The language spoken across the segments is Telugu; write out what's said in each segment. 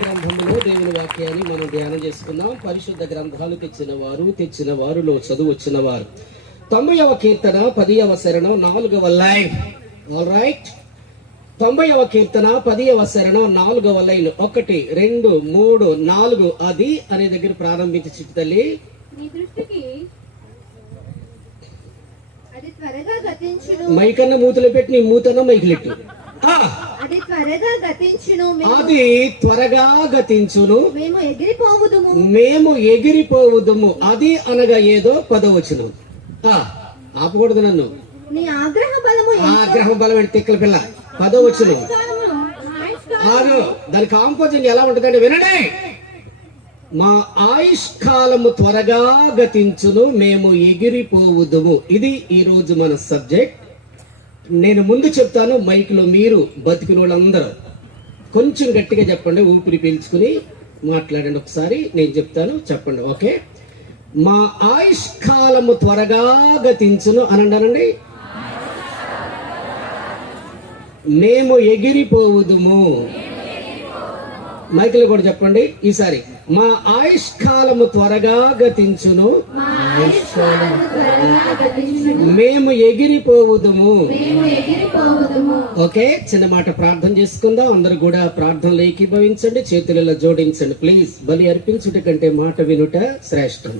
గ్రంథంలో దేవుని వాక్యాన్ని మనం ధ్యానం చేసుకుందాం. పరిశుద్ధ గ్రంథాలు తెచ్చిన వారులో చదువు వచ్చిన వారు 90వ కీర్తన 10వ శరణం 4వ లైన్. ఆల్ రైట్, 90వ కీర్తన 10వ శరణం 4వ లైన్ 1 2 3 4 అది అనే దగ్గర ప్రారంభించి చిట్టు తల్లి. మైకన్న మూతలు పెట్టి నీ మూతన్న మైకులెట్టు. అది త్వరగా గతించును మేము ఎగిరిపోవుదుము. అది అనగా ఏదో పదవచనం. ఆపకూడదు నన్ను. ఆగ్రహ బలం అంటే తిక్కల పిల్ల. పదవచనం దానికి ఆంపోజిట్ ఎలా ఉంటుందంటే వినండి. మా ఆయుష్కాలము త్వరగా గతించును మేము ఎగిరిపోవుదుము. ఇది ఈ రోజు మన సబ్జెక్ట్. నేను ముందు చెప్తాను, మైక్లో మీరు బతికిన వాళ్ళందరూ కొంచెం గట్టిగా చెప్పండి, ఊపిరి పీల్చుకుని మాట్లాడండి. ఒకసారి నేను చెప్తాను, చెప్పండి. ఓకే, మా ఆయుష్కాలము త్వరగా గతించును అనండి. మేము ఎగిరిపోవుదుము. మైకులు కూడా చెప్పండి ఈసారి. మా ఆయుష్కాలము త్వరగా గతించును మేము ఎగిరిపోవుదుము. ఓకే, చిన్న మాట ప్రార్థన చేసుకుందాం. అందరు కూడా ప్రార్థనలు ఏకీభవించండి, చేతులలో జోడించండి ప్లీజ్. బలి అర్పించుట కంటే మాట వినుట శ్రేష్టం.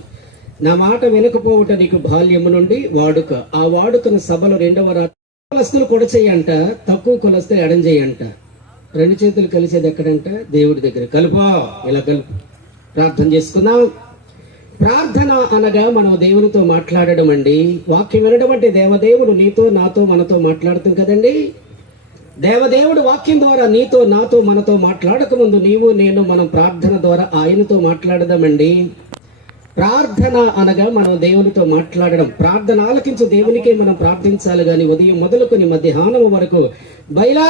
నా మాట వినకపోవుట నీకు బాల్యము నుండి వాడుక. ఆ వాడుకను సభలో 2వ రాత్రి కులస్తులు కొడ చెయ్యంట, తక్కువ కులస్తులు ఎడం చెయ్యంట. 2 చేతులు కలిసేది ఎక్కడంట? దేవుడి దగ్గర. కలుపా, ఇలా కలుపు. ప్రార్థన చేసుకుందాం. ప్రార్థన అనగా మనం దేవునితో మాట్లాడడం అండి. వాక్యం వినడం అంటే దేవదేవుడు నీతో నాతో మనతో మాట్లాడుతాం కదండి. దేవదేవుడు వాక్యం ద్వారా నీతో నాతో మనతో మాట్లాడక ముందు నీవు నేను మనం ప్రార్థన ద్వారా ఆయనతో మాట్లాడదామండి. ప్రార్థన అనగా మనం దేవునితో మాట్లాడడం. ప్రార్థన ఆలకించు దేవునికే మనం ప్రార్థించాలి గాని ఉదయం మొదలుకొని మధ్యాహ్నం వరకు బైలా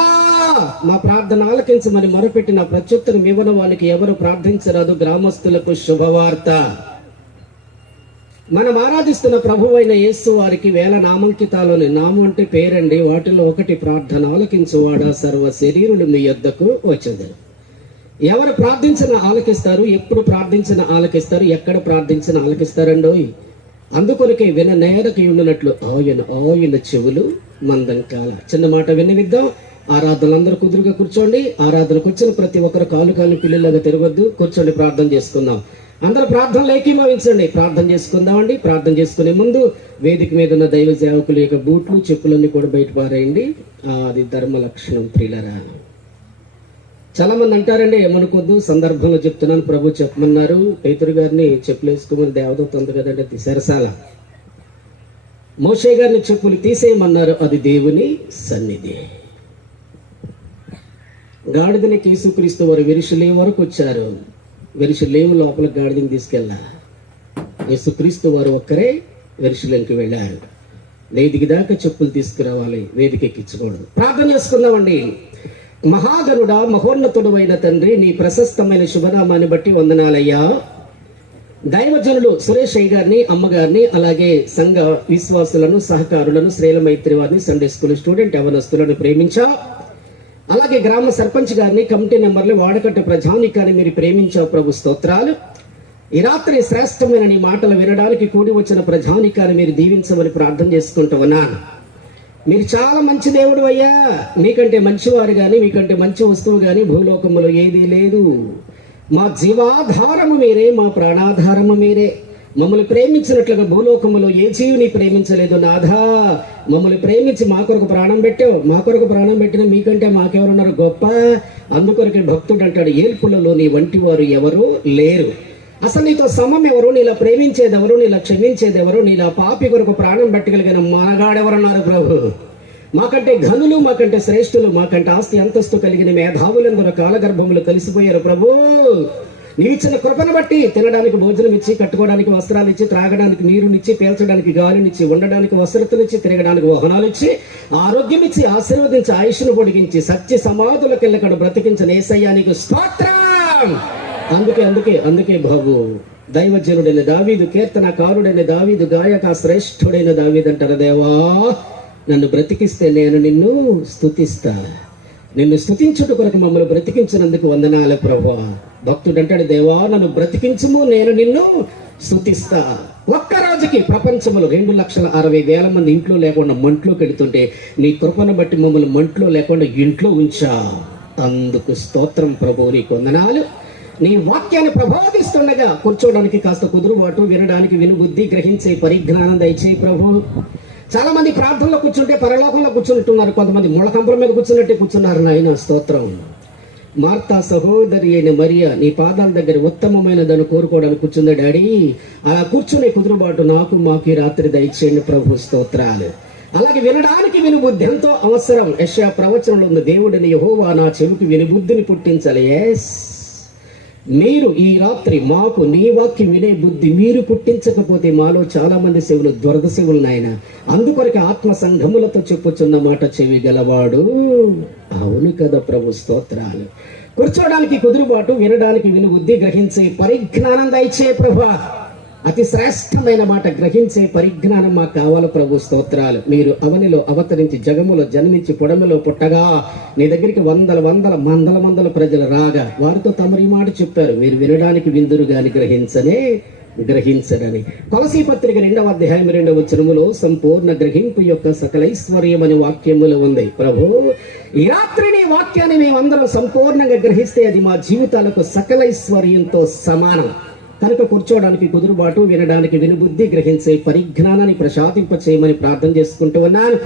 మా ప్రార్థన ఆలకించమని మొరపెట్టిన ప్రత్యుత్తరం ఇవ్వని వానికి ఎవరు ప్రార్థించరాదు. గ్రామస్తులకు శుభవార్త. మనం ఆరాధిస్తున్న ప్రభువు అయిన యేసు వారికి 1000 నామంకితాలోని నామం అంటే పేరండి. వాటిలో ఒకటి ప్రార్థన ఆలకించువాడా సర్వ శరీరులు మీ యొద్దకు వచ్చేది. ఎవరు ప్రార్థించిన ఆలకిస్తారు, ఎప్పుడు ప్రార్థించిన ఆలకిస్తారు, ఎక్కడ ప్రార్థించిన ఆలకిస్తారండోయ్. అందుకొరకే విన నేరకు ఉండినట్లు ఆయన చెవులు మందంకాల. చిన్న మాట వినివిద్దాం. ఆరాధనలు అందరూ కుదురుగా కూర్చోండి. ఆరాధనకు వచ్చిన ప్రతి ఒక్కరు కాలు పిల్లలాగా తిరగొద్దు, కూర్చోండి. ప్రార్థన చేసుకుందాం. అందరూ ప్రార్థనలు ఏకీభవించండి. ప్రార్థన చేసుకుందామండి. ప్రార్థన చేసుకునే ముందు వేదిక మీద ఉన్న దైవ సేవకుల యొక్క బూట్లు చెప్పులన్నీ కూడా బయట పారేయండి. అది ధర్మ లక్షణం ప్రియులరా. చాలా మంది అంటారండి, ఏమనుకోద్దు, సందర్భంలో చెప్తున్నాను, ప్రభు చెప్పమన్నారు. పేతురు గారిని చెప్పులు వేసుకోమని దేవదూత ఉంది కదండి, సరసాల. మోషే గారిని చెప్పులు తీసేయమన్నారు, అది దేవుని సన్నిధి. గాడిదని యేసుక్రీస్తు వారు యెరూషలేము వరకు వచ్చారు. యెరూషలేము లోపల గాడిదని తీసుకెళ్ళా. యేసుక్రీస్తు వారు ఒక్కరే యెరూషలేముకి వెళ్ళారు. వేదిక దాకా చెప్పులు తీసుకురావాలి, వేదిక ఎక్కించకూడదు. ప్రార్థన చేసుకుందామండి. మహాగరుడా, మహోన్నతుడు అయిన తండ్రి, నీ ప్రశస్తమైన శుభనామాన్ని బట్టి వందనాలయ్యా. దైవజనులు సురేష్ అయ్య గారిని, అమ్మగారిని, అలాగే సంఘ విశ్వాసులను, సహకారులను, శ్రేల మైత్రి వారిని, సండే స్కూల్ స్టూడెంట్ యవనస్తులను ప్రేమించా. అలాగే గ్రామ సర్పంచ్ గారిని, కమిటీ మెంబర్లు, వాడకట్ట ప్రజానికాన్ని మీరు ప్రేమించావు ప్రభు. స్తోత్రాలు. ఈ రాత్రి శ్రేష్టమైన నీ మాటలు వినడానికి కూడి వచ్చిన ప్రజానికాన్ని మీరు దీవించమని ప్రార్థన చేసుకుంటూ ఉన్నాను. మీరు చాలా మంచి దేవుడు అయ్యా. మీకంటే మంచివారు గాని, మీకంటే మంచి వస్తువు గాని భూలోకములో ఏదీ లేదు. మా జీవాధారము మీరే, మా ప్రాణాధారము మీరే. మమ్మల్ని ప్రేమించినట్లుగా భూలోకములో ఏ జీవిని ప్రేమించలేదు నాథా. మమ్మల్ని ప్రేమించి మా కొరకు ప్రాణం పెట్టావు. మా కొరకు ప్రాణం పెట్టిన మీకంటే మాకెవరున్నారు గొప్ప. అందుకొరకు భక్తుడు అంటాడు, ఏల్పులలో నీ వంటి వారు ఎవరు లేరు. అసలు నీతో సమం ఎవరు, నీలా ప్రేమించేది ఎవరు, నీలా క్షమించేది ఎవరు, నీలా పాపి కొరకు ప్రాణం పెట్టగలిగిన మనగాడెవరన్నారు ప్రభు. మాకంటే ఘనులు, మాకంటే శ్రేష్ఠులు, మాకంటే ఆస్తి అంతస్తు కలిగిన మేధావులందరూ కాలగర్భములు కలిసిపోయారు ప్రభు. నీవిచ్చిన కృపను బట్టి తినడానికి భోజనం ఇచ్చి, కట్టుకోవడానికి వస్త్రాలు ఇచ్చి, త్రాగడానికి నీరునిచ్చి, పేల్చడానికి గాలినిచ్చి, ఉండడానికి వసతులిచ్చి, తిరగడానికి వాహనాలు ఇచ్చి, ఆరోగ్యం ఇచ్చి, ఆశీర్వదించి, ఆయుష్ను పొడిగించి, సత్య సమాధులకెళ్ళకడ బ్రతికించిన యేసయ్యా నీకు స్తోత్రం. అందుకే బాబు దైవజనుడైన దావీదు, కీర్తనకారుడైన దావీదు, గాయక శ్రేష్ఠుడైన దావీదు అంటారు, దేవా నన్ను బ్రతికిస్తే నేను నిన్ను స్తుతిస్తా. నిన్ను స్తుతించుట కొరకు మమ్మల్ని బ్రతికించినందుకు వందనాలు ప్రభువా. భక్తుడు అంటాడు, దేవా నన్ను బ్రతికించుము, నేను నిన్ను స్తుతిస్తా. ఒక్క రోజుకి ప్రపంచంలో 2,60,000 మంది ఇంట్లో లేకుండా మంట్లో కెడుతుంటే నీ కృపను బట్టి మమ్మల్ని మంట్లో లేకుండా ఇంట్లో ఉంచా. అందుకు స్తోత్రం ప్రభువు, నీకు వందనాలు. నీ వాక్యాన్ని ప్రబోధిస్తుండగా కూర్చోడానికి కాస్త కుదురుబాటు, వినడానికి వినుబుద్ధి, గ్రహించే పరిజ్ఞానం దయచేయి ప్రభు. చాలా మంది ప్రార్థనలో కూర్చుంటే పరలోకంలో కూర్చుంటున్నారు, కొంతమంది ముళ్ళకంపల మీద కూర్చున్నట్టే కూర్చున్నారు. నాయన స్తోత్రం. మార్తా సహోదరి అయిన మరియా నీ పాదాల దగ్గర ఉత్తమమైనదని కోరుకోవడానికి కూర్చుందా డాడీ. అలా కూర్చునే కుదురుబాటు నాకు మాకు ఈ రాత్రి దయచేయండి ప్రభు. స్తోత్రాలు. అలాగే వినడానికి వినుబుద్ధి ఎంతో అవసరం. యెషయా ప్రవచనంలో ఉన్న దేవుడిని యెహోవా నా చెవికి వినుబుద్ధిని పుట్టించాలి. ఎస్, మీరు ఈ రాత్రి మాకు నీ వాక్యం వినే బుద్ధి మీరు పుట్టించకపోతే మాలో చాలా మంది చెవులు దురద చెవులు నాయన. అందుకొరకు ఆత్మ సంఘములతో చెప్పుచున్న మాట చెవి గలవాడు. అవును కదా ప్రభు. స్తోత్రాలు. కూర్చోడానికి కుదురుబాటు, వినడానికి వినుబుద్ధి, గ్రహించే పరిజ్ఞానం దయచే ప్రభా. అతి శ్రేష్టమైన మాట గ్రహించే పరిజ్ఞానం మాకు కావాలి ప్రభు. స్తోత్రాలు. మీరు అవనిలో అవతరించి జగములో జన్మించి పొడములో పుట్టగా నీ దగ్గరికి వందల ప్రజలు రాగా వారితో తమరి మాట చెప్పారు, మీరు వినడానికి విందురు గాని గ్రహించడని. కొలసీ పత్రిక 2వ అధ్యాయం 2వ వచనములో సంపూర్ణ గ్రహింపు యొక్క సకలైశ్వర్యం అనే వాక్యములు ఉంది. ప్రభు, ఈ రాత్రి నీ వాక్యాన్ని మేమందరం సంపూర్ణంగా గ్రహిస్తే అది మా జీవితాలకు సకలైశ్వర్యంతో సమానం. కనుక కూర్చోవడానికి కుదురుబాటు, వినడానికి వినుబుద్ధి, గ్రహించే పరిజ్ఞానాన్ని ప్రసాదింప చేయమని ప్రార్థన చేసుకుంటూ ఉన్నాను.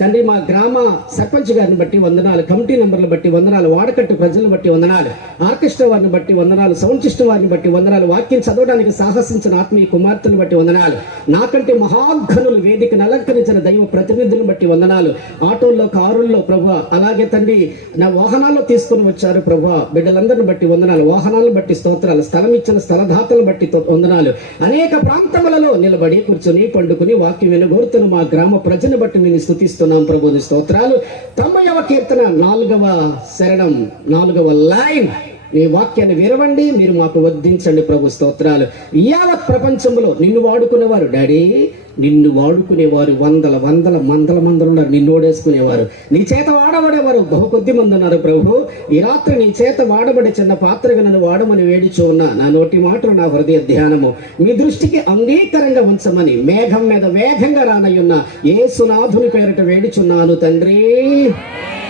తండ్రి, మా గ్రామ సర్పంచ్ గారిని బట్టి వందనాలు, కమిటీ మెంబర్లు బట్టి వందనాలు, వాడకట్టు ప్రజలను బట్టి వందనాలు, ఆర్కెస్ట్రా వారిని బట్టి వందనాలు, సౌండ్ సిస్టమ్ వారిని బట్టి వందనాలు, వాక్యం చదవడానికి సాహసించిన ఆత్మీయ కుమార్తెను బట్టి వందనాలు, నాకంటే మహాఘనులు వేదికను అలంకరించిన దైవ ప్రతినిధులను బట్టి వందనాలు, ఆటోల్లో కారుల్లో ప్రభా, అలాగే తండ్రి నా వాహనాల్లో తీసుకుని వచ్చారు ప్రభా, బిడ్డలందరిని బట్టి వందనాలు, వాహనాలను బట్టి స్తోత్రాలు, స్థలం ఇచ్చిన స్థలదాతలను బట్టి వందనాలు, అనేక ప్రాంతములలో నిలబడి కూర్చొని పండుకుని వాక్యం వినగోరుతున్న మా గ్రామ ప్రజను బట్టి నేను స్తుతిస్తున్నాను ప్రభుని స్తోత్రాలు. 90వ కీర్తన 4వ శరణం 4వ లైన్, నీ వాక్యాన్ని విరవండి, మీరు మాకు వద్దించండి ప్రభు. స్తోత్రాలు. యావత్ ప్రపంచంలో నిన్ను వాడుకునేవారు డాడీ, నిన్ను వాడుకునేవారు మందలు ఉన్నారు, నిన్ను ఓడేసుకునేవారు, నీ చేత వాడబడేవారు బహు కొద్ది మంది ఉన్నారు ప్రభు. ఈ రాత్రి నీ చేత వాడబడే చిన్న పాత్రగా నన్ను వాడమని వేడిచూ ఉన్నా. నా నోటి మాటలు నా హృదయ ధ్యానము మీ దృష్టికి అంగీకరంగా ఉంచమని మేఘం మీద వేగంగా రానయ్యున్న యేసునాథుని పేరిట వేడిచున్నాను తండ్రి.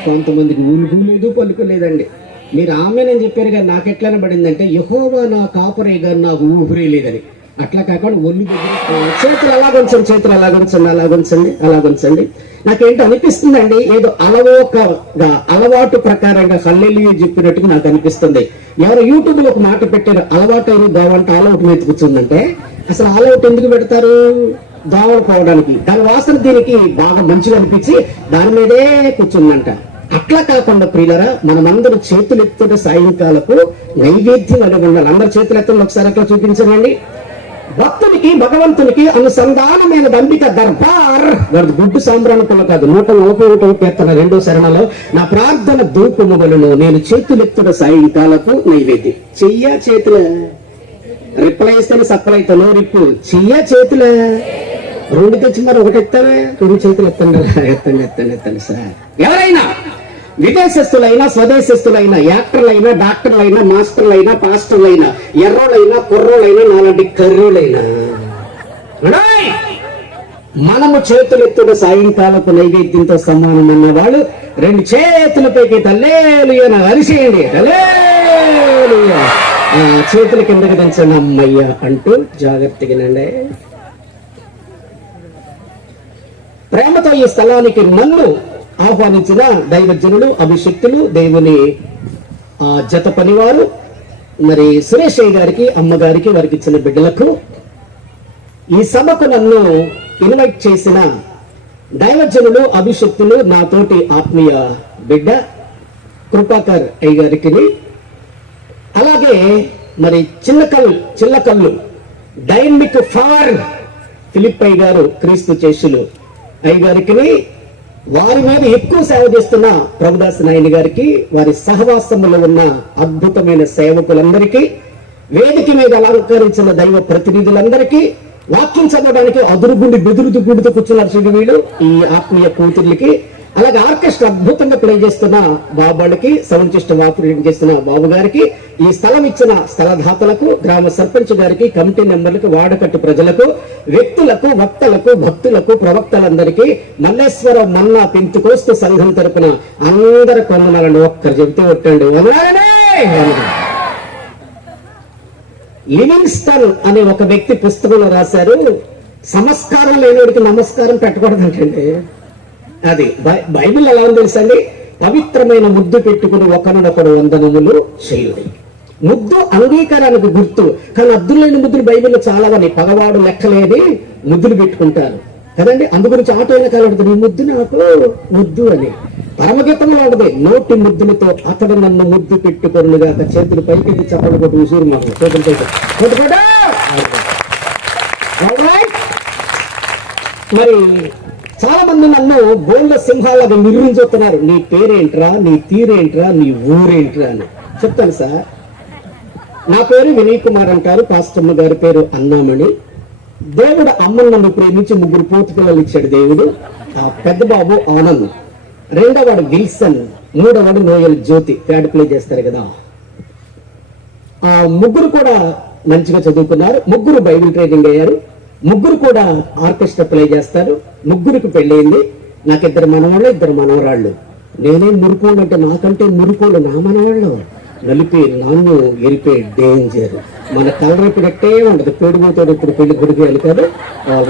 కొంతమందికి ఊలుగు లేదు, పలుకు లేదండి. మీరు ఆమెనని చెప్పారు కానీ నాకు ఎట్లా పడిందంటే, యెహోవా నా కాపరే కానీ నాకు ఊపిరి లేదని. అట్లా కాకుండా ఒళ్ళు దగ్గర చేతులు అలాగుంచండి. నాకేంటో అనిపిస్తుందండి, ఏదో అలవాటు ప్రకారంగా హల్లెలూయా చెప్పినట్టుగా నాకు అనిపిస్తుంది. ఎవరో యూట్యూబ్ లో ఒక మాట పెట్టారు, అలవాటు అయిన దోవంట ఆలౌట్ మీద కూర్చుందంటే, అసలు ఆలౌట్ ఎందుకు పెడతారు? దోవలు పోవడానికి. దాని వాసన దీనికి బాగా మంచిగా అనిపించి దాని మీదే కూర్చుందంట. అట్లా కాకుండా ప్రియులరా, మనమందరూ చేతులు ఎత్తున సాయంకాలకు నైవేద్యం అని ఉండాలి. అందరు చేతులు ఎత్తున ఒకసారి అట్లా చూపించండి. భక్తునికి భగవంతునికి అనుసంధానమైన దంపిక దర్బార్ గుడ్డు సాంబ్రాణికులు కాదు. 131వ కీర్తన 2వ శరణలో, నా ప్రార్థన ధూపములను నేను చేతులెత్తున సాయంకాలకు నైవేద్యం. చెయ్య చేతుల రిప్లై ఇస్తేనే సప్లైతో నో రిప్పు. చెయ్య చేతుల 2 తెచ్చి మరి 1 ఎత్తావే, 2 చేతులు ఎత్తండి సార్. ఎవరైనా విదేశస్తులైనా స్వదేశస్తులైనా, యాక్టర్లైనా, డాక్టర్లైనా, మాస్టర్లైనా, పాస్టర్లైనా, ఎర్రోళ్ళైనా, కుర్రోళ్ళైనా, నాలాంటి కర్రోళ్ళైనా, మనము చేతులెత్తున సాయంకాలపు నైవేద్యంతో సమానం అన్న వాళ్ళు 2 చేతులపైకి హల్లెలూయా అరిసేయండి. హల్లెలూయా. చేతుల కిందకి దించండి అమ్మయ్య అంటూ జాగ్రత్తగానండి. ప్రేమతో ఈ స్థలానికి నన్ను ఆహ్వానించిన దైవజనులు, అభిషక్తులు, దేవుని జత పనివారు, మరి సురేషయ్య గారికి, అమ్మగారికి, వారికి ఇచ్చిన బిడ్డలకు, ఈ సభకు నన్ను ఇన్వైట్ చేసిన దైవజనులు, అభిషక్తులు, నాతోటి ఆత్మీయ బిడ్డ కృపాకర్ అయ్య గారికి, అలాగే మరి చిల్లకల్లు డైనమిక్ ఫవర్ ఫిలిప్ అయ్య గారు, క్రీస్తు చేషులు అయ్య గారికి, వారి మీద ఎక్కువ సేవ చేస్తున్న ప్రభుదాస్ నాయన గారికి, వారి సహవాసంలో ఉన్న అద్భుతమైన సేవకులందరికీ, వేదిక మీద అలంకరించిన దైవ ప్రతినిధులందరికీ, వాక్యం చదవడానికి అదురుగుండి బెదురుతూ కూడుతూ కూర్చున్నారు చూడు వీళ్ళు, ఈ ఆత్మీయ కూతుర్లకి, అలాగే ఆర్కెస్ట్రా అద్భుతంగా ప్లే చేస్తున్న బాబు వాళ్ళకి, సౌండ్ సిస్టమ్ ఆపరేటింగ్ చేస్తున్న బాబు గారికి, ఈ స్థలం ఇచ్చిన స్థలదాతలకు, గ్రామ సర్పంచ్ గారికి, కమిటీ మెంబర్లకు, వాడకట్టు ప్రజలకు, వ్యక్తులకు, వక్తలకు, భక్తులకు, ప్రవక్తలందరికీ మల్లేశ్వర మన్నా పెంతుకోస్తు సంఘం తరపున అందరు కొందనాలని ఒక్కరు చెబితే కొట్టండి. లివింగ్స్టన్ అనే ఒక వ్యక్తి పుస్తకంలో రాశారు, సంస్కారం లేనివాడికి నమస్కారం పెట్టకూడదంటండి. అది బైబిల్ ఎలా ఉంది తెలుసండి, పవిత్రమైన ముద్దు పెట్టుకుని ఒకరినొకరు వందనములు చేయుడి. ముద్దు అంగీకారానికి గుర్తు, కానీ అద్దులేని ముద్దులు బైబిల్లో చాలా ఉన్నాయి. పగవాడు లెక్కలేని ముద్దులు పెట్టుకుంటారు కదండి. అందుగురించి ఆటో వెనకాల ఉంటుంది, ఈ ముద్దు నాకు ముద్దు అని. పరమగీతంలో ఉంటుంది, నోటి ముద్దులతో అతడు నన్ను ముద్దు పెట్టుకొనుగా. చేతులు పైకి చప్పలు కొట్టు ఉసూరు మాకు చేతులు పైకి. మరి చాలా మంది నన్ను గోళ్ళ సింహాలుగా నిర్మించుతున్నారు, నీ పేరేంట్రా, నీ తీరేంట్రా, నీ ఊరేంట్రా అని. చెప్తాను సార్, నా పేరు వినయ్ కుమార్ అంటారు, పాస్టమ్మ గారి పేరు అన్నామణి. దేవుడు అమ్మను నన్ను ప్రేమించి 3 పోతు పిల్లలు ఇచ్చాడు దేవుడు. ఆ పెద్ద బాబు ఆనంద్, రెండోవాడు విల్సన్, మూడోవాడు నోయల్ జ్యోతి, ప్యాడ్ ప్లే చేస్తారు కదా. ఆ 3 కూడా మంచిగా చదువుకున్నారు, 3 బైబిల్ ట్రైనింగ్ అయ్యారు, 3 కూడా ఆర్కెస్ట్రా ప్లే చేస్తారు, 3కి పెళ్ళయింది. నాకు 2 మనవాళ్ళు, 2 మనవరాళ్ళు. నేనే మురుకోళ్ళు అంటే నాకంటే మురుకోళ్ళు నా మనవాళ్ళు. నలిపి నాన్ను ఎరిపే డేంజర్. మన కలరేపినట్టే ఉండదు, పేడుగుతోడు ఇప్పుడు పెళ్లి కొడుకు కాదు.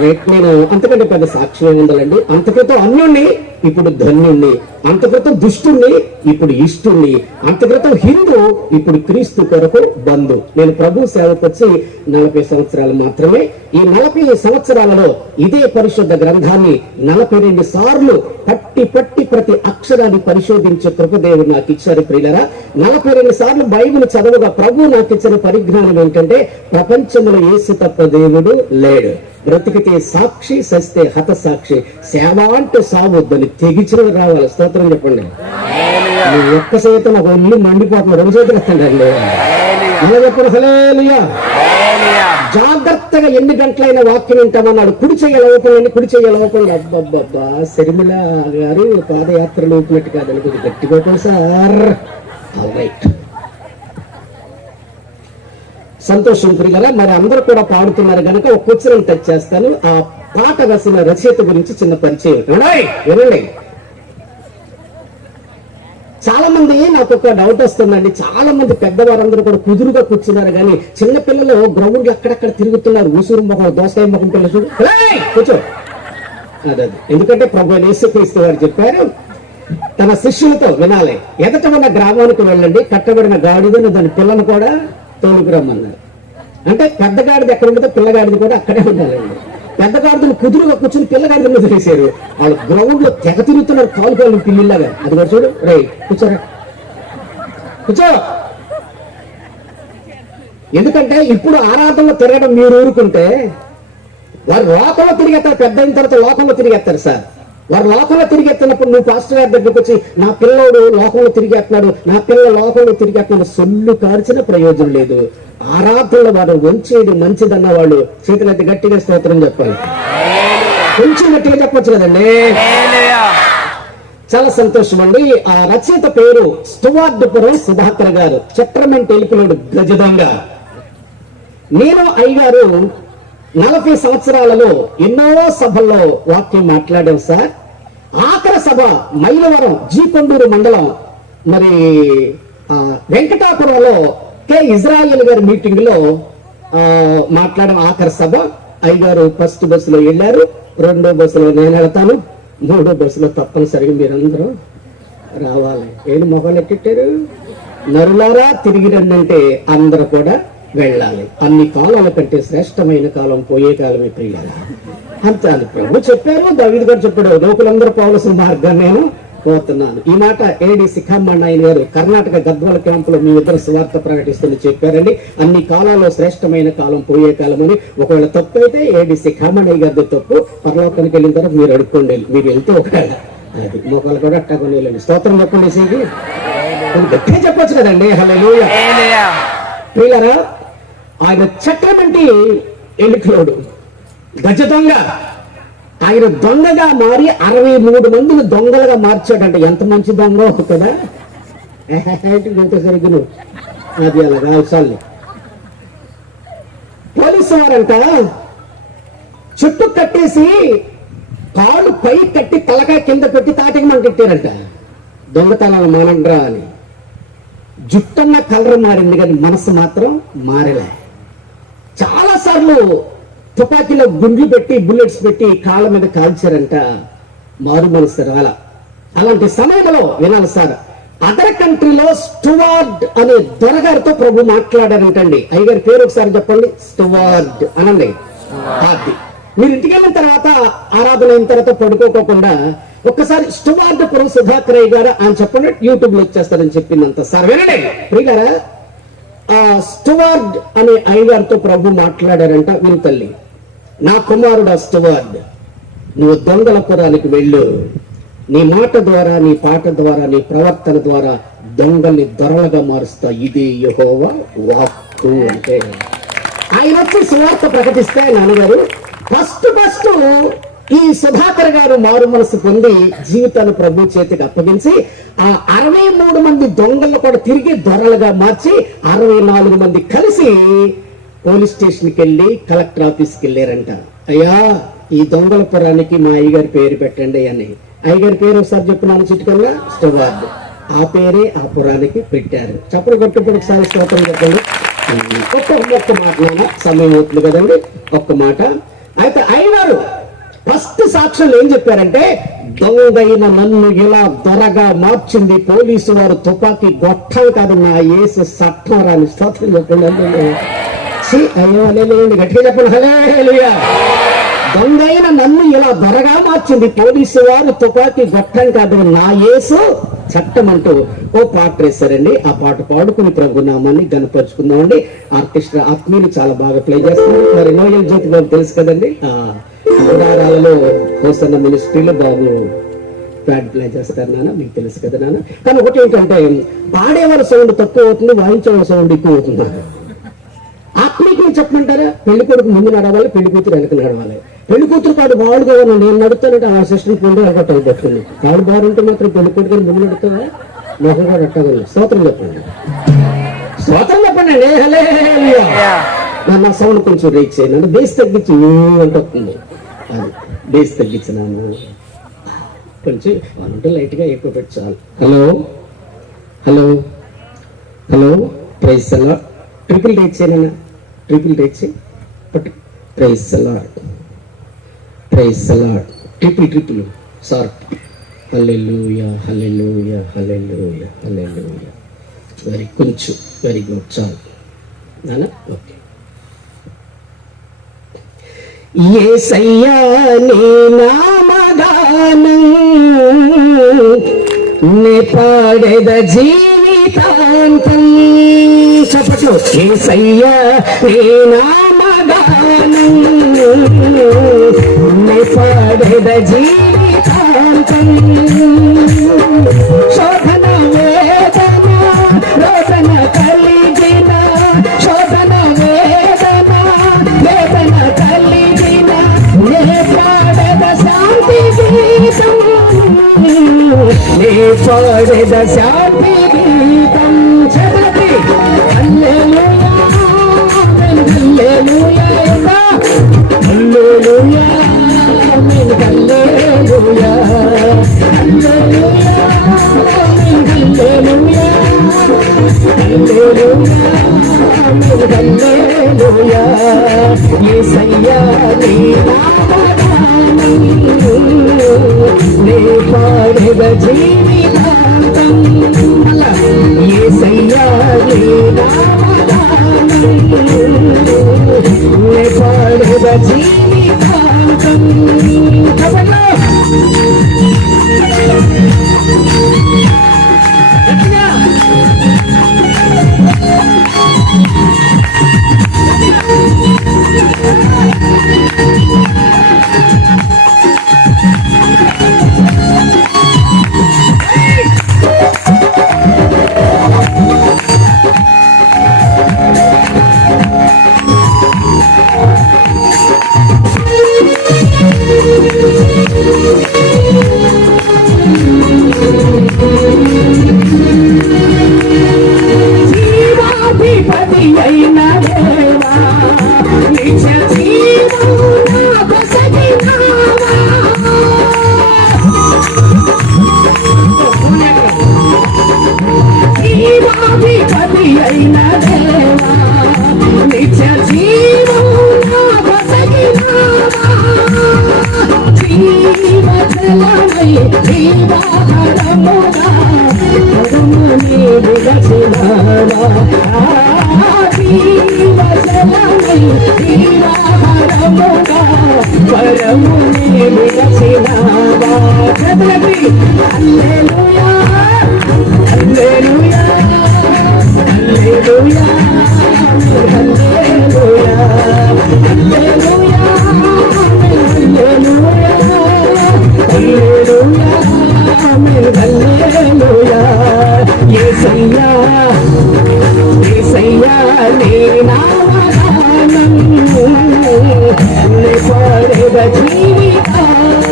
రేట్ నేను అంతకంటే పెద్ద సాక్ష్యం ఉండాలండి. అంతక్రితం అన్యుణ్ణి, ఇప్పుడు ధన్యుణ్ణి. అంతక్రితం దుష్టుణ్ణి, ఇప్పుడు ఇష్టుణ్ణి. అంతక్రితం హిందూ, ఇప్పుడు క్రీస్తు కొరకు బంధు. నేను ప్రభు సేవకు వచ్చి 40 సంవత్సరాలు మాత్రమే. ఈ 40 సంవత్సరాలలో ఇదే పరిశుద్ధ గ్రంథాన్ని 42 సార్లు పట్టి ప్రతి అక్షరాన్ని పరిశోధించే కృపదేవుడు నాకు ఇచ్చారు ప్రియులరా. 42 సార్లు బైబిల్ చదవగా ప్రభు నాకు ఇచ్చిన పరిజ్ఞానం ఏంటంటే, ప్రపంచంలో యేసు తప్ప దేవుడు లేడు. బ్రతికితే సాక్షి, సస్తే హత సాక్షి. సేవ అంటే సావద్దని తెగిచిన రావాలి. స్తోత్రం చెప్పండి. ఒక్క సైతం ఒక ఒళ్ళు మండిపోతున్నా, 2 చేతులు వస్తుందండి. అలా చెప్పండి, హల్లెలూయా. జాగ్రత్తగా ఎన్ని గంటలైన వాక్యం వింటామన్నాడు. కుడి చెయ్యలోపండి, కుడి చెయ్యలోపండి. అబ్బబ్బబ్బా, శర్మిల గారు పాదయాత్రలు ఊపినట్టు కాదండి, కొద్దిగా గట్టిగా సార్. రైట్, సంతోషం ప్రియులారా. మరి అందరూ కూడా పాడుతున్నారు కనుక ఒక క్వశ్చన్ టచ్ చేస్తాను. ఆ పాట రాసిన రచయిత గురించి చిన్న పరిచయం వినండి. చాలా మంది నాకు ఒక డౌట్ వస్తుందండి, చాలా మంది పెద్దవారందరూ కూడా కుదురుగా కూర్చున్నారు, కానీ చిన్న పిల్లలు గ్రౌండ్ లో అక్కడక్కడ తిరుగుతున్నారు. ఊసూరు మొహం, దోసకాయ మొహం పిల్లలు చూడు, కూర్చో. అదే, ఎందుకంటే ప్రభు యేసుక్రీస్తు వారు చెప్పారు, తన శిష్యులతో వినాలి, ఎదట ఉన్న గ్రామానికి వెళ్ళండి, కట్టబడిన గాడిదను దాని పిల్లను కూడా తోలుకురమ్మన్నారు. అంటే పెద్ద గాడిద ఎక్కడ ఉంటుందో పిల్లగాడిది కూడా అక్కడే ఉండాలండి. పెద్ద గాడిదలు కుదురుగా కూర్చుని పిల్లగాడిదలు వదిలేశారు. వాళ్ళు గ్రౌండ్ లో తెగ తిరుగుతున్నారు, కాలు పిల్లిలాగా. అది కూడా చూడు, రై కూర్చోరా, కూర్చో. ఎందుకంటే ఇప్పుడు ఆరాధనలో తిరగడం మీరు ఊరుకుంటే, వారు లోకంలో తిరిగేస్తారు. పెద్ద అయిన తర్వాత లోకంలో తిరిగేస్తారు సార్. వారు లోకంలో తిరిగెత్తినప్పుడు నువ్వు పాస్టర్ గారి దగ్గరకు వచ్చి, నా పిల్లోడు లోకంలో తిరిగేస్తున్నాడు, నా పిల్ల లోకంలో తిరిగేస్తున్నాడు, సొల్లు కార్చిన ప్రయోజనం లేదు. ఆరాధనలో వారు వంచేది మంచిదన్న వాళ్ళు చేతులెత్తి గట్టిగా స్తోత్రం చెప్పాలి. కొంచెం గట్టిగా చెప్పొచ్చు కదండి. చాలా సంతోషం అండి. ఆ రచయిత పేరు స్టువార్డ్పురం సుధాకర్ గారు, చట్రమెంట్ ఎలుపులోడు గజదంగా. నేను అయ్యగారు 40 సంవత్సరాలలో ఎన్నో సభల్లో వాక్యం మాట్లాడాం సార్. ఆఖరి సభ మైలవరం జీకొండూరు మండలం మరి వెంకటాపురంలో కె ఇజ్రాయిల్ గారి మీటింగ్ లో మాట్లాడిన ఆఖరి సభ. అయ్యగారు ఫస్ట్ బస్సులో వెళ్ళారు, 2వ బస్సులో నేను వెళ్తాను, 3వ బస్సులో తప్పనిసరిగా మీరందరూ రావాలి. ఏం మొహాలు ఎట్టెట్టారు, నరులారా తిరిగి రండంటే అందరూ కూడా వెళ్ళాలి. అన్ని కాలాల కంటే శ్రేష్టమైన కాలం పోయే కాలమే ప్రియులారా. అంతే అని ప్రభు చెప్పారు, దావీదు గారు చెప్పాడు, లోకులందరూ పోవలసిన మార్గాన్ని నేను పోతున్నాను. ఈ మాట ఏడి శిఖామణాయన గారు కర్ణాటక గద్వాల క్యాంపులో మీ ఇద్దరు స్వార్థ ప్రకటిస్తుంది చెప్పారండి. అన్ని కాలాల్లో శ్రేష్టమైన కాలం పోయే కాలం అని. ఒకవేళ తప్పు అయితే ఏడి శిఖామణయ్య గారి తప్పు, పరలోకానికి వెళ్ళిన తర్వాత మీరు అడుక్కోండి, మీరు వెళ్తే ఒకవేళ అది మొక్కలు కూడా అట్టకొని వెళ్ళండి. స్తోత్రం చెప్పండి. సీకి గట్టిగా చెప్పొచ్చు కదండి. హల్లెలూయా. ప్రియులారా, ఆయన చట్రమంటి ఎలుకలోడు, గజ దొంగ, ఆయన దొంగగా మారి 63 మందిని దొంగలుగా మార్చాడంట. ఎంత మంచి దొంగ కదా. సరిగ్గా అది అలాగా చాలు. పోలీసు వారంట చుట్టూ కట్టేసి కాళ్ళు పై కట్టి తలకాయ కింద పెట్టి తాటికి మనం కట్టారంట. దొంగతనాలు మానండ్రా అని. జుట్టన్న కలర్ మారింది కానీ మనసు మాత్రం మారలే. చాలా సార్లు తుపాకీలో గుండ్లు పెట్టి బుల్లెట్స్ పెట్టి కాళ్ళ మీద కాల్చారంట. మారు మనసు రాలా. అలాంటి సమయంలో వినాలి సార్, అదర్ కంట్రీలో స్టువార్డ్ అనే దొరగారితో ప్రభు మాట్లాడారంటండి. అయ్యగారి పేరు ఒకసారి చెప్పండి. స్టువార్డ్ అనండి. అది మీరు ఇంటికి వెళ్ళిన తర్వాత ఆరాధన అయిన తర్వాత పడుకోకుండా ఒక్కసారి స్టువార్డ్ ప్రభు సుధాకరయ్య గారు అని చెప్పండి, యూట్యూబ్ లో వచ్చేస్తారని చెప్పిందంత సార్ వినండి ప్రియులారా. స్టువార్డ్ అనే అయ్యగారితో ప్రభు మాట్లాడారంట. విను తల్లి, నా కుమారుడు స్టువార్డ్, నువ్వు దొంగల పురానికి వెళ్ళు. నీ మాట ద్వారా, నీ పాట ద్వారా, నీ ప్రవర్తన ద్వారా దొంగల్ని దొరలుగా మారుస్తా. ఇది యెహోవా వాక్కు అంటే. ఆయన వచ్చి సువార్త ప్రకటిస్తే నాన్నగారు ఫస్ట్ ఈ సుధాకర్ గారు మారు మనసు పొంది జీవితాన్ని ప్రభు చేతికి అప్పగించి ఆ 63 మంది దొంగలు కూడా తిరిగి దొరలుగా మార్చి 64 మంది కలిసి పోలీస్ స్టేషన్కి వెళ్ళి కలెక్టర్ ఆఫీస్కి వెళ్ళారంట. అయ్యా, ఈ దొంగల పురానికి మా అయ్యగారి పేరు పెట్టండి అని. అయ్యగారి పేరు ఒకసారి చెప్పున్నాను చిటికల్లా, స్టువార్డ్. ఆ పేరే ఆ పురానికి పెట్టారు. చప్పుడు కొట్టుబడి ఒకసారి స్తోత్రం చెప్పండి. ఒక్క మాటలైనా సమయం అవుతుంది కదండి, ఒక్క మాట. అయితే అయ్యగారు ఫస్ట్ సాక్ష్యంలో ఏం చెప్పారంటే, దొంగైన నన్ను ఇలా దొరగా మార్చింది పోలీసు వారు తుపాకీ గొట్టం కాదు, నా యేసు సత్వరాని. స్తోత్రం చెప్పండి. అయ్యో లేదండి, గట్టిగా చెప్పండి. హల్లెలూయా. దొంగైన నన్ను ఇలా దొరగా మార్చింది పోలీసు వారు తుపాకీ గొట్టం కాదు, నా యేసు చట్టం అంటూ ఓ పాట వేశారండి. ఆ పాట పాడుకుని ప్రభు నామాన్ని గనపరుచుకుందామండి. ఆర్కెస్ట్రా ఆత్మీయులు చాలా బాగా ప్లే చేస్తున్నారు. మరి నోయల్ జ్యోతి బాబు తెలుసు కదండి, ఉదారాలలో హోసన్న మినిస్ట్రీలో బాబు ప్యాడ్ ప్లే చేస్తారు నాన్న, మీకు తెలుసు కదా నాన్న. కానీ ఒకటి ఏంటంటే, పాడేవాళ్ళ సౌండ్ తక్కువ అవుతుంది, వాయించేవాళ్ళ సౌండ్ ఎక్కువ అవుతుంది. ఆత్మీయులు చెప్పమంటారా? పెళ్లి కొడుకు ముందు నడవాలి, పెళ్లి కూతురు వెనక నడవాలి. పెళ్లి కూతురు కాదు బాగుగా నేను నడుతానంటే ఆ అసిస్టెంట్ ముందు అడగట్టాలి పట్టుకుని. కాడు బాగుంటే మాత్రం పెళ్లి కొడుకు ముందు నడుతుందా, మొహం కూడా అట్టగలను. స్తోత్రం చెప్పండి, స్తోత్రం చెప్పండి. నా సౌండ్ కొంచెం రీచ్ అయ్యింది, బేస్ తగ్గించి అంటే వస్తుంది. అది బేస్ తగ్గించినాను కొంచెం, అంటే లైట్ గా ఎక్కువ పెట్టి చాలు. హలో హలో హలో, ప్రైజ్ అలా ట్రిపుల్ రీచ్ అయినా, ట్రిపుల్ రీచ్ బట్ ప్రైజ్ అలాడ్, ప్రైజ్ అలాడ్, ట్రిపుల్ సార్. హల్లెలూయా హల్లెలూయా హల్లెలూయా హల్లెలూయా. కొంచెం వెరీ గుడ్, చాలు నాన్న. ఓకే. యేసయ్యా నీ నామగానం నే పాడెద జీవితాంతం. చప్పట్లు. యేసయ్యా నీ నామగానం నే పాడెద జీవితాంతం. శోధన వేదన రోదన కలిగిన, శోధన వేదన వేదన కలిగిన, నే పాడెద శాంతి గీతం, నే పాడెద శాంతి గీతం. చదవండి. హల్లెలూయా హల్లెలూయా హల్లెలూయా హల్లెలూయా హల్లెలూయా హల్లెలూయా హల్లెలూయా. యేసయ్యా నీ నామగానం నే పాడెద జీవితాంతం. యేసయ్యా నీ నామగానం నే పాడెద జీవితాంతం. అయిన దేవా నిత్య జీవము నాకు సగినావా. జీవాధిపతి అయిన దేవా నిత్య జీవము నాకు సగినావా. జీవజలమై జీవాహారముగా పరముని విలసినావా. జీవజలమై జీవాహారముగా పరముని విలసినావా. చదవండి హల్లెలూయా హల్లెలూయా హల్లెలూయా హల్లెలూయా హల్లెలూయా హల్లెలూయా హల్లెలూయా. యేసయ్యా యేసయ్యా నీ నామగానం నీ పడెద జీవితాంతం.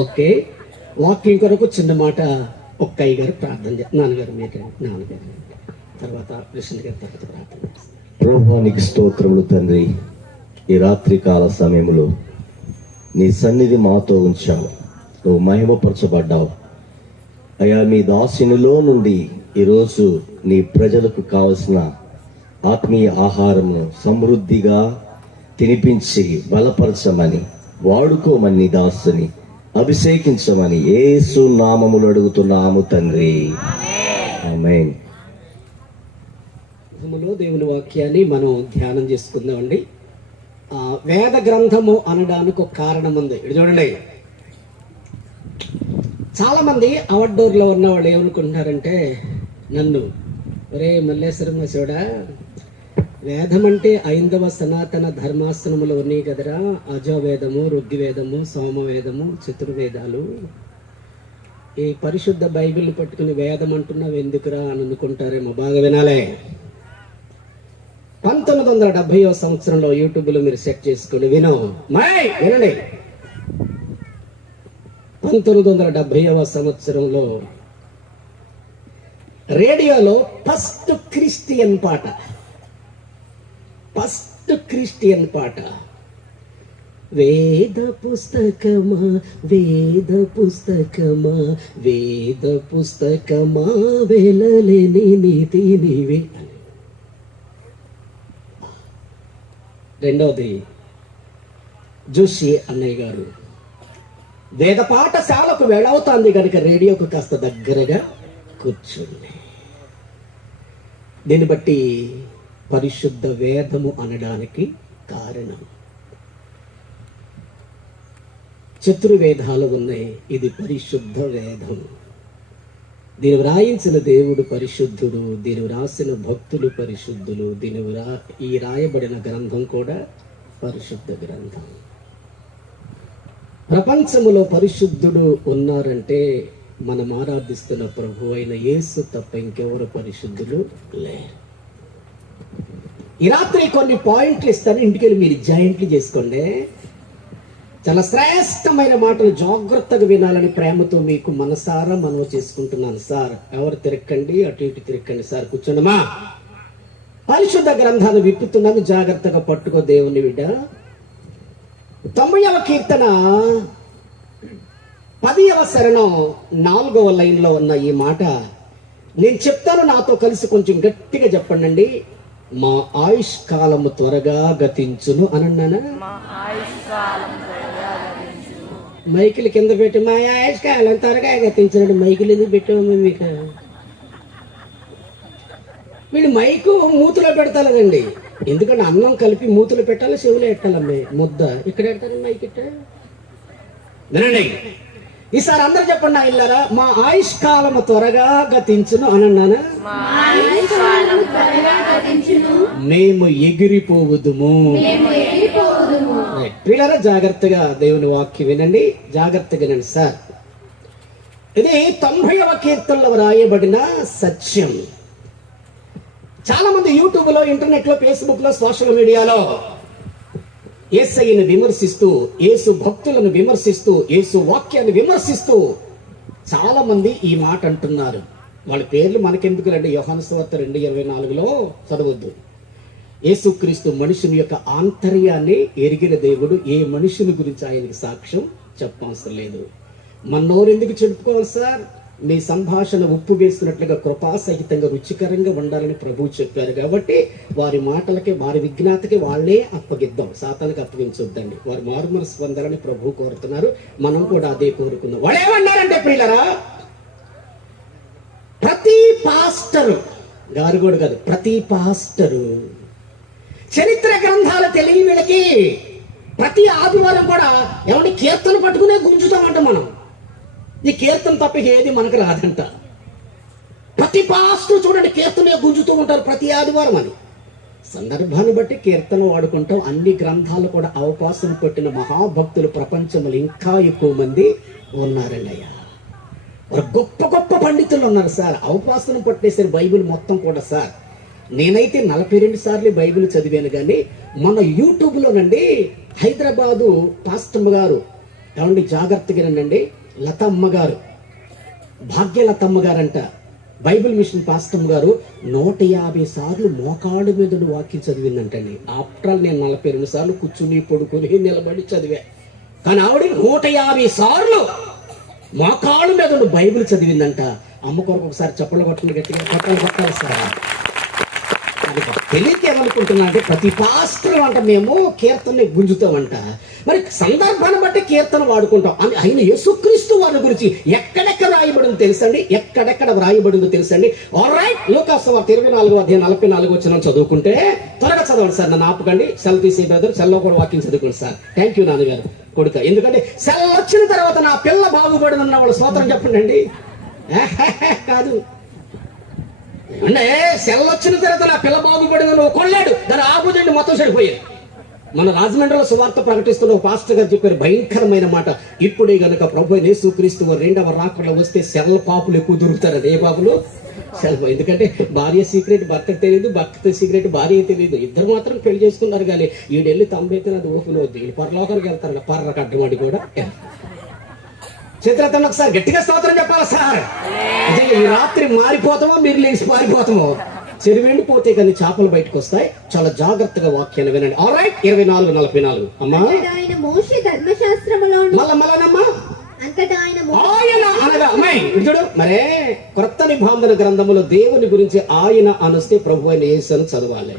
ఓకే, వాకింగ్ కొరకు చిన్న మాట ఒక్కయ్య గారు ప్రార్థన నాన్నగారు మీరు నాన్నగారు తర్వాత కృష్ణ గారి తర్వాత ప్రార్థన. ప్రభువానికి స్తోత్రములు తండ్రి. ఈ రాత్రి కాల సమయంలో నీ సన్నిధి మాతో ఉంచావు, నువ్వు మహిమపరచబడ్డావు అయ్యా. మీ దాసునిలో నుండి ఈరోజు నీ ప్రజలకు కావలసిన ఆత్మీయ ఆహారమును సమృద్ధిగా తినిపించి బలపరచమని, వాడుకోమని, నీ దాసుని అభిషేకించమని యేసు నామములు అడుగుతున్నాము తండ్రి, ఆమేన్. దేవుని వాక్యాన్ని మనం ధ్యానం చేసుకుందామండి. వేద గ్రంథము అనడానికి ఒక కారణం ఉంది. ఇది చూడండి, చాలా మంది అవుట్డోర్లో ఉన్న వాళ్ళు ఏమనుకుంటున్నారంటే నన్ను, ఒరే మల్లేశ్వరమ్మ చూడా, వేదం అంటే 5వ సనాతన ధర్మాసనములు ఉన్నాయి కదరా, అజోవేదము, ఋగ్వేదము, సోమవేదము, చతుర్వేదాలు. ఈ పరిశుద్ధ బైబిల్ని పట్టుకుని వేదం అంటున్నావు ఎందుకురా అని అనుకుంటారేమో. బాగా వినాలే. 1970వ సంవత్సరంలో యూట్యూబ్లో మీరు సెట్ చేసుకుని వినండి. 1970వ సంవత్సరంలో రేడియోలో ఫస్ట్ క్రిస్టియన్ పాట వేద పుస్తకమా వేద పుస్తకమా వేద పుస్తకమా వెలలేని నీతి నీవే. రెండవది, జోషి అన్నయ్య గారు వేద పాఠశాలకు వెళ్ళవుతుంది కనుక రేడియోకు కాస్త దగ్గరగా కూర్చుంది. దీన్ని బట్టి పరిశుద్ధ వేదము అనడానికి కారణం, చతుర్వేదాలు ఉన్నాయి, ఇది పరిశుద్ధ వేదం. దీని వ్రాయించిన దేవుడు పరిశుద్ధుడు, దీని వ్రాసిన భక్తులు పరిశుద్ధులు, ఈ రాయబడిన గ్రంథం కూడా పరిశుద్ధ గ్రంథం. ప్రపంచములో పరిశుద్ధుడు ఉన్నారంటే మనం ఆరాధిస్తున్న ప్రభు అయిన యేసు తప్ప ఇంకెవరు పరిశుద్ధులు లేరు. ఈ రాత్రి కొన్ని పాయింట్లు ఇస్తాను, ఇంటికి మీరు జాయింట్లు చేసుకోండి. చాలా శ్రేష్టమైన మాటలు జాగ్రత్తగా వినాలని ప్రేమతో మీకు మనసారా మనవి చేసుకుంటున్నాను. సార్ ఎవరు తిరక్కండి, అటు ఇటు తిరక్కండి. సార్ కూర్చోండమా. పరిశుద్ధ గ్రంథాన్ని విప్పుతున్నాను, జాగ్రత్తగా పట్టుకో దేవుని బిడ్డ. 90వ కీర్తన 10వ శరణం 4వ లైన్లో ఉన్న ఈ మాట నేను చెప్తాను, నాతో కలిసి కొంచెం గట్టిగా చెప్పండి. మా ఆయుష్ కాలము త్వరగా గతించును అనన్నానా. మైకిల్ కింద పెట్టి మా ఆయుష్ కాలం త్వరగా గతించినట్టు మైకిల్ ఎందుకు పెట్టాము మీకు? వీడు మైకు మూతులో పెడతాలేదండి, ఎందుకంటే అన్నం కలిపి మూతులు పెట్టాలి, చెవులో పెట్టాలమ్మే ముద్ద. ఇక్కడ పెడతారు మైక్ ఇట్ట. వినండి ఈసారి అందరు చెప్పండి ఇల్లారా, మా ఆయుష్ కాలము త్వరగా గతించును అనన్నానా. మేము ఎగిరిపోవుదుము. పిల్లరా జాగ్రత్తగా దేవుని వాక్యం వినండి, జాగ్రత్తగా వినండి. సార్ ఇది 90వ కీర్తనలో రాయబడిన సత్యం. చాలా మంది యూట్యూబ్ లో, ఇంటర్నెట్ లో, ఫేస్బుక్ లో, సోషల్ మీడియాలో యేసయ్యను విమర్శిస్తూ, యేసు భక్తులను విమర్శిస్తూ, యేసు వాక్యాన్ని విమర్శిస్తూ చాలా మంది ఈ మాట అంటున్నారు. వాళ్ళ పేర్లు మనకెందుకు రండి, యోహాను సువార్త 2:24లో చదవద్దు. యేసుక్రీస్తు మనుషుని యొక్క ఆంతర్యాన్ని ఎరిగిన దేవుడు, ఏ మనుషుని గురించి ఆయనకి సాక్ష్యం చెప్పవసరం లేదు. మన్నోరు ఎందుకు చెప్పుకోవాలి సార్? మీ సంభాషణ ఉప్పు వేస్తున్నట్లుగా కృపాసహితంగా రుచికరంగా ఉండాలని ప్రభువు చెప్పారు. కాబట్టి వారి మాటలకి, వారి విజ్ఞాతకి వాళ్ళే అప్పగిద్దాం, సాతానికి అప్పగించొద్దండి. వారి మారుమనసు పొందాలని ప్రభువు కోరుతున్నారు, మనం కూడా అదే కోరుకుందాం. వాళ్ళు ఏమన్నారంటే ప్రియులరా, ప్రతి పాస్టరు గారు కూడా కాదు, ప్రతి పాస్టరు చరిత్ర గ్రంథాలు తెలియని వీళ్ళకి ప్రతి ఆదివారం కూడా ఏమంటే కీర్తన పట్టుకునే గుంజుతామంట. మనం ఈ కీర్తన తప్ప ఏది మనకు రాదంట. ప్రతి పాస్టర్ చూడండి కీర్తనే గుంజుతూ ఉంటారు ప్రతి ఆదివారం అని. సందర్భాన్ని బట్టి కీర్తన వాడుకుంటాం. అన్ని గ్రంథాలు కూడా అవకాశం పెట్టిన మహాభక్తులు ప్రపంచంలో ఇంకా ఎక్కువ మంది ఉన్నారండి అయ్యా. వారు గొప్ప గొప్ప పండితులు ఉన్నారు సార్. అవకాశం పట్టేసారు బైబిల్ మొత్తం కూడా సార్. నేనైతే 42 సార్లు బైబిల్ చదివాను. కానీ మన యూట్యూబ్లోనండి హైదరాబాదు పాస్టమ్మ గారు, ఏమండి జాగ్రత్తగానండి, లతమ్మ గారు, భాగ్యలతమ్మ గారంట, బైబిల్ మిషన్ పాస్టమ్ గారు 150 సార్లు మోకాడు మీద వాక్యం చదివిందంటండి. ఆఫ్టర్ ఆల్ నేను 42 సార్లు కూర్చుని, పడుకొని, నిలబడి చదివా. కానీ ఆవిడ 150 సార్లు మోకాడు మీద బైబిల్ చదివిందంట. అమ్మ కొరకు ఒకసారి చప్పలు కొట్టండి, గట్టిగా కొట్టాలి సార్. తెలియక ఏమనుకుంటున్నా అంటే ప్రతి పాస్టర్ అంట మేము కీర్తనని గుంజుతామంట. మరి సందర్భాన్ని బట్టి కీర్తన వాడుకుంటాం. ఆయన యేసుక్రీస్తు వారి గురించి ఎక్కడెక్కడ రాయబడిందో తెలుసండి, ఎక్కడెక్కడ వ్రాయబడిందో తెలుసండి. ఆల్రైట్, లూకాసు సువార్త 24:44 చదువుకుంటే త్వరగా చదవండి సార్, నన్ను ఆపకండి. సెల్ తీసే బ్రదర్, సెల్లో కూడా వాక్యం చదువుకోండి సార్. థ్యాంక్ యూ నాన్నగారు కొడుక. ఎందుకంటే సెల్ వచ్చిన తర్వాత నా పిల్ల బాగుపడిందన్న వాళ్ళు స్తోత్రం చెప్పండి అండి. కాదు అంటే సెల్ వచ్చిన తర్వాత నా పిల్ల బాగుపడిందని కొల్లాడు, దాని ఆపుదండి మొత్తం సరిపోయాడు. మన రాజమండ్రిలో సువార్త ప్రకటిస్తున్న ఒక పాస్టర్ గారు చెప్పారు భయంకరమైన మాట. ఇప్పుడే గనుక ప్రభు యేసుక్రీస్తు రెండవ రాకడలో వస్తే సెల్ పాపులు ఎక్కువ దొరుకుతారండి. ఏ పాపులు? సెల్. ఎందుకంటే భార్య సీక్రెట్ భర్తకు తెలియదు, భర్త సీక్రెట్ భార్య తెలియదు. ఇద్దరు మాత్రం పెళ్లి చేసుకున్నారు. కానీ ఈడెళ్ళి తమ్మైతే అది ఓపెన్ అవుతుంది. వీళ్ళు పరలోకానికి వెళ్తారు, పర్రకు అడ్డమాడి కూడా. చిత్రతను ఒకసారి గట్టిగా స్తోత్రం చెప్పాలి సార్. ఈ రాత్రి మారిపోతామో, మీరు లేచి పారిపోతామో. చెరువెండిపోతే కానీ చేపలు బయటకు వస్తాయి. చాలా జాగ్రత్తగా వాక్యాన్ని వినండి. ఆల్రైట్, 24:44 అమ్మా. అంతటా ఆయన మోషే ధర్మశాస్త్రములోను మళ్ళనమ్మా అంతటా ఆయన ఆయన అనగా అమ్మాయి ఇటు చూడు. మరే క్రొత్త నిబంధన గ్రంథములో దేవుని గురించి ఆయన అనొస్తే ప్రభు అయిన యేసు అని చదవాలి.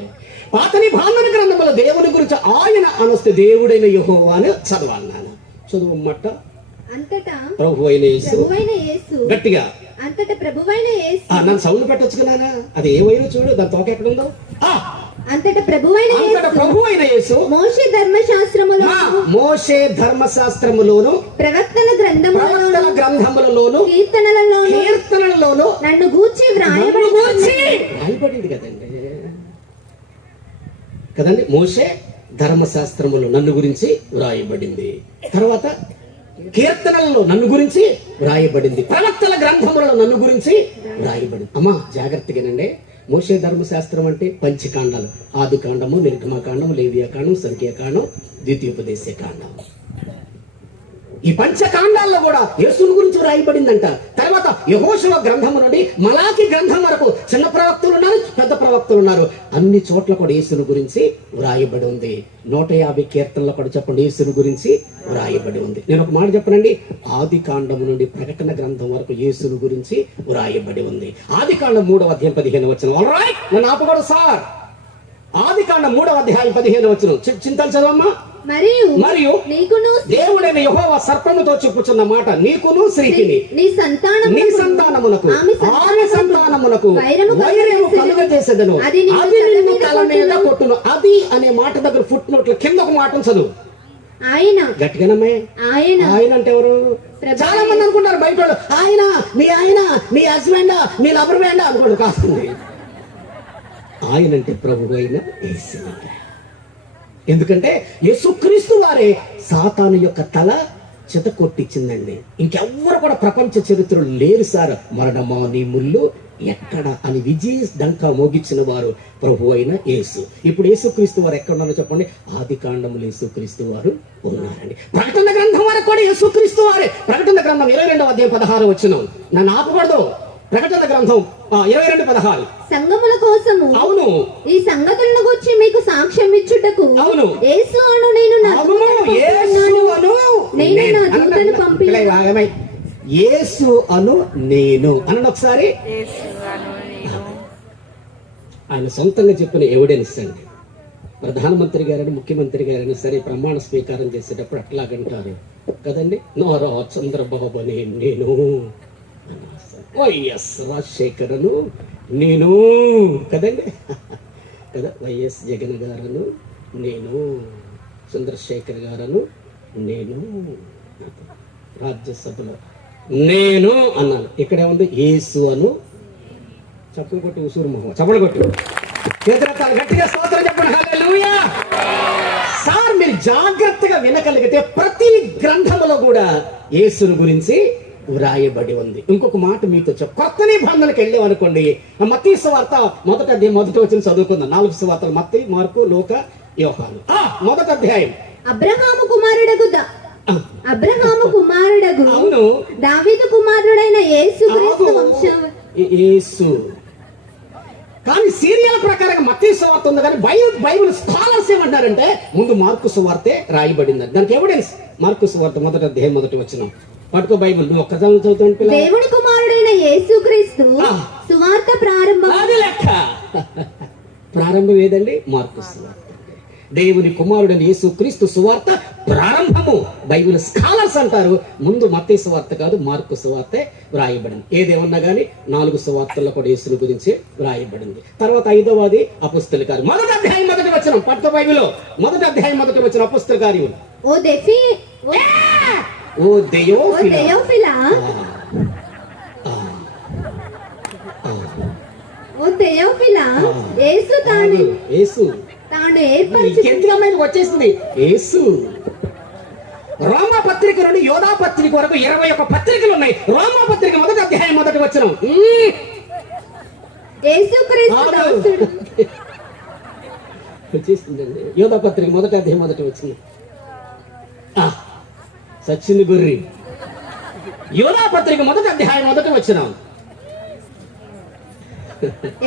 పాత నిబంధన గ్రంథములో దేవుని గురించి ఆయన అనొస్తే దేవుడైన యెహోవా అని చదవాలి. నాన్న చదువుమట్ట. అంతటా ప్రభు అయిన యేసు. ప్రభువైన యేసు. గట్టిగా. అంతటా ప్రభువైన యేసు. నన్ను సౌండ్ పెట్టొచ్చు కదా. అది ఏమైనా చూడు, దాని తోక ఎక్కడ ఉందో. అంతటా ప్రభువైన యేసు. ప్రభు అయిన యేసు మోషే ధర్మశాస్త్రములోను మోషే ధర్మశాస్త్రములోను ప్రవక్తల గ్రంథములలోను కీర్తనలలోను నన్ను గూర్చి వ్రాయబడింది కదండి. మోషే ధర్మశాస్త్రములో నన్ను గురించి వ్రాయబడింది. తర్వాత కీర్తనలలో నన్ను గురించి వ్రాయబడింది. ప్రవక్తల గ్రంథములలో నన్ను గురించి వ్రాయబడింది. అమ్మా జాగ్రత్తగానండి. మోషే ధర్మశాస్త్రం అంటే పంచకాండాలు. ఆదికాండము, నిర్గమకాండము, లేవియాకాండం, సంఖ్యాకాండం, ద్వితీయోపదేశ కాండం. ఈ పంచకాండాల్లో కూడా యేసుని గురించి వ్రాయబడిందంట. తర్వాత యెహోషువ గ్రంథము నుండి మలాకి గ్రంథం వరకు చిన్న ప్రవక్తలు ఉన్నారు, పెద్ద ప్రవక్తలు ఉన్నారు. అన్ని చోట్ల కూడా యేసుని గురించి వ్రాయబడి ఉంది. 150 కీర్తనలో కూడా చెప్పండి యేసుని గురించి వ్రాయబడి ఉంది. నేను ఒక మాట చెప్పనండి. ఆది కాండము నుండి ప్రకటన గ్రంథం వరకు యేసుని గురించి వ్రాయబడి ఉంది. ఆది కాండం 3వ అధ్యాయం 15వ వచనం. ఆల్రైట్, నన్ను ఆపకూడదు సార్. ఆది కాండం 3వ అధ్యాయం 15వ వచనం. చింతలు చదవమ్మా. మరియు దేవుడైన యెహోవా సర్పముతో చెప్పుచున్న మాట, నీకును స్త్రీకిని నీ సంతానమునకు ఆమె సంతానమునకు వైరము కలుగజేసేదను, అది నిన్ను తల మీద కొట్టును. అది అనే మాట దగ్గర ఫుట్ నోట్ల కింద ఒక మాట చదువు. ఆయన గట్టిగానమ్మే. ఆయన అంటే ఎవరు? చాలా మంది అనుకుంటారు బయట వాళ్ళు, ఆయన మీ హస్బెండ్, మీ లవర్ బ్యాండ్ అనుకోండి. కాస్తుంది. ఆయన అంటే ప్రభు అయిన యేసు. ఎందుకంటే యేసుక్రీస్తు వారే సాతాను యొక్క తల చెత కొట్టించిందండి. ఇంకెవ్వరు కూడా ప్రపంచ చరిత్రలో లేరు సార్. మరణమా నీ ముళ్ళు ఎక్కడ అని విజయ డంకా మోగించిన వారు ప్రభు అయిన యేసు. ఇప్పుడు యేసుక్రీస్తు వారు ఎక్కడ ఉన్నారో చెప్పండి. ఆది కాండములు యేసుక్రీస్తు వారు ఉన్నారండి. ప్రకటన గ్రంథం వరకు కూడా యేసుక్రీస్తు వారే. ప్రకటన గ్రంథం 22వ అధ్యాయం 16 వచనం. నన్ను ఆపకూడదు. ప్రకటన గ్రంథం 22:16. సంగముల కోసము అవును ఈ సంగతులను గురించి మీకు సాక్ష్యం ఇచ్చుటకు అవును యేసు అను నేను నా దూతను పంపి యేసు అను నేను అనండి ఒకసారి. ఆయన సొంతంగా చెప్పిన ఎవిడెన్స్ అండి. ప్రధానమంత్రి గారైనా ముఖ్యమంత్రి గారైనా సరే ప్రమాణ స్వీకారం చేసేటప్పుడు అట్లాగంటారు కదండి. నారా చంద్రబాబు అని నేను, వైఎస్ రాజశేఖరను నేను కదండి కదా, వైఎస్ జగన్ గారను నేను, చంద్రశేఖర్ గారను నేను, రాజ్యసభలో నేను అన్నాను. ఇక్కడే ఉంది యేసు అను. చప్పలు కొట్టి ఉసూరు మొహం చప్పలు కొట్టి చేతులెత్తాలి, గట్టిగా స్తోత్రం చెప్పండి. హల్లెలూయా. సార్ మీరు జాగ్రత్తగా వినగలిగితే ప్రతి గ్రంథములో కూడా యేసుని గురించి వ్రాయబడి ఉంది. ఇంకొక మాట మీతో కొత్త నిబంధనలకు వెళ్ళామనుకోండి. మత్తయి సువార్త మొదటి వచ్చిన చదువుకుందాం. 4 సువార్తలు మత్తయి, మార్కు, లూకా, యోహాను. మొదటి అధ్యాయం. అబ్రహాము కుమారుడగు అవును దావీదు కుమారుడైన యేసు. కానీ సీరియల్ ప్రకారంగా మత్తయి సువార్త ఉంది. కానీ బైబిల్ స్కాలర్స్ ఏమంటారంటే ముందు మార్కు సువార్తే రాయబడింది. దానికి ఎవిడెన్స్ మార్కు సువార్త 1వ అధ్యాయం 1వ వచనం. పట్టుకో బైబిల్. నువ్వు ఒక్కదాన్ని చదువుతుంటే దేవుని కుమారుడైన యేసుక్రీస్తు సువార్త ప్రారంభం. అది లెక్క. ప్రారంభం ఏదండి? మార్కు సువార్త. దేవుని కుమారుడైన యేసుక్రీస్తు సువార్త ప్రారంభము. బైబిల్ స్కాలర్స్ అంటారు ముందు మత్తయి సువార్త కాదు మార్కు సువార్తే వ్రాయబడింది. ఏదేమన్నా గానీ 4 సువార్తల్లో కూడా యేసుని గురించి వ్రాయబడింది. తర్వాత 5వది అపొస్తలుల కార్యం 1వ అధ్యాయం 1వ వచనం. పట్టుకో బైబిల్. 1వ అధ్యాయం 1వ వచనం. అపొస్తలుల కార్యం. ఓ దెయోఫిలా యేసు తాను ఏర్పరిచి వచ్చేసింది. యేసు రోమా పత్రిక నుండి యోధా పత్రిక వరకు 21 పత్రికలు ఉన్నాయి. రోమా పత్రిక 1వ అధ్యాయం 1వ వచనం. వచ్చేసిందండి. యోధా పత్రిక 1వ అధ్యాయం 1వ వచనం. సచిన్ గుర్రి. యోధా పత్రిక 1వ అధ్యాయం 1వ వచనం.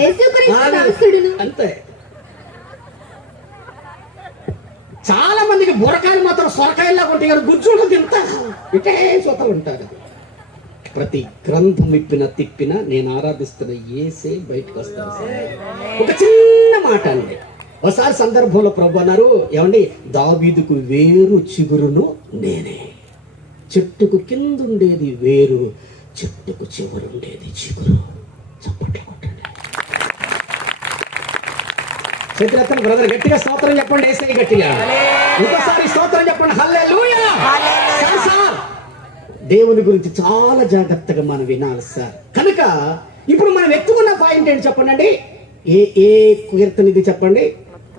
యేసుక్రీస్తు దాసుడును. అంతే. చాలా మందికి బుర్రకాయలు మాత్రం సొరకాయలాగా ఉంటాయి కానీ గుజ్జులు తింటారు, ఇటే సొతలు ఉంటారు. ప్రతి గ్రంథం తిప్పిన నేను ఆరాధిస్తున్న యేసే బయటకు వస్తాను సార్. ఒక చిన్న మాట అండి. ఒకసారి సందర్భంలో ప్రభు అన్నారు, ఏమండి, దావీదుకు వేరు చిగురును నేనే. చెట్టుకు కిందుండేది వేరు, చెట్టుకు చివరుండేది చిగురు. చప్పట్లు కొట్టండి. చేతులెత్తండి బ్రదర్, గట్టిగా స్తోత్రం చెప్పండి. యేసయ్య గట్టిగా ఇంకోసారి స్తోత్రం చెప్పండి. హల్లెలూయా. సార్, దేవుని గురించి చాలా జాగ్రత్తగా మనం వినాలి సార్. కనుక ఇప్పుడు మనం ఎత్తుకున్న పాయింట్ ఏంటి చెప్పండి. ఏ కీర్తన ఇది చెప్పండి?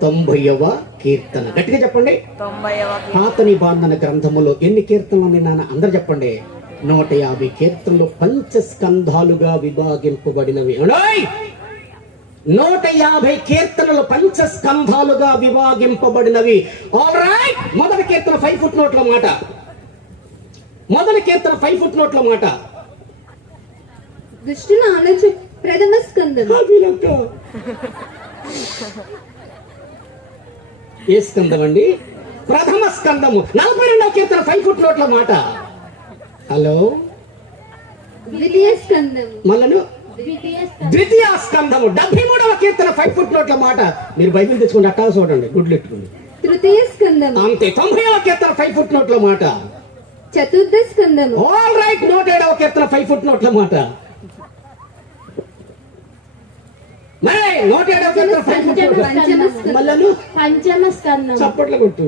90వ కీర్తన. గట్టిగా చెప్పండి. పాత నిబంధన గ్రంథములో ఎన్ని కీర్తనలు ఉన్నాయి? అందరు చెప్పండి. 150 కీర్తనలు పంచస్కంధాలుగా విభాగింపబడినవి. 150 కీర్తనలు పంచస్కంధాలుగా విభాగింపబడినవి. All right. మొదటి కీర్తన 5 ఫుట్ నోట్ల మాట. మొదటి కీర్తన 5 ఫుట్ నోట్ల మాట. దుష్టుల ఆలోచన ప్రథమ స్కందం. ఏ స్కందం అండి? ప్రథమ స్కందము. 42వ కీర్తన 5 ఫుట్ నోట్ల మాట. హలో, ద్వితీయ స్కందం. మళ్ళను ద్వితీయ స్కందము. 73వ కీర్తన 5 ఫుట్ నోట్ల మాట. మీరు బైబిల్ తెచ్చుకోండి, అట్టా చూడండి, గుడ్లు ఎట్టుకోండి. తృతీయ స్కందం. అంతే. 90వ కీర్తన 5 ఫుట్ నోట్ల మాట. చతుర్థ స్కందము. All right. 107వ కీర్తన 5 ఫుట్ నోట్ల మాట. 107వ కీర్తన 5 ఫుట్ నోట్ల మళ్ళను పంచమ స్కందం. చప్పట్లు కొట్టు.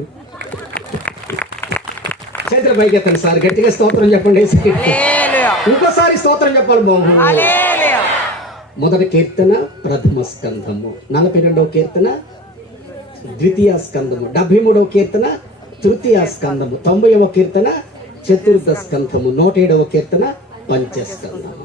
చేతుల పైకి ఎత్తండి సార్, గట్టిగా స్తోత్రం చెప్పండి. ఇంకోసారి స్తోత్రం చెప్పాలి. బాగుంది. మొదటి కీర్తన ప్రథమ స్కంధము. 42వ కీర్తన ద్వితీయ స్కంధము. 73వ కీర్తన తృతీయ స్కంధము. 90వ కీర్తన చతుర్థ స్కంధము. 107వ కీర్తన పంచస్కంధము.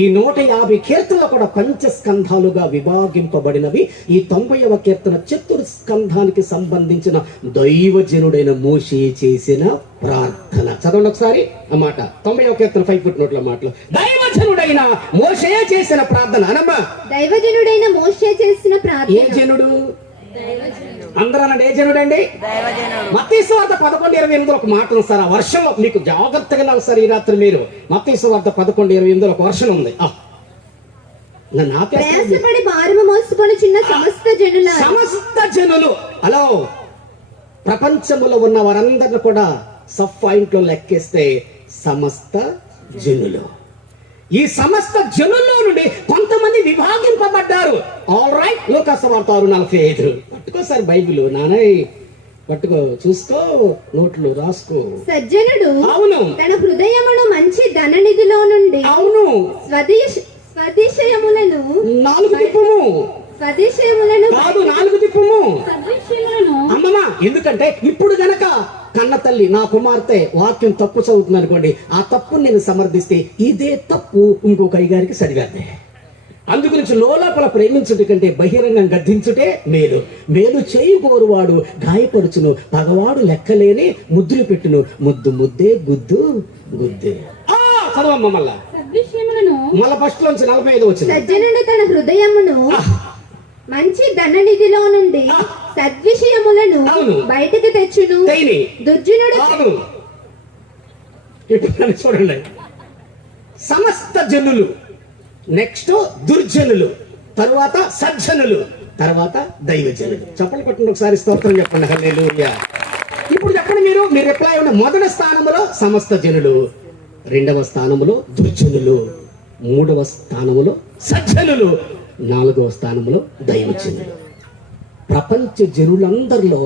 ఈ 150 కీర్తనలు కూడా పంచస్కంధాలుగా విభాగింపబడినవి. ఈ 90వ కీర్తన చతుర్స్కంధానికి సంబంధించిన దైవజనుడైన మోషే చేసిన ప్రార్థన. చదవండి ఒకసారి ఆ మాట. 90వ కీర్తన 5 ఫుట్ నోట్ల మాటలు. దైవజనుడైన మోషే చేసిన ప్రార్థన. అనమ్మా, దైవజనుడైన మోషే చేసిన ప్రార్థన. ఏ జనుడు? అందరూ అనండి, ఏ జనుడండి? మత్తయి సువార్త 11:28 ఒక మాట ఉంది సార్. ఆ వర్షంలో మీకు జాగ్రత్తగా నాకు సార్ ఈ రాత్రి మీరు మత్తయి సువార్త 11:28 ఒక వర్షం ఉంది. ప్రయాసపడి భారము మోసుకొని చిన్న సమస్త జనులు. హలో, ప్రపంచంలో ఉన్న వారందరిని కూడా సబ్ పాయింట్ లో లెక్కేస్తే సమస్త జనులు. ఈ సమస్త జనుల్లో నుండి కొంతమంది విభాగింపబడ్డారు. All right. లూకాసు వార్త 6:45. పట్టుకో సార్ బైబిల్, నానయ్ పట్టుకో, చూసుకో, నోట్లు రాసుకో. సజ్జనుడు అవును తన హృదయమును మంచి ధననిధిలో నుండి అవును స్వదేశయములను 4 తిప్పుము. స్వదేశయములను కాదు, 4 తిప్పుము. అమ్మమ్మా, ఎందుకంటే ఇప్పుడు గనక కన్న తల్లి నా కుమార్తె వాక్యం తప్పు చదువుతుంది అనుకోండి, ఆ తప్పుని నేను సమర్థిస్తే ఇదే తప్పు ఇంకొక అయ్యగారికి సరిగానే. అందుగురించి లోపల ప్రేమించుట కంటే బహిరంగం గద్దించుటే మేలు. మేలు చేయగోరువాడు గాయపరుచును, పగవాడు లెక్కలేని ముద్దులు పెట్టును. ముద్దే గుద్దు గుద్దే. చదవమ్మ మళ్ళా ఫస్ట్ నుంచి 45 వచ్చింది. సజ్జనుడు తన హృదయమును మంచి ధననిధిలో నుండి సద్విషయములను బయటకు తెచ్చును. దుర్జనుడు చూడండి, సమస్త జనులు, నెక్స్ట్ దుర్జనులు, తర్వాత సజ్జనులు, తర్వాత దైవజనులు. చప్పట్లు కొట్టండి ఒకసారి, స్తోత్రం చెప్పండి. హల్లెలూయా. ఇప్పుడు చెప్పండి, మీరు రిప్లై ఉన్న మొదటి స్థానంలో సమస్త జనులు, 2వ స్థానంలో దుర్జనులు, 3వ స్థానంలో సజ్జనులు, 4వ స్థానంలో దైవజనులు. ప్రపంచ జనులందరిలో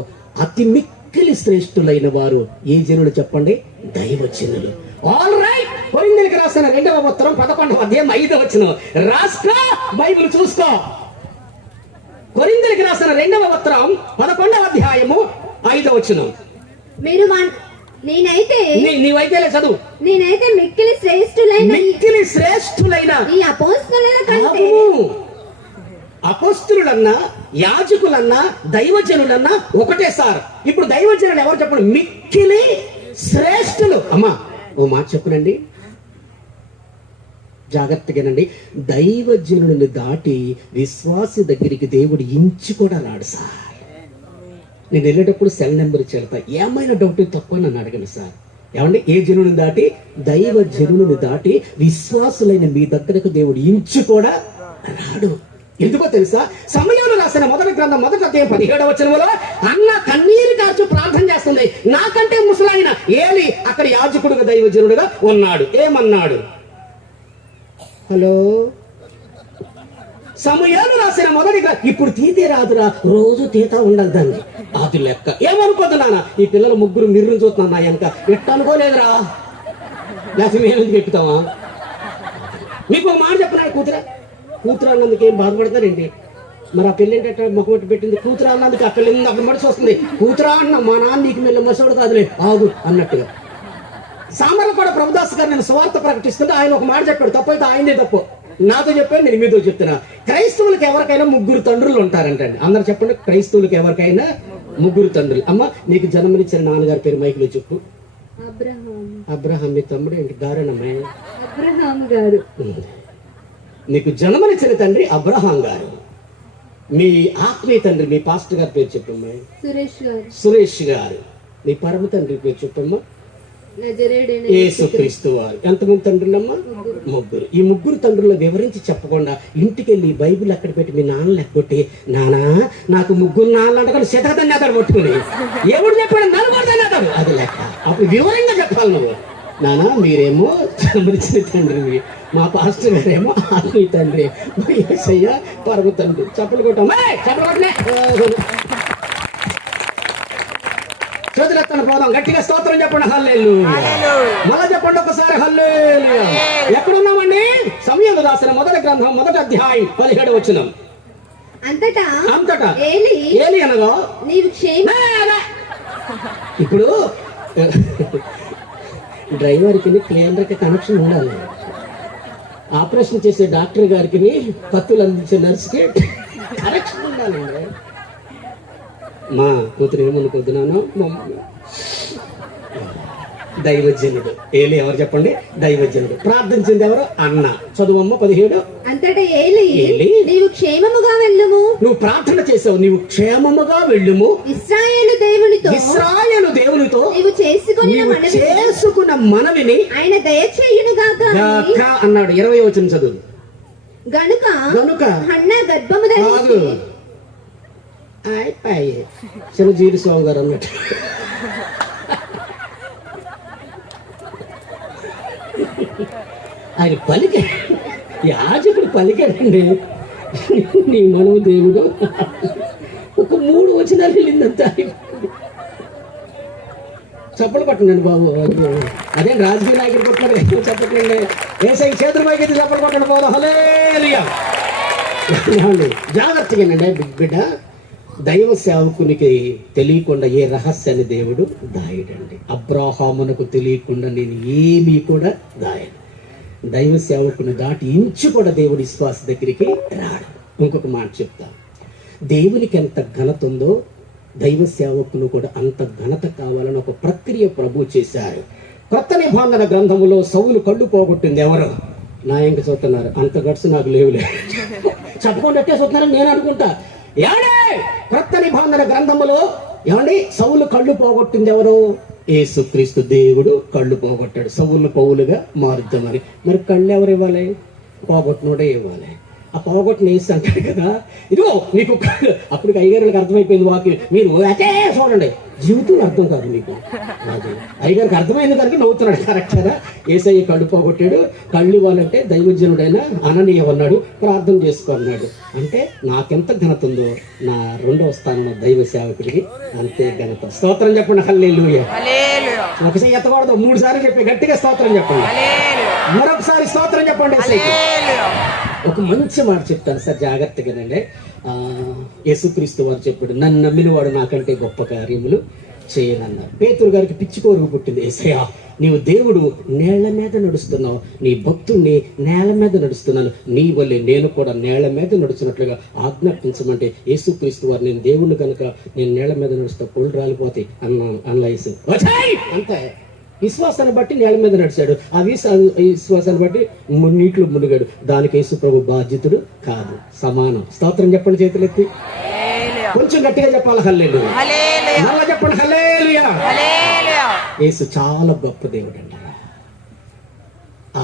అతి మిక్కిలి శ్రేష్ఠులైన వారు ఏ జనులు చెప్పండి? దైవజనులు. All right. కొరింథీయులకు రాసిన 2వ ఉత్తరం 11వ అధ్యాయం 5వ వచనం రాసుకో, బైబిల్ చూసుకో. కొరింథీయులకు రాసిన 2వ ఉత్తరం 11వ అధ్యాయము 5వ వచనం. మీరు నీవైతే చదువు. నేనైతే మిక్కిలి శ్రేష్ఠులైన ఈ అపోస్తలుల కంటే, అపోస్తలులన్నా యాజకులన్నా దైవజనులన్నా ఒకటే సార్. ఇప్పుడు దైవజనులు ఎవరు చెప్పండి? మిక్కిలి శ్రేష్ఠులు. అమ్మా, ఓ మాట చెప్పునండి, జాగ్రత్తగానండి. దైవజనుని దాటి విశ్వాసి దగ్గరికి దేవుడు ఇంచు కూడా రాడు సార్. నేను వెళ్ళేటప్పుడు సెల్ నెంబర్ చెల్తా, ఏమైనా డౌట్ తక్కువ నన్ను అడగండి సార్. ఏమండి, ఏ జనుని దాటి? దైవ జనుని దాటి విశ్వాసులైన మీ దగ్గరకు దేవుడు ఇంచు కూడా రాడు. ఎందుకో తెలుసా? సమయంలో రాసిన మొదటి గ్రంథం 1:17 వచనంలో అన్న కన్నీరు కార్చు ప్రార్థన చేస్తుంది. నాకంటే ముసలాయన ఏలి అక్కడ యాజకుడుగా దైవజనుడుగా ఉన్నాడు. ఏమన్నాడు? హలో, సమయాలు రాసిన మొదటి ఇప్పుడు తీతే రాదురా, రోజు తీతా ఉండాలి దాన్ని. అది లెక్క. ఏమనుకోద్దు నాన్న, ఈ పిల్లలు ముగ్గురు మిర్రుని చూస్తున్నా నా వెనక. ఎట్ట అనుకోలేదురా, లేకపోతే మేము ఎందుకు ఎక్కుతావా? మీకు ఒక మాట చెప్పినాడు, కూతురు అన్నందుకు ఏం బాధపడతారండి? మరి ఆ పెళ్ళి ఏంటంటే మొక్కబెట్టి పెట్టింది కూతురు అన్నందుకు. ఆ పెళ్ళి అప్పుడు మడిచి వస్తుంది. కూతురా అన్న మా నాన్న నీకు మెల్ల మసోడు కాదులే ఆగు అన్నట్టుగా. సామర్లు కూడా ప్రభుదాస్ గారు నేను స్వార్థ ప్రకటిస్తుంటే ఆయన ఒక మాట చెప్పాడు, తప్పైతే ఆయనే తప్పు. నాతో చెప్పాను, నేను మీతో చెప్తున్నా. క్రైస్తవులకు ఎవరికైనా 3 తండ్రులు ఉంటారంటండి. అందరు చెప్పండి, క్రైస్తవులకు ఎవరికైనా 3 తండ్రులు. అమ్మ, నీకు జన్మనిచ్చిన నాన్నగారి పేరు మైకులో చెప్పు. అబ్రహాం. మీ తమ్ముడు ఏంటి గారేనమ్మా? అబ్రహాం గారు. నీకు జన్మనిచ్చిన తండ్రి అబ్రహాం గారు. మీ ఆత్మీయ తండ్రి, మీ పాస్టర్ గారి పేరు చెప్పమ్మా. సురేష్ గారు. మీ పరమ తండ్రి పేరు చెప్పమ్మా. యేసుక్రీస్తు వారు. ఎంతమంది తండ్రులమ్మా? 3. ఈ 3 తండ్రులు వివరించి చెప్పకుండా ఇంటికి వెళ్ళి బైబిల్ అక్కడ పెట్టి మీ నాన్న లెక్కొట్టి, నానా నాకు 3 నాన్నలు అంటే శతకదాన్ని అతడు పట్టుకుని ఎవడు చెప్పాడు? నలుగురు అతడు. అది లెక్క. అప్పుడు వివరంగా చెప్పాలి నువ్వు. నానా మీరేమో జన్మనిచ్చిన తండ్రి, మా పాస్టర్ గారేమో ఆత్మీయ తండ్రి, యేసయ్య పరమ తండ్రి. చప్పలు కొట్టమ్మా, చప్పలు కొట్టలే. చేతులెత్తన పోదాం, గట్టిగా స్తోత్రం చెప్పండి. హల్లెలూయా. మళ్ళా చెప్పండి ఒకసారి హల్లెలూయా. ఎక్కడున్నామండి? సమూయేలు రాసిన మొదటి గ్రంథం 1వ అధ్యాయం 17వ వచనం. అంతటా ఏలి అనగా నీవు ఇప్పుడు డ్రైవర్కి క్లీనర్కి కనెక్షన్ ఉండాలి. ఆపరేషన్ చేసే డాక్టర్ గారికి కత్తులు అందించే నర్సుకి కనెక్షన్ ఉండాలండి. మా కూతురు ఏమనుకుంటున్నాను, దైవజనుడు ఏలి. ఎవరు చెప్పండి? దైవజనుడు. ప్రార్థించింది ఎవరు? అన్న. చదువమ్మ 17. అంతటా ఏలి నీవు క్షేమముగా వెళ్ళుము. నువ్వు ప్రార్థన చేసావు, నీవు క్షేమముగా వెళ్ళుము. ఇశ్రాయేలు దేవునితో నీవు చేసుకున్న మనవిని ఆయన దయచేయును గాక అన్నాడు. 20వ వచనం చదువు. గనుక హన్నా గర్భము ధరించి చిన్నజీరి స్వామి గారు అన్నట్టు ఆయన పలికాడు, యాజకుడు పలికాడండి. నీ మనవు దేవుడు. ఒక 3 వచనాలు వెళ్ళిందంతా. చప్పలు పట్టండి బాబు. అదే రాజకీయ నాయకుడు కొట్టాడు చెప్పట్లండి. ఏసై చేతుల పైకి చప్పలు పట్టండి పోదాం. హల్లెలూయా. జాగ్రత్తగానండి బిడ్డ. దైవ సేవకునికి తెలియకుండా ఏ రహస్యాన్ని దేవుడు దాయడండి. అబ్రాహామునకు తెలియకుండా నేను ఏమీ కూడా దాయను. దైవ సేవకుని దాటి ఇంచు కూడా దేవుడి విశ్వాస దగ్గరికి రాడు. ఇంకొక మాట చెప్తా, దేవునికి ఎంత ఘనత ఉందో దైవ సేవకులు కూడా అంత ఘనత కావాలని ఒక ప్రక్రియ ప్రభు చేశారు. కొత్త నిబంధన గ్రంథములో సౌలు కళ్ళు పోగొట్టింది ఎవరు? నా ఇంక చూస్తున్నారు. అంత గడుసు నాకు లేవులే. చెప్పకుండా చూస్తున్నారని నేను అనుకుంటా. కొత్త నిబంధన గ్రంథములో ఏమండి సౌలు కళ్ళు పోగొట్టింది ఎవరు? యేసుక్రీస్తు దేవుడు కళ్ళు పోగొట్టాడు సౌలు పౌలుగా మారుద్దామని. మరి కళ్ళు ఎవరు ఇవ్వాలి? పోగొట్టినోడే ఇవ్వాలి. ఆ పోగొట్టిన వేసి అంటాడు కదా, ఇదిగో మీకు అప్పుడు అయ్యగారికి అర్థమైపోయింది వాక్యం. మీరు అదే చూడండి, జీవితం అర్థం కాదు మీకు. అది అయ్యగారికి అర్థమైంది కనుక నవ్వుతున్నాడు. కరెక్ట్ కదా. ఏసయ్య కళ్ళు పోగొట్టాడు. కళ్ళు ఇవ్వాలంటే దైవజనుడైన అననీయ అన్నాడు, ప్రార్థన చేసుకున్నాడు. అంటే నాకెంత ఘనత ఉందో నా 2వ స్థానంలో దైవ సేవకుడికి అంతే ఘనత. స్తోత్రం చెప్పండి. హల్లెలూయా. ఒకసారి ఎత్తకూడదు, 3 సార్లు చెప్పి గట్టిగా స్తోత్రం చెప్పండి. మరొకసారి స్తోత్రం చెప్పండి. ఒక మంచి మాట చెప్తాను సార్, జాగ్రత్తగానండి. యేసుక్రీస్తు వారు చెప్పాడు, నన్ను నమ్మిన వాడు నాకంటే గొప్ప కార్యములు చేయనన్నారు. పేతురు గారికి పిచ్చికోరు పుట్టింది. యేసయ్యా నీవు దేవుడు నేళ్ల మీద నడుస్తున్నావు, నీ భక్తుణ్ణి నేల మీద నడుస్తున్నాను, నీ వల్లే నేను కూడా నేళ్ల మీద నడుచున్నట్లుగా ఆజ్ఞాపించమంటే యేసుక్రీస్తు వారు నేను దేవుణ్ణి కనుక నేను నేళ్ల మీద నడుస్తా పొళ్ళు రాలిపోతాయి అన్న యేసు అంతే. విశ్వాసాన్ని బట్టి నేల మీద నడిచాడు. ఆ విశ్వాసాన్ని బట్టి నీటిలో మునిగాడు. దానికి యేసు ప్రభు బాధ్యతుడు కాదు, సమానం. స్తోత్రం చెప్పండి, చేతులెత్తి కొంచెం గట్టిగా చెప్పాలి. హల్లెలూయా. మళ్ళా చెప్పండి, హల్లెలూయా. యేసు చాలా గొప్ప దేవుడు అండి.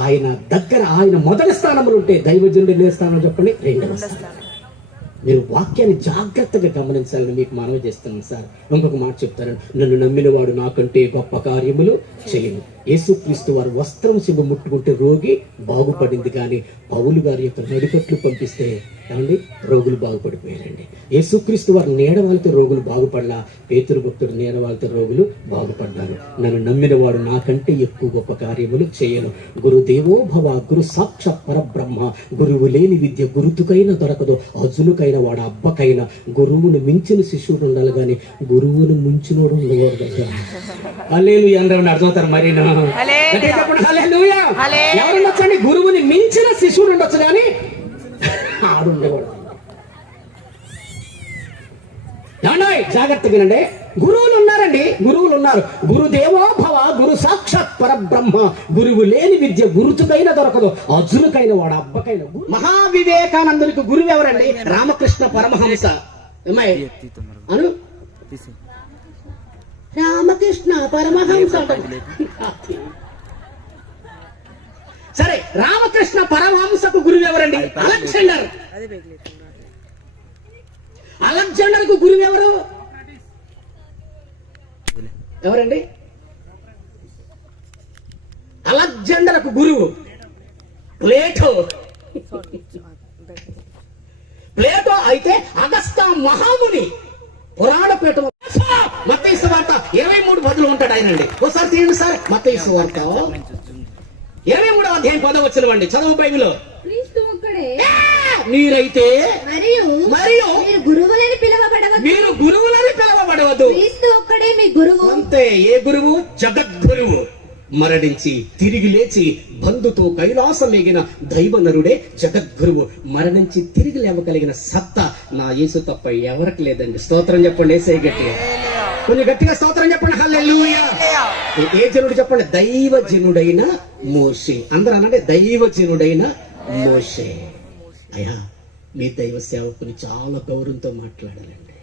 ఆయన దగ్గర ఆయన మొదటి స్థానంలో ఉంటే దైవజనుడు ఏ స్థానం చెప్పండి? రెండవ స్థానం. మీరు వాక్యాన్ని జాగ్రత్తగా గమనించాలని మీకు మనవి చేస్తున్నాను సార్. ఇంకొక మాట చెప్తారు, నన్ను నమ్మిన వాడు నాకంటే గొప్ప కార్యములు చేయను. యేసుక్రీస్తు వారు వస్త్రం సింగు ముట్టుకుంటే రోగి బాగుపడింది, కానీ పౌలు గారి యొక్క నడికట్లు పంపిస్తే ఏమండి రోగులు బాగుపడిపోయారండి. యేసుక్రీస్తు వారు నీడవాళ్ళతో రోగులు బాగుపడలా, పేతురు భక్తుడు నీడవాళ్ళతో రోగులు బాగుపడ్డారు. నన్ను నమ్మిన వాడు నాకంటే ఎక్కువ గొప్ప కార్యములు చేయను. గురుదేవో భవ, గురు సాక్షాత్ పరబ్రహ్మ. గురువు లేని విద్య గురుతుకైనా దొరకదు, అజునుకైనా వాడు అబ్బకైనా. గురువును మించిన శిష్యుడు ఉండాలి, కానీ గురువును ముంచినోడు ఉండకూడదు. హల్లెలూయా అంటే అర్థమవుతారు మరి. ఎవరుండొచ్చండి? గురువుని మించిన శిష్యుడు ఉండొచ్చు, కానీ ఆడు ఉండకూడదు. జాగ్రత్తగా వినండి. గురువులు ఉన్నారండి, గురువులు ఉన్నారు. గురుదేవో భవ, గురు సాక్షాత్ పరబ్రహ్మ. గురువు లేని విద్య గురుతుకైనా దొరకదు, అర్జునుకైనా వాడు అబ్బకైనా. మహావివేకానందునికి గురువు ఎవరండి? రామకృష్ణ పరమహంస. అను రామకృష్ణ పరమహంస. సరే, రామకృష్ణ పరమహంసకు గురువు ఎవరండి? అలెగ్జాండర్. అలెగ్జాండర్ కు గురువు ఎవరండి? అలెగ్జాండర్ కు గురువు ప్లేటో. ప్లేటో అయితే అగస్తా మహాముని. పురాణ పీఠం మత్తయి సువార్త 23:10 ఉంటాడు ఆయనండి. ఒకసారి తీయండి సార్. మత్తయి సువార్త 23వ అధ్యాయం 10వ వచనం అండి. చదువు బైబిల్. క్రీస్తు ఒక్కడే మీరైతే మరియు మీరు గురువులని పిలవబడవద్దు. క్రీస్తు ఒక్కడే మీ గురువు. అంతే. ఏ గురువు? జగద్గురువు. మరణించి తిరిగి లేచి బంధుతో కైలాసం ఎగిన దైవ నరుడే జగద్గురువు. మరణించి తిరిగి లేవగలిగిన సత్తా నా యేసు తప్ప ఎవరికి లేదండి. స్తోత్రం చెప్పండి. యేసయ్య గట్టిగా, కొంచెం గట్టిగా స్తోత్రం చెప్పండి. హల్లెలూయా. ఏ జనుడు చెప్పండి? దైవజనుడైన మోషే. అందరూ అనండి, దైవజనుడైన మోషే. అయ్యా, మీ దైవ సేవకుని చాలా గౌరవంతో మాట్లాడాలండి.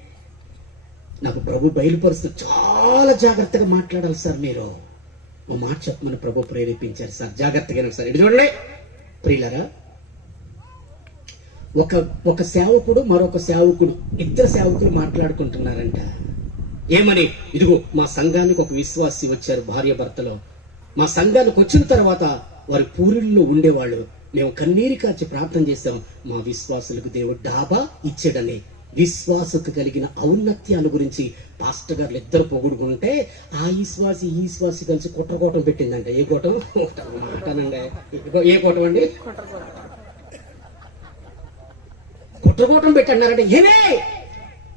నాకు ప్రభు బయలుపరుస్తూ చాలా జాగ్రత్తగా మాట్లాడాలి సార్. మీరు ఓ మాట చెప్పమని ప్రభు ప్రేరేపించారు సార్. జాగ్రత్తగా సార్. ఇది చూడండి ప్రియులారా, ఒక సేవకుడు మరొక సేవకుడు, ఇద్దరు సేవకులు మాట్లాడుకుంటున్నారంట. ఏమని? ఇదిగో మా సంఘానికి ఒక విశ్వాసి వచ్చారు, భార్య భర్తలో. మా సంఘానికి వచ్చిన తర్వాత వారి పూరిల్లో ఉండేవాళ్ళు. మేము కన్నీరు కార్చి ప్రార్థన చేశాం, మా విశ్వాసులకు దేవుడు డాబా ఇచ్చాడని. విశ్వాసకు కలిగిన ఔన్నత్యాల గురించి పాస్టర్ గారు ఇద్దరు పొగుడుకుంటే ఆ విశ్వాసి ఈ విశ్వాసి కలిసి కుట్రకోటం పెట్టిందంట. ఏ కోటం? మాటనండి. ఏ కోటం అండి? కుట్రకోటం పెట్టన్నారంటే ఏమే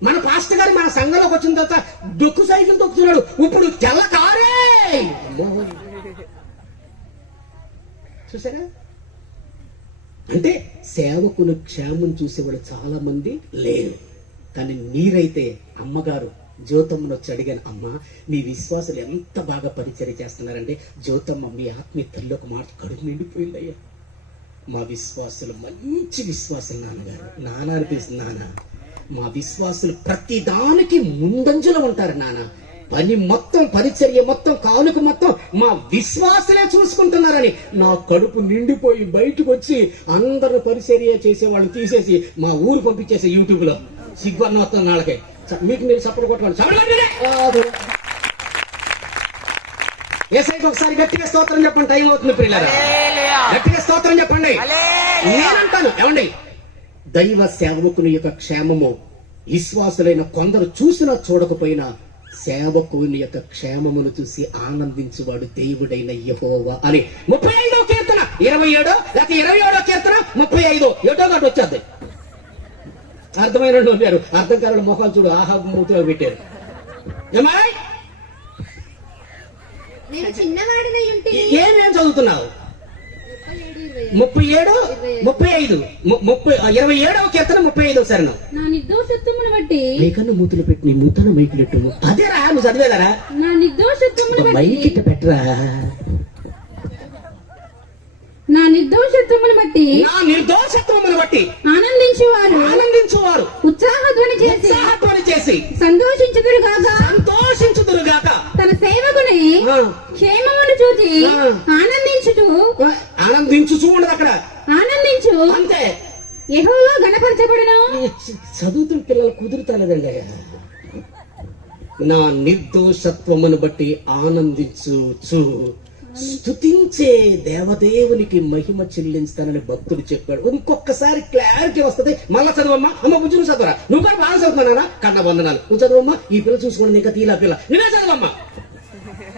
మన పాస్టర్ గారు మన సంఘంలోకి వచ్చిన తర్వాత డొక్కు సైకిల్ తొక్కుతున్నాడు, ఇప్పుడు తెల్ల కారే. చూసారా? అంటే సేవకులు క్షేమం చూసేవాళ్ళు చాలా మంది లేరు. కానీ మీరైతే అమ్మగారు జ్యోతమ్మను వచ్చి అడిగాను, అమ్మ మీ విశ్వాసులు ఎంత బాగా పరిచర్య చేస్తున్నారంటే, జ్యోతమ్మ మీ ఆత్మీయ తల్లి ఒక మాట కడుపు నిండిపోయిందయ్యా. మా విశ్వాసులు మంచి విశ్వాసులు నాన్నగారు. నాన్న అనిపిస్తుంది నాన్న. మా విశ్వాసులు ప్రతి దానికి ముందంజలో ఉంటారు నాన్న. పని మొత్తం, పరిచర్య మొత్తం, కానుక మొత్తం మా విశ్వాసులే చూసుకుంటున్నారని నా కడుపు నిండిపోయి బయటకు వచ్చి అందరూ పరిచర్య చేసేవాళ్ళు తీసేసి మా ఊరు పంపించేసి యూట్యూబ్ లో సిగ్గున్న వస్తున్న వాళ్ళకి. మీకు మీరు సపోర్ట్ కొట్టుకోండి. ఏసైకి ఒకసారి గట్టిగా స్తోత్రం చెప్పండి. టైం అవుతుంది ప్రియులారా, గట్టిగా స్తోత్రం చెప్పండి. నేనంటాను ఏమండి, దైవ సేవకుని యొక్క క్షేమము విశ్వాసులైన కొందరు చూసినా చూడకపోయినా సేవకుని యొక్క క్షేమమును చూసి ఆనందించువాడు దేవుడైన యెహోవా అని 35వ కీర్తన 27 లేక 27వ కీర్తన 35 ఏటో నాటి వచ్చేది. అర్థమైన ఉన్నారు, అర్థం కాని మొహాలు చూడు ఆహా మూతిలో పెట్టారు. ఏమాయ్ ఏమేం చదువుతున్నావు? 37, 35, 27వ కీర్తన 35 శరణం. నా నిర్దోషత్వమును బట్టి నీకన్నా మూతులు పెట్టి నీ మూతన మైకులెట్టును. అదేరా నువ్వు చదివేదారా? నా నిర్దోషత్వమును బట్టి మైకిట పెట్టరా. నా నిర్దోషత్వమును బట్టి నా నిర్దోషత్వమును బట్టి ఆనందించువారు ఆనందించువారు ఉత్సాహధ్వని చేసి ఉత్సాహధ్వని చేసి సంతోషించుదురుగాక సంతోషించుదురుగాక. తన సేవకుని ఆ, క్షేమమును చూచి ఆ. ఆనందించుటూ ఆనందించు చూడదు అక్కడ ఆనందించు అంతే. యెహోవా గణపరచబడును. చదువుతున్న పిల్లలు కుదురుతాలేదండి. నా నిర్దోషత్వమును బట్టి ఆనందించు స్తుతించే దేవదేవునికి మహిమ చెల్లించుతానని భక్తుడు చెప్పాడు. ఇంకొకసారి క్లారిటీ వస్తుంది. మళ్ళా చదువమ్మా. అమ్మ బుజ్జును చదువురా. నువ్వు కూడా బాగా చదువుతున్నానా? కన్న వందనాలు. నువ్వు చదువమ్మా. ఈ పిల్ల చూసుకోండి ఇంకా తీలా పిల్ల. నువ్వే చదవమ్మా.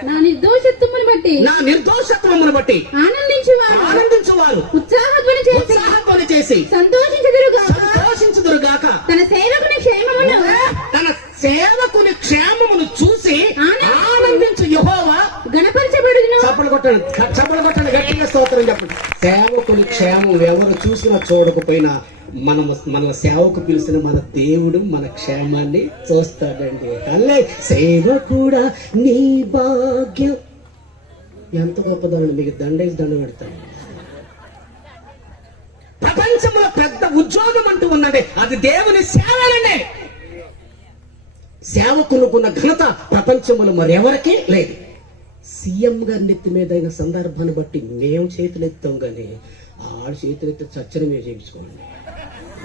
నా నిర్దోషత్వమును బట్టి నా నిర్దోషత్వమును బట్టి ఆనందించువారు ఆనందించువారు ఉత్సాహధ్వని చేసి ఉత్సాహధ్వని చేసి సంతోషించుదురుగాక సంతోషించుదురుగాక. తన సేవకుని క్షేమమును తన సేవకుని క్షేమమును చూసి ఆనందించు యెహోవా గణపరచబడును. చప్పలు కొట్టండి గట్టిగా స్తోత్రం చెప్పండి. సేవకుని క్షేమం ఎవరు చూసినా చూడకపోయినా మన సేవకు పిలిచిన మన దేవుడు మన క్షేమాన్ని చూస్తాడండి. అల్లే సేవకుడా నీ భాగ్యం. ఎంత గొప్పదండి. మీకు దండేసి దండ పెడతాను. ప్రపంచంలో పెద్ద ఉద్యోగం అంటూ ఉన్నది, అది దేవుని సేవనండి. సేవకునుకున్న ఘనత ప్రపంచంలో మరెవరికీ లేదు. సీఎం గారి నెత్తి మీద అయిన సందర్భాన్ని బట్టి మేము చేతులు ఎత్తాం కానీ ఆడు చేతులు ఎత్తి చచ్చని మేము చేయించుకోండి.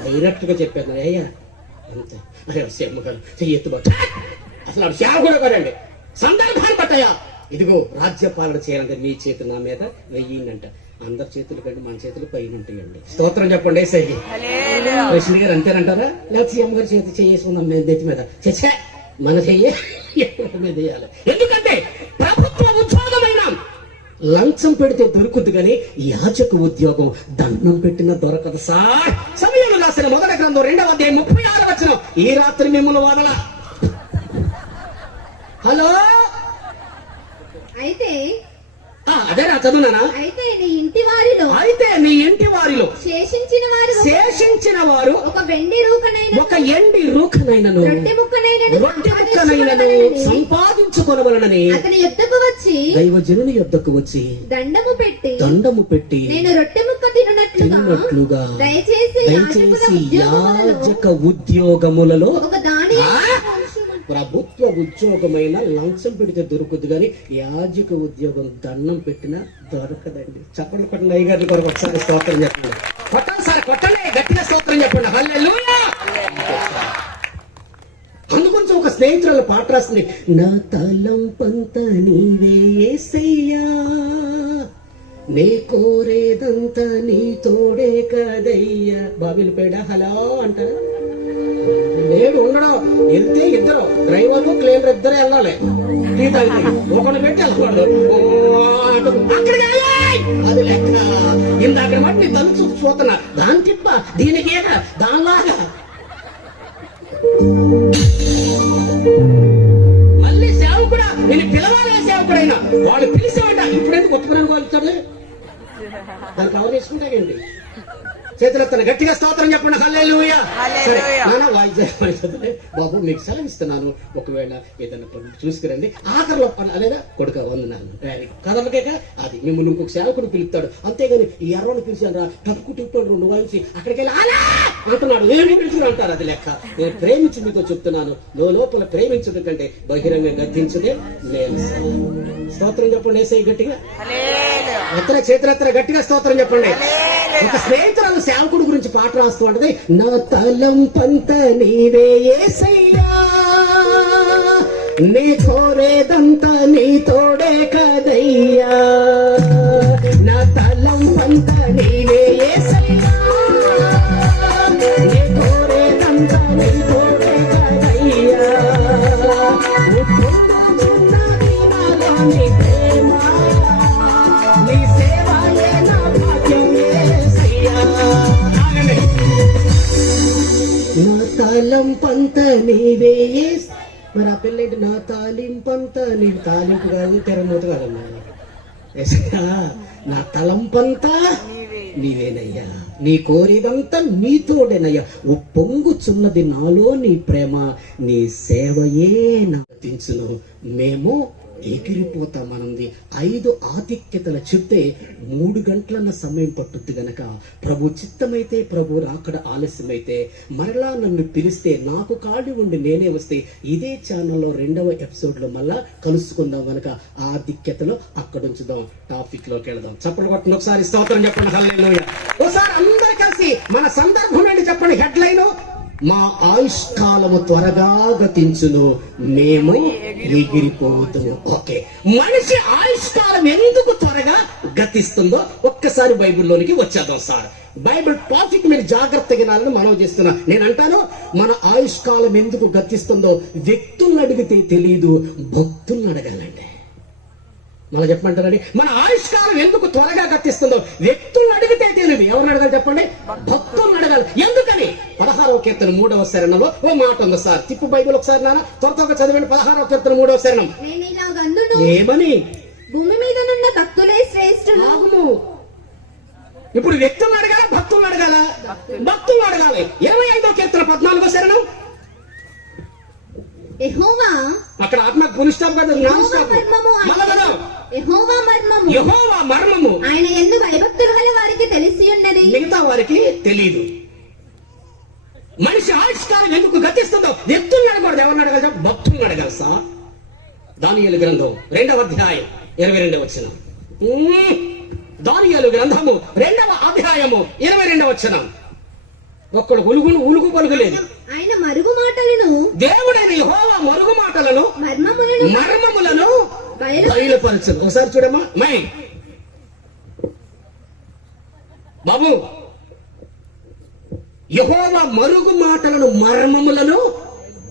డైరెక్ట్ గా చెప్పాను. అయ్యా అంతే. అయ్యా సీఎం గారు చెయ్యెత్తు అసలు ఆడు సేవకుడు కదండి. సందర్భాన్ని బట్టయ్యా ఇదిగో రాజ్యపాలన చేయాలంటే మీ చేతులు నా మీద వెయ్యిందంట. అందరి చేతులు కంటే మన చేతులు పైన ఉంటాయండి. స్తోత్రం చెప్పండి. ఏసయ్య కృష్ణ గారు అంతేనంటారా? లేకపోతే సీఎం గారు చేతి చేసుకుందాం నెత్తి మీద. చచ్చా మన చెయ్యి మీద వేయాలి. ఎందుకంటే ప్రభుత్వ ఉద్యోగమైన లంచం పెడితే దొరుకుద్ది కానీ యాజక ఉద్యోగం దండం పెట్టిన దొరకదు సార్. సమయంలో రాసిన మొదటి గ్రంథం 2వ అధ్యాయం 36వ వచనం. ఈ రాత్రి మిమ్మల్ని వదల. హలో అయితే అదే నా చదువునానా. అయితే నీ ఇంటి వారిలో శేషించిన వారు ఒక వెండి రూకనైనను రొట్టె ముక్కనైనను సంపాదించుకొనవలనని అతని యొద్దకు వచ్చి దైవజనుని యొద్దకు వచ్చి దండము పెట్టి నేను రొట్టె ముక్క తినునట్లుగా దయచేసి యాజక ఉద్యోగములలో ఒక దాని ప్రభుత్వ ఉద్యోగమైన లంచం పెడితే దొరుకుద్ది కానీ యాజక ఉద్యోగం దండం పెట్టినా దొరకదండి. చెప్పండి కొట్టండి. అయ్యగారి కొరకు ఒకసారి స్తోత్రం చెప్పండి. కొట్టండి సార్ కొట్టండి. గట్టిగా స్తోత్రం చెప్పండి. హల్లెలూయా. అందుకొంచెం ఒక స్నేహితురాలు పాట రాస్తుంది. నా తలంపంత నీవే యేసయ్యా, నే కోరేదంతా నీ తోడే కదయ్యా. బాబిలి పేడ హలో అంటారా? లేడు ఉండడం. వెళ్తే ఇద్దరు డ్రైవర్ క్లీనర్ ఇద్దరే వెళ్ళాలి. టీ తాగితే ఒకటి పెట్టి వెళ్ళకూడదు. అది లెక్క. ఇందాక వాటిని తలుచు చూస్తున్నా. దాని తిప్ప దీనికి దానిలాగా మళ్ళీ సేవకుడా నేను పిలవాలే. సేవకుడైనా వాళ్ళు పిలిచేవాట. ఇప్పుడైతే కొత్త పని వచ్చాడు దాన్ని కవర్ చేసుకుంటాగండి. చేతులెత్తన గట్టిగా స్తోత్రం చెప్పండి. హల్లెలూయా. సరే నాన్న వాయిద్యం బాబు మీకు సెలవిస్తున్నాను. ఒకవేళ ఏదైనా పనులు చూసుకురండి. ఆఖరిలో లేదా కొడుక వందనాలు కదలకేక అది మిమ్మల్ని ఇంకొక సేవకుడు పిలుస్తాడు. అంతేగాని ఈ ఎర్రని పిలిచాను రా టక్కు టిప్పాడు 2 వాయించి అక్కడికి వెళ్ళి అలా అంటున్నాడు. ఏమి పిలుచుకుని అంటారు. అది లెక్క. నేను ప్రేమించి మీతో చెప్తున్నాను. లోపల ప్రేమించడం కంటే బహిరంగ గద్దించదే నేను. స్తోత్రం చెప్పండి. ఏసై గట్టిగా చేతులెత్తర గట్టిగా స్తోత్రం చెప్పండి. ఒక స్నేహితురాలు సేవకుడు గురించి పాట రాస్తూ ఉంటది. నా తలంపంత నీవే యేసయ్యా, నీ కోరేదంతా నీ తోడే కదయ్యా. నా తలంపంత నీవే యేసయ్యా, నీ కోరేదంతా నీ తోడే కదయ్యా. నా తాళంపంత నీవే. మరి ఆ పిల్లేంటి నా తాలింపంత నీకు తాలింపు కాదు తెరమూత కాదమ్మా. నా తలంపంతా నీవేనయ్యా. నీ కోరేదంతా నీతోడేనయ్యా, పొంగుచున్నది నాలో నీ ప్రేమ, నీ సేవయే నటించును. మేము ఎగిరిపోతామనుంది. 5 ఆధిక్యతలు చెప్తే 3 గంటలన్న సమయం పట్టుద్ది గనక, ప్రభు చిత్తమైతే, ప్రభు రాకడ ఆలస్యమైతే, మరలా నన్ను పిలిస్తే, నాకు ఖాళీ ఉండి నేనే వస్తే, ఇదే ఛానల్లో 2వ ఎపిసోడ్ లో మళ్ళా కలుసుకుందాం గనక ఆధిక్యతలో అక్కడ ఉంచుదాం. టాపిక్ లోకి వెళదాం. చప్పట్లు కొట్టండి, ఒకసారి స్తోత్రం చెప్పండి, హల్లెలూయా. ఒకసారి అందరు కలిసి మన సందర్భం ఏంటి చెప్పండి. హెడ్లైన్: మా ఆయుష్కాలము త్వరగా గతించును, మేము ఎగిరిపోతును. ఓకే, మనిషి ఆయుష్కాలం ఎందుకు త్వరగా గతిస్తుందో ఒక్కసారి బైబిల్లోనికి వచ్చేద్దాం సార్. బైబిల్ టాపిక్ మీరు జాగ్రత్తగా వినాలని మనవి చేస్తున్నా. నేను అంటాను, మన ఆయుష్కాలం ఎందుకు గతిస్తుందో వ్యక్తులను అడిగితే తెలియదు, భక్తులను అడగాలండి. మళ్ళీ చెప్పమంటారండి, మన ఆయుష్కాలం ఎందుకు త్వరగా గతిస్తుందో వ్యక్తులను అడిగితే తెలియదు. ఎవరిని అడగాలి చెప్పండి? భక్తులను అడగాలి. ఎందుకని? 16వ కీర్తన 3వ చరణంలో ఓ మాట ఉంది సార్. తిప్పు బైబిల్ ఒకసారి నాన్న, త్వరగా చదవండి. 16వ కీర్తన 3వ చరణం. ఏమని? భూమి మీద నున్న భక్తులే శ్రేష్ఠులు. ఆగుము. ఇప్పుడు వ్యక్తులను అడగాల, భక్తులను అడగాల? భక్తులను అడగాలి. 25వ కీర్తన 14వ చరణం. యెహోవా, అక్కడ ఆత్మ పురుషాం కదా, యెహోవా మర్మము ఆయన యందు భయభక్తులు గల వారికి తెలిసి ఉన్నది, మిగతా వారికి తెలియదు. మనిషి ఆయుష్కాలం ఎందుకు గతిస్తుందో వ్యక్తులను అడగకూడదు. ఎవరిని అడగాలి? భక్తులను అడగాలి సార్. దానియేలు గ్రంథం 2వ అధ్యాయం 22వ వచనం. దానియేలు గ్రంథము 2వ అధ్యాయము 22వ వచనం. ఒక్కడు ఉలుగు పలుకులేదు. ఆయన మరుగు మాటలను, దేవుడైన యెహోవా మరుగు మాటలను, మర్మములను బయలుపరచను. ఒకసారి చూడమ్మా మై బాబు. యెహోవా మరుగు మాటలను, మర్మములను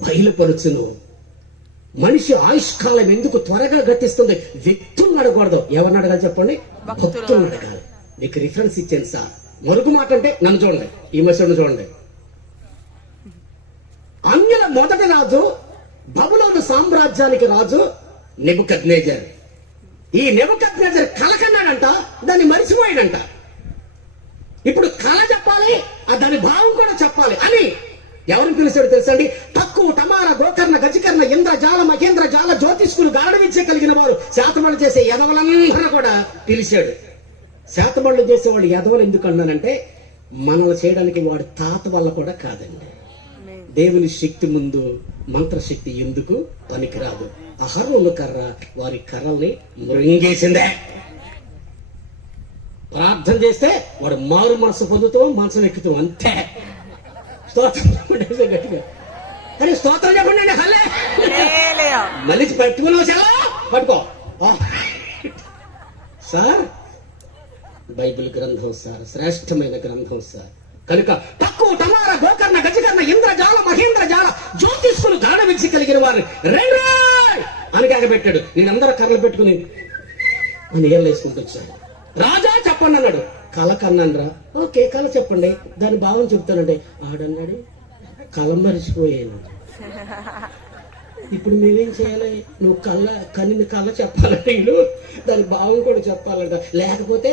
బయలుపరచును. మనిషి ఆయుష్కాలం ఎందుకు త్వరగా గతిస్తుంది? వ్యక్తులను అడగకూడదు. ఎవరిని అడగాలి చెప్పండి? భక్తులను అడగాలి. మీకు రిఫరెన్స్ ఇచ్చాను సార్. మరుగు మాట అంటే నన్ను చూడండి, ఈ మెసేజ్ చూడండి. అన్యుల మొదటి రాజు, బబులోను సామ్రాజ్యానికి రాజు నెబుకద్నెజర్. ఈ నెబుకద్నెజర్ కల కన్నాడంట, దాన్ని మరిచిపోయాడంట. ఇప్పుడు కళ చెప్పాలి, దాని భావం కూడా చెప్పాలి అని ఎవరిని పిలిచాడు తెలుసండి? తక్కువ టమార గోకర్ణ గజకర్ణ ఇంద్ర జాల మహేంద్ర జాల జ్యోతిష్కులు గారడ విద్య కలిగిన వారు శాతబడులు చేసే యదవులందరూ కూడా పిలిచాడు. శాతబడులు చేసేవాళ్ళు యదవులు ఎందుకు అన్నానంటే, మనల్ని చేయడానికి వాడు తాత వల్ల కూడా కాదండి. దేవుని శక్తి ముందు మంత్రశక్తి ఎందుకు పనికిరాదు. అహరోను కర్ర వారి కర్రల్ని మృంగేసిందే. ప్రార్థన చేస్తే వాడు మారు మనసు పొందుతూ మనసును ఎక్కుతూ, అంతే. స్తోత్రం గట్టిగా అరే స్తోత్రం చెప్పండి. హల్లే మళ్ళీ పట్టుకున్నావు చాలా పట్టుకో సార్. బైబిల్ గ్రంథం సార్, శ్రేష్టమైన గ్రంథం సార్. కనుక తక్కువ టమార గోకర్ణ గజకర్ణ ఇంద్ర జాల మహేంద్ర జాల జ్యోతిష్కులు గాఢ విద్య కలిగిన వారిని రెండు అని కాగబెట్టాడు. నేనందరూ కర్రలు పెట్టుకుని అని ఏళ్ళు వేసుకుంటూ వచ్చాను. రాజా చెప్పండి అన్నాడు. కళ కన్నాను రా. ఓకే కళ చెప్పండి, దాని భావం చెప్తానండి. ఆడన్నాడు కళ మరిచిపోయాను. ఇప్పుడు మేమేం చేయాలి? నువ్వు కన్నిన కళ చెప్పాలంటే వీళ్ళు దాని భావం కూడా చెప్పాలంట. లేకపోతే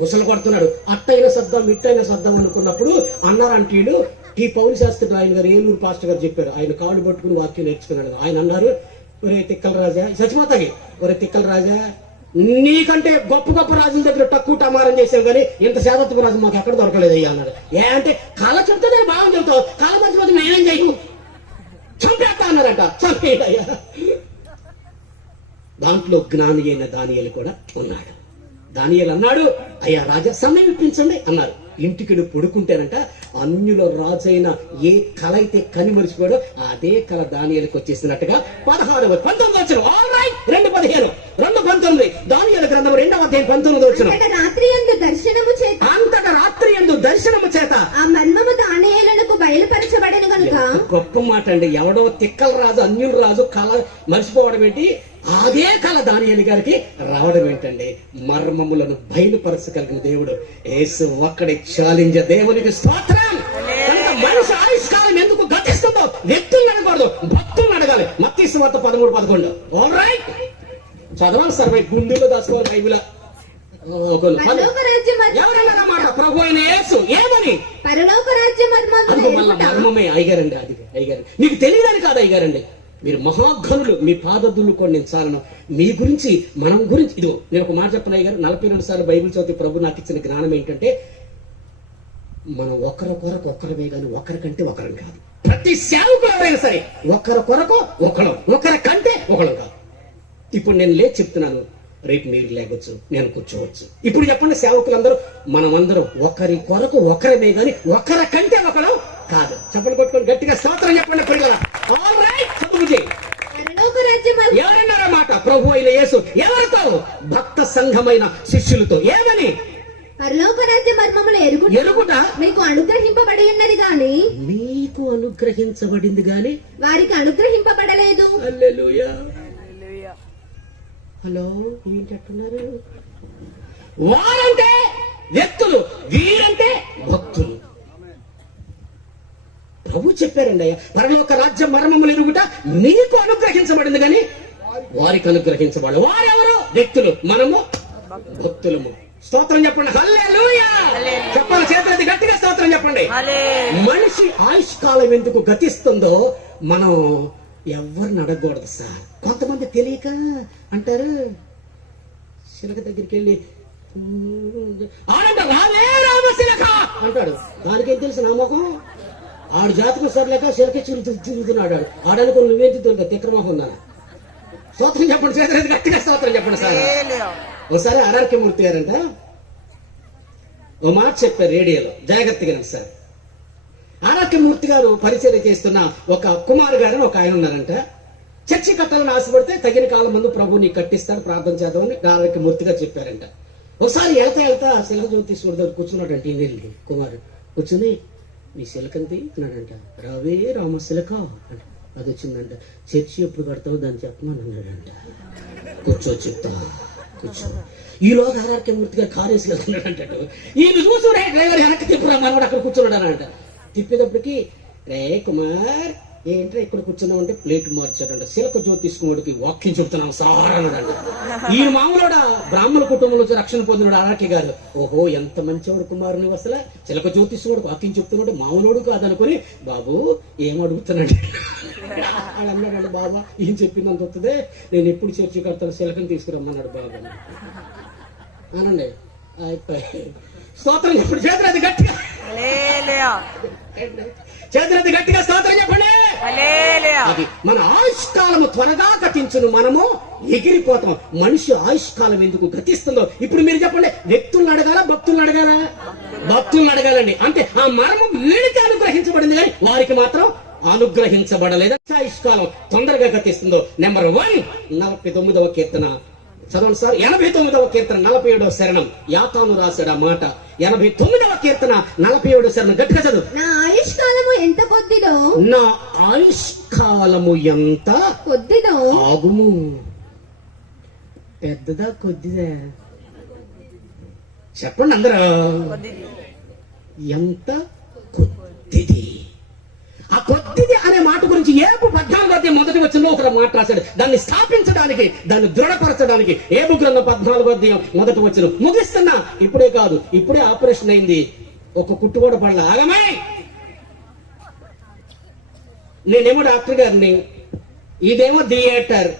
బుసలు కొడుతున్నాడు. అట్టైన శబ్దం ఇట్టైన శబ్దం అనుకున్నప్పుడు అన్నారంటే వీళ్ళు, ఈ పౌరి శాస్త్రి ఆయన గారు ఏలూరు పాస్టర్ గారు చెప్పారు. ఆయన కాళ్ళు పట్టుకుని వాక్యం నేర్చుకున్నాడు. ఆయన అన్నారు, ఒరే తిక్కల రాజా, సచిమాతకి ఒరే తిక్కల రాజా, నీకంటే గొప్ప గొప్ప రాజుల దగ్గర తక్కువ టమారం చేసావు కానీ ఇంత శాతత్వ రాజు మాకు ఎక్కడ దొరకలేదు అయ్యా అన్నాడు. అంటే కళ చెప్తే దాన్ని భావం చెబుతావు, కళ మర్చిపోతే నేనేం చేయను, చంపేస్తా అన్నారట. చంపేదయ్యా. దాంట్లో జ్ఞాని అయిన దానియేలు కూడా ఉన్నాడు. దానియేలు అన్నాడు, అయ్యా రాజా సమయం ఇప్పించండి అన్నారు. ఇంటికి పడుకుంటేనంట అన్యుల రాజైన ఏ కళ అయితే కని మరిచిపోయాడో అదే కళ దానియేలుకి వచ్చేసినట్టుగా 16వ 19 వచ్చిన 2:15 2:19 దానియేలు గ్రంథం 2వ అధ్యాయం 19 వచ్చిన. అంతట రాత్రి యందు దర్శనము చేత ఆ మర్మము దానియేలునకు బయలుపరచబడెను గనుక. గొప్ప మాట అండి. ఎవడో తిక్కల రాజు అన్యుల రాజు కళ మర్చిపోవడం ఏంటి, అదే కళ దానియేలు గారికి రావడం ఏంటండి. మర్మములను బయలుపరచగలిగిన దేవుడు యేసు ఒక్కడే ఛాలెంజ్. దేవునికి స్తోత్రం. కనుక మనిషి ఆయుష్కాలం ఎందుకు గతిస్తుందో వ్యక్తులను అడగకూడదు, భక్తులను అడగాలి. మత్తయి సువార్త 13:11. ఆల్ రైట్ చదవాలి సార్. గుండెలో దాచుకోవాలి బైబిల్. పరలోక రాజ్య ఎవరన్నా మాట ప్రభు అయిన యేసు ఏమని పరలోక రాజ్య మర్మములు అందుకో మళ్ళా ఎరుగుట. మర్మమే అయ్యారండి. అది అయ్యారు మీకు తెలియదని కాదు అయ్యారండి. మీరు మహాఘనులు, మీ పాదదులు కొన్ని నేను చాలను. మీ గురించి మనం గురించి ఇదిగో నేను ఒక మాట చెప్పను అయ్యారు. 42 సార్లు బైబిల్ చదివి ప్రభు నాకు ఇచ్చిన జ్ఞానం ఏంటంటే మనం ఒకరి కొరకు ఒకరమే కానీ ఒకరికంటే ఒకరం కాదు. ప్రతి సేవకుడు ఎవరైనా సరే ఒకరి కొరకు ఒకళ్ళం, ఒకరి కంటే ఒకళ్ళం కాదు. ఇప్పుడు నేను లేచి చెప్తున్నాను, రేపు మీరు లేవచ్చు, నేను కూర్చోవచ్చు. ఇప్పుడు చెప్పండి సేవకులందరూ మనమందరం ఒకరి కొరకు ఒకరమే గాని ఒకరి కంటే ఒకరు కాదు. చెప్పండి కొట్టుకొని గట్టిగా స్తోత్రం చెప్పండి. ఆల్ రైట్, చదువు చేయి. పరలోక రాజ్య మర్మములు ఎవరన్నారన్నమాట ప్రభు అయిన యేసు ఎవరితో? భక్త సంఘమైన శిష్యులతో. ఏమని? పరలోక రాజ్య మర్మములు ఎరుగుట మీకు అనుగ్రహింపబడి ఉన్నది గాని మీకు అనుగ్రహించబడింది గాని వారికి అనుగ్రహింపబడలేదు. హల్లెలూయా. హలో, ఏంటంటున్నారు? వారంటే వ్యక్తులు, వీరంటే భక్తులు. ప్రభు చెప్పారండి అయ్యా, పరలోక రాజ్య మర్మములు ఎరుగుట మీకు అనుగ్రహించబడింది కానీ వారికి అనుగ్రహించబడదు. వారెవరు? వ్యక్తులు, మనము భక్తులము. స్తోత్రం చెప్పండి. హల్లెలూయా చెప్పాలి. చేతులది గట్టిగా స్తోత్రం చెప్పండి. మనిషి ఆయుష్కాలం ఎందుకు గతిస్తుందో మనం ఎవరిని అడగకూడదు సార్. కొంతమంది తెలియక అంటారు, శిలక దగ్గరికి వెళ్ళి ఆడంట రావే రామశిలక అంటాడు. దానికేం తెలుసు నా ముఖం? ఆడు జాతకం సర్లేక శిలక తిరుగుతున్నాడు. ఆడనుకో నువ్వేం తిరుగుతా తిక్రమోహం ఉందా? స్తోత్రం చెప్పండి. చేతులది గట్టిగా స్తోత్రం చెప్పండి సార్. ఒకసారి ఆర్ఆర్కే మూర్తి గారంట ఓ మాట చెప్పారు రేడియోలో, జాగ్రత్తగా సార్. ఆర్ఆర్కే మూర్తి గారు పరిచయం చేస్తున్న ఒక కుమార్ గారని ఒక ఆయన ఉన్నారంట. చర్చి కట్టాలని ఆశపడితే తగిన కాలం ముందు ప్రభు నీ కట్టిస్తాను, ప్రార్థన చేద్దామని ఆర్ఆర్కే మూర్తి గారు చెప్పారంట. ఒకసారి వెళ్తా శిలక జ్యోతిష్కుడి దగ్గర కూర్చున్నాడంట. ఈయన వెళ్ళి కుమార్ కూర్చుని నీ శిలకంతి అన్నాడంట. రావే రామశిలక అంటే అది వచ్చిందంట. చర్చి ఎప్పుడు కడతావు దాన్ని చెప్పమని అన్నాడంట. కూర్చో చెప్తా కూర్చో. ఈలోగా ఆర్ఆర్కే మూర్తి గారు కారేసి వెళ్తున్నాడు అంటాడు. ఈయన చూసుడే డ్రైవర్ వెనక్కి తిప్పురా మనవాడు అక్కడ కూర్చున్నాడు అనంట. తిప్పేటప్పటికి రే కుమార్ ఏంట్రా ఇక్కడ కూర్చున్నావు అంటే ప్లేట్ మార్చాడంట. శిలక జ్యోతిష్కుడికి వాక్యం చెప్తున్నాం సార్ అన్నాడంట. ఈయన మామూలుడా బ్రాహ్మణ కుటుంబంలో రక్షణ పొందినాడు ఆర్ఆర్కే గారు. ఓహో ఎంత మంచివాడు కుమారు నువ్వు, అసలు శిలక జ్యోతిష్కుడు వాక్యం చెప్తున్నాడు, మామూలుడు కాదనుకుని బాబు ఏం అడుగుతున్నాడు అని అన్నాడు. బాబా ఏం చెప్పిందంత వస్తుంది, నేను ఎప్పుడు చర్చి కడతాను, శిలకని తీసుకురమ్మన్నాడు బాబా అనండి. స్తోత్రం చెప్పండి. చేతులది గట్టిగా చేతులది గట్టిగా స్తోత్రం చెప్పండి. అది మన ఆయుష్కాలము త్వరగా గతించును, మనము ఎగిరిపోతాం. మనిషి ఆయుష్కాలం ఎందుకు గతిస్తుందో ఇప్పుడు మీరు చెప్పండి. వ్యక్తులను అడగాల, భక్తులను అడగాల? భక్తులను అడగాలండి. అంటే ఆ మర్మం వీడికి అనుగ్రహించబడింది కానీ వారికి మాత్రం అనుగ్రహించబడలేదు. ఆయుష్కాలం తొందరగా గతిస్తుందో నెంబర్ 1 49వ కీర్తన చదవండి సార్. 89వ కీర్తన 47వ శరణం. యాతాను రాశాడు ఆ మాట. 89వ కీర్తన 47వ శరణం. గట్టిగా చదువు. నా ఆయుష్కాలము ఎంత కొద్దిదో, నా ఆయుష్కాలము ఎంత కొద్దిదో ఆగుము. పెద్దదా కొద్దిదా? చెప్పండి అందరూ. ఎంత కొద్దిది. ఆ కొద్దిది అనే మాట గురించి ఏబు 14వ మొదటి వచనంలో ఒక మాట రాశాడు. దాన్ని స్థాపించడానికి, దాన్ని దృఢపరచడానికి ఏబు గ్రంథం 14వ మొదటి వచనం. ముగిస్తున్నా, ఇప్పుడే కాదు, ఇప్పుడే ఆపరేషన్ అయింది, ఒక కుట్టు కూడా పడలే. ఆగమే, నేనేమో డాక్టర్ గారిని, ఇదేమో థియేటర్,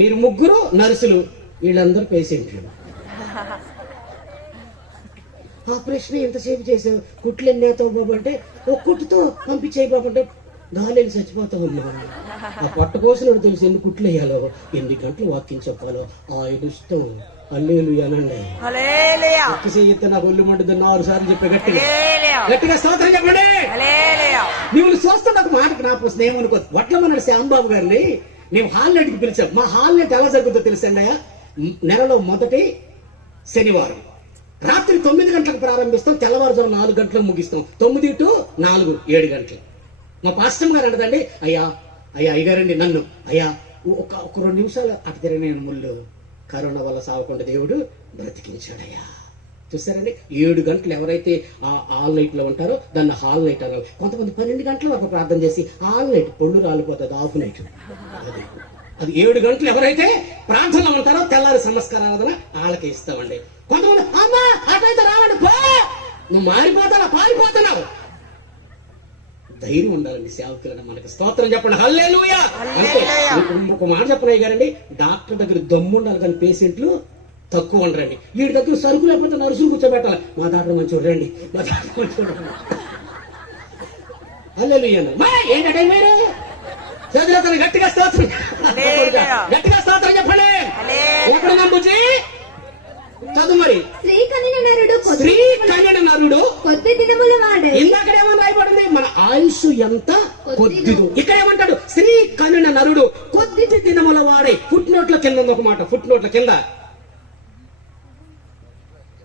మీరు ముగ్గురు నర్సులు, వీళ్ళందరూ పేషెంట్లు. ఆపరేషన్ ఎంతసేపు చేసావు, కుట్లు ఎన్నేతావు బాబు అంటే ఒక కుట్టుతో పంపించేయి బాబు అంటే గాలి చచ్చిపోతావు. ఆ పట్ట కోసినప్పుడు తెలుసు ఎన్ని కుట్లు వేయాలో, ఎన్ని గంటలు వాక్యం చెప్పాలో ఆయన ఇష్టం. హల్లెలూయా అనండి. ఒక్క చేయితే నాకు ఒళ్ళు మండుతుంది 4 సార్లు చెప్పే గట్టిగా గట్టిగా స్తోత్రం చెప్పండి. నువ్వు చూస్తే నాకు మాటకు నా ప్రశ్న ఏమనుకో. వడ్లమన్నాడు శ్యాంబాబు గారిని మేము హాల్ నైట్కి పిలిచాం. మా హాల్ నైట్ ఎలా జరుగుతుందో తెలుసండి అయ్యా. నెలలో మొదటి శనివారం రాత్రి 9 గంటలకు ప్రారంభిస్తాం, తెల్లవారుజాము 4 గంటలకు ముగిస్తాం. 9 to 4 7 గంటలు. మా పాస్టర్ గారు అంటదండి, అయ్యా అయ్యగారండి నన్ను అయ్యా ఒక 2 నిమిషాలు అటు తిరిగిన ముళ్ళు కరోనా వల్ల సావకుండా దేవుడు బ్రతికించాడయ్యా. చూసారండి, 7 గంటలు ఎవరైతే ఆ హాల్ నైట్ లో ఉంటారో దాన్ని హాల్ నైట్ అన్నారు. కొంతమంది 12 గంటల వరకు ప్రార్థన చేసి హాల్ నైట్ పొళ్ళు రాలిపోతుంది, ఆఫ్ నైట్. అది 7 గంటలు ఎవరైతే ప్రార్థనలో ఉంటారో తెల్లారి సంస్కారారాధన వాళ్ళకి ఇస్తామండి. కొంతమంది అమ్మా అటైతే రావండి పో, నువ్వు పారిపోతున్నావు. ధైర్యం ఉండాలండి సేవకులను. మనకి స్తోత్రం చెప్పండి, హల్లెలూయా. అంటే ఒక మాట చెప్పనయ్య గారండి, డాక్టర్ దగ్గర దమ్ము ఉండాలి కానీ పేషెంట్లు తక్కువ ఉండరండి. వీడి దగ్గర సరుకు లేకపోతే నర్సులు కూర్చోబెట్టాలి. మా డాక్టర్ మంచివాడు రండి, మా డాక్టర్ మంచివాడు రండి. హల్లెలూయా. ఏంటంటే మీరు చదువుతాను గట్టిగా స్తోత్రం చెప్పండి. ఎక్కడ నమ్ముచి చదువు మరి. స్త్రీ కన్యన నరుడు కొద్ది దినముల వాడే. ఇందాక ఏమని రాయబడింది? మన ఆయుష్ ఎంత కొద్దిదు. ఇక్కడ ఏమంటాడు? స్త్రీ కన్యన నరుడు కొద్ది దినముల వాడే. ఫుట్ నోట్ల కింద ఉంది ఒక మాట, ఫుట్ నోట్ల కింద.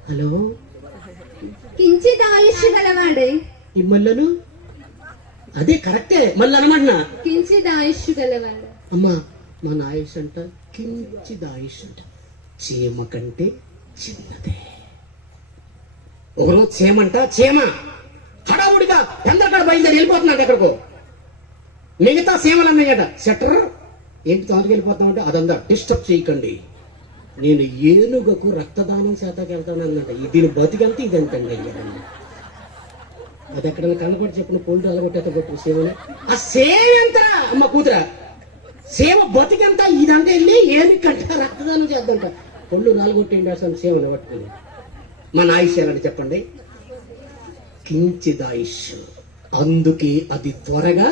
హలో, కించిత్ ఆయుష్ గలవాడే. ఈ మళ్ళను అదే కరెక్టే, మళ్ళీ అనమాటనా? కించిత్ ఆయుష్ గలవాడు. అమ్మా మన ఆయుష్ అంట కించిత్ ఆయుష్ అంట, చీమ కంటే చిన్నదే. ఒకరోజు చీమ హడావుడిగా పెందరకాడ బయలుదేరి వెళ్ళిపోతున్నాడు ఎక్కడికో. మిగతా చీమలు అన్నాయట, సెటర్ ఏంటి తొందరగా వెళ్ళిపోతామంటే అదంతా డిస్టర్బ్ చేయకండి, నేను ఏనుగకు రక్తదానం శాతకి వెళ్తాను అన్నట. దీని బతికంతా ఇదంతండి అయ్యారండి. అది ఎక్కడైనా కనపడి చెప్పిన పొల్లు అలగొట్టేత కొట్టు సేవని. ఆ సేవ ఎంతరా అమ్మ కూతురా, సేవ బతికంతా ఇదంతా వెళ్ళి ఏమి కంట రక్తదానం చేద్దంట. పొల్లు రాలగొట్టేయండి అసలు సేవని పట్టుకుని. మన ఆయుష్ ఎలాంటి చెప్పండి? కించిదాయుష్, అందుకే అది త్వరగా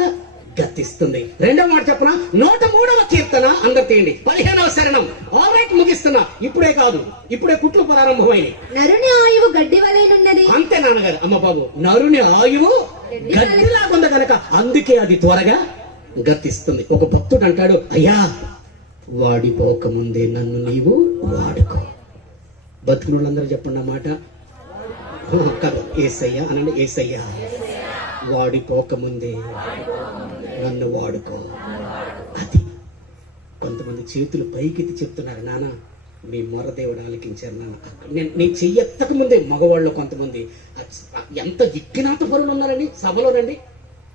గతిస్తుంది. రెండవ మాట చెప్పన, 103వ కీర్తన అందరు తీయండి, 15వ శరణం. ఆల్రైట్, ముగిస్తున్నా. ఇప్పుడే కాదు, ఇప్పుడే కుట్లు ప్రారంభమైంది. నరుని ఆయువు గడ్డి వలెనున్నది. అంతే నాన్నగారు. అమ్మ బాబు, నరుని ఆయువు గడ్డిలాగుంది కనుక అందుకే అది త్వరగా గతిస్తుంది. ఒక భక్తుడు అంటాడు, అయ్యా వాడిపోకముందే నన్ను నీవు వాడుకో. బతుకుని వాళ్ళందరూ చెప్పండి అన్నమాట. కాదు, ఏసయ్యా అనండి, ఏసయ్యా వాడిపోకముందే నన్ను వాడుకో. అది కొంతమంది చేతులు పైకెత్తి చెప్తున్నారు, నాన్న మీ మొర దేవుడు ఆలకించారు నాన్న. నేను చెయ్యెత్తక ముందే మగవాళ్ళు కొంతమంది ఎంత జిక్కినాత పరులు ఉన్నారండి సభలోనండి.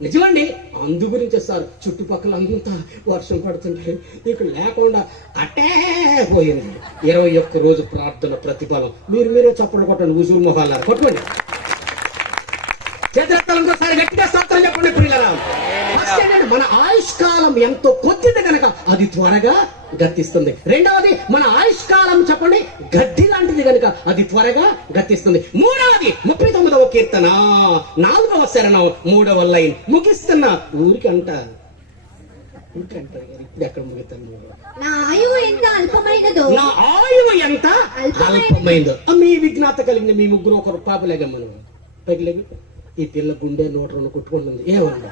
నిజమండి, అందు గురించి సార్ చుట్టుపక్కల అంతా వర్షం పడుతుంటే నీకు లేకుండా అటే పోయింది. 21 రోజు ప్రార్థన ప్రతిఫలం. మీరే చప్పట్లు కొట్టండి, ఉజూలు మొహాలు కొట్టుకోండి. చేతులెత్తాలంకోసారి గట్టిగా స్తోత్రం చెప్పండి ప్రియులారా. ఫస్ట్ ఏంటంటే మన ఆయుష్కాలం ఎంతో కొద్దిది కనుక అది త్వరగా గతిస్తుంది. రెండవది మన ఆయుష్కాలం చెప్పండి గడ్డి లాంటిది కనుక అది త్వరగా గతిస్తుంది. మూడవది 39వ కీర్తన 4వ శరణం 3వ లైన్. ముగిస్తున్నా. ఊరికి అంటారు ఇప్పుడు ఎక్కడ ముగిస్తాను? నా ఆయువు ఎంత అల్పమైనదో. నా ఆయువు ఎంత అల్పమైందో. మీ విజ్ఞాత కలిగింది. మీ ముగ్గురు ఒకరు పాపలేగమ్మను పైకి లేగు. ఈ పిల్ల గుండె 102 కొట్టుకుంటుంది. ఏమన్నా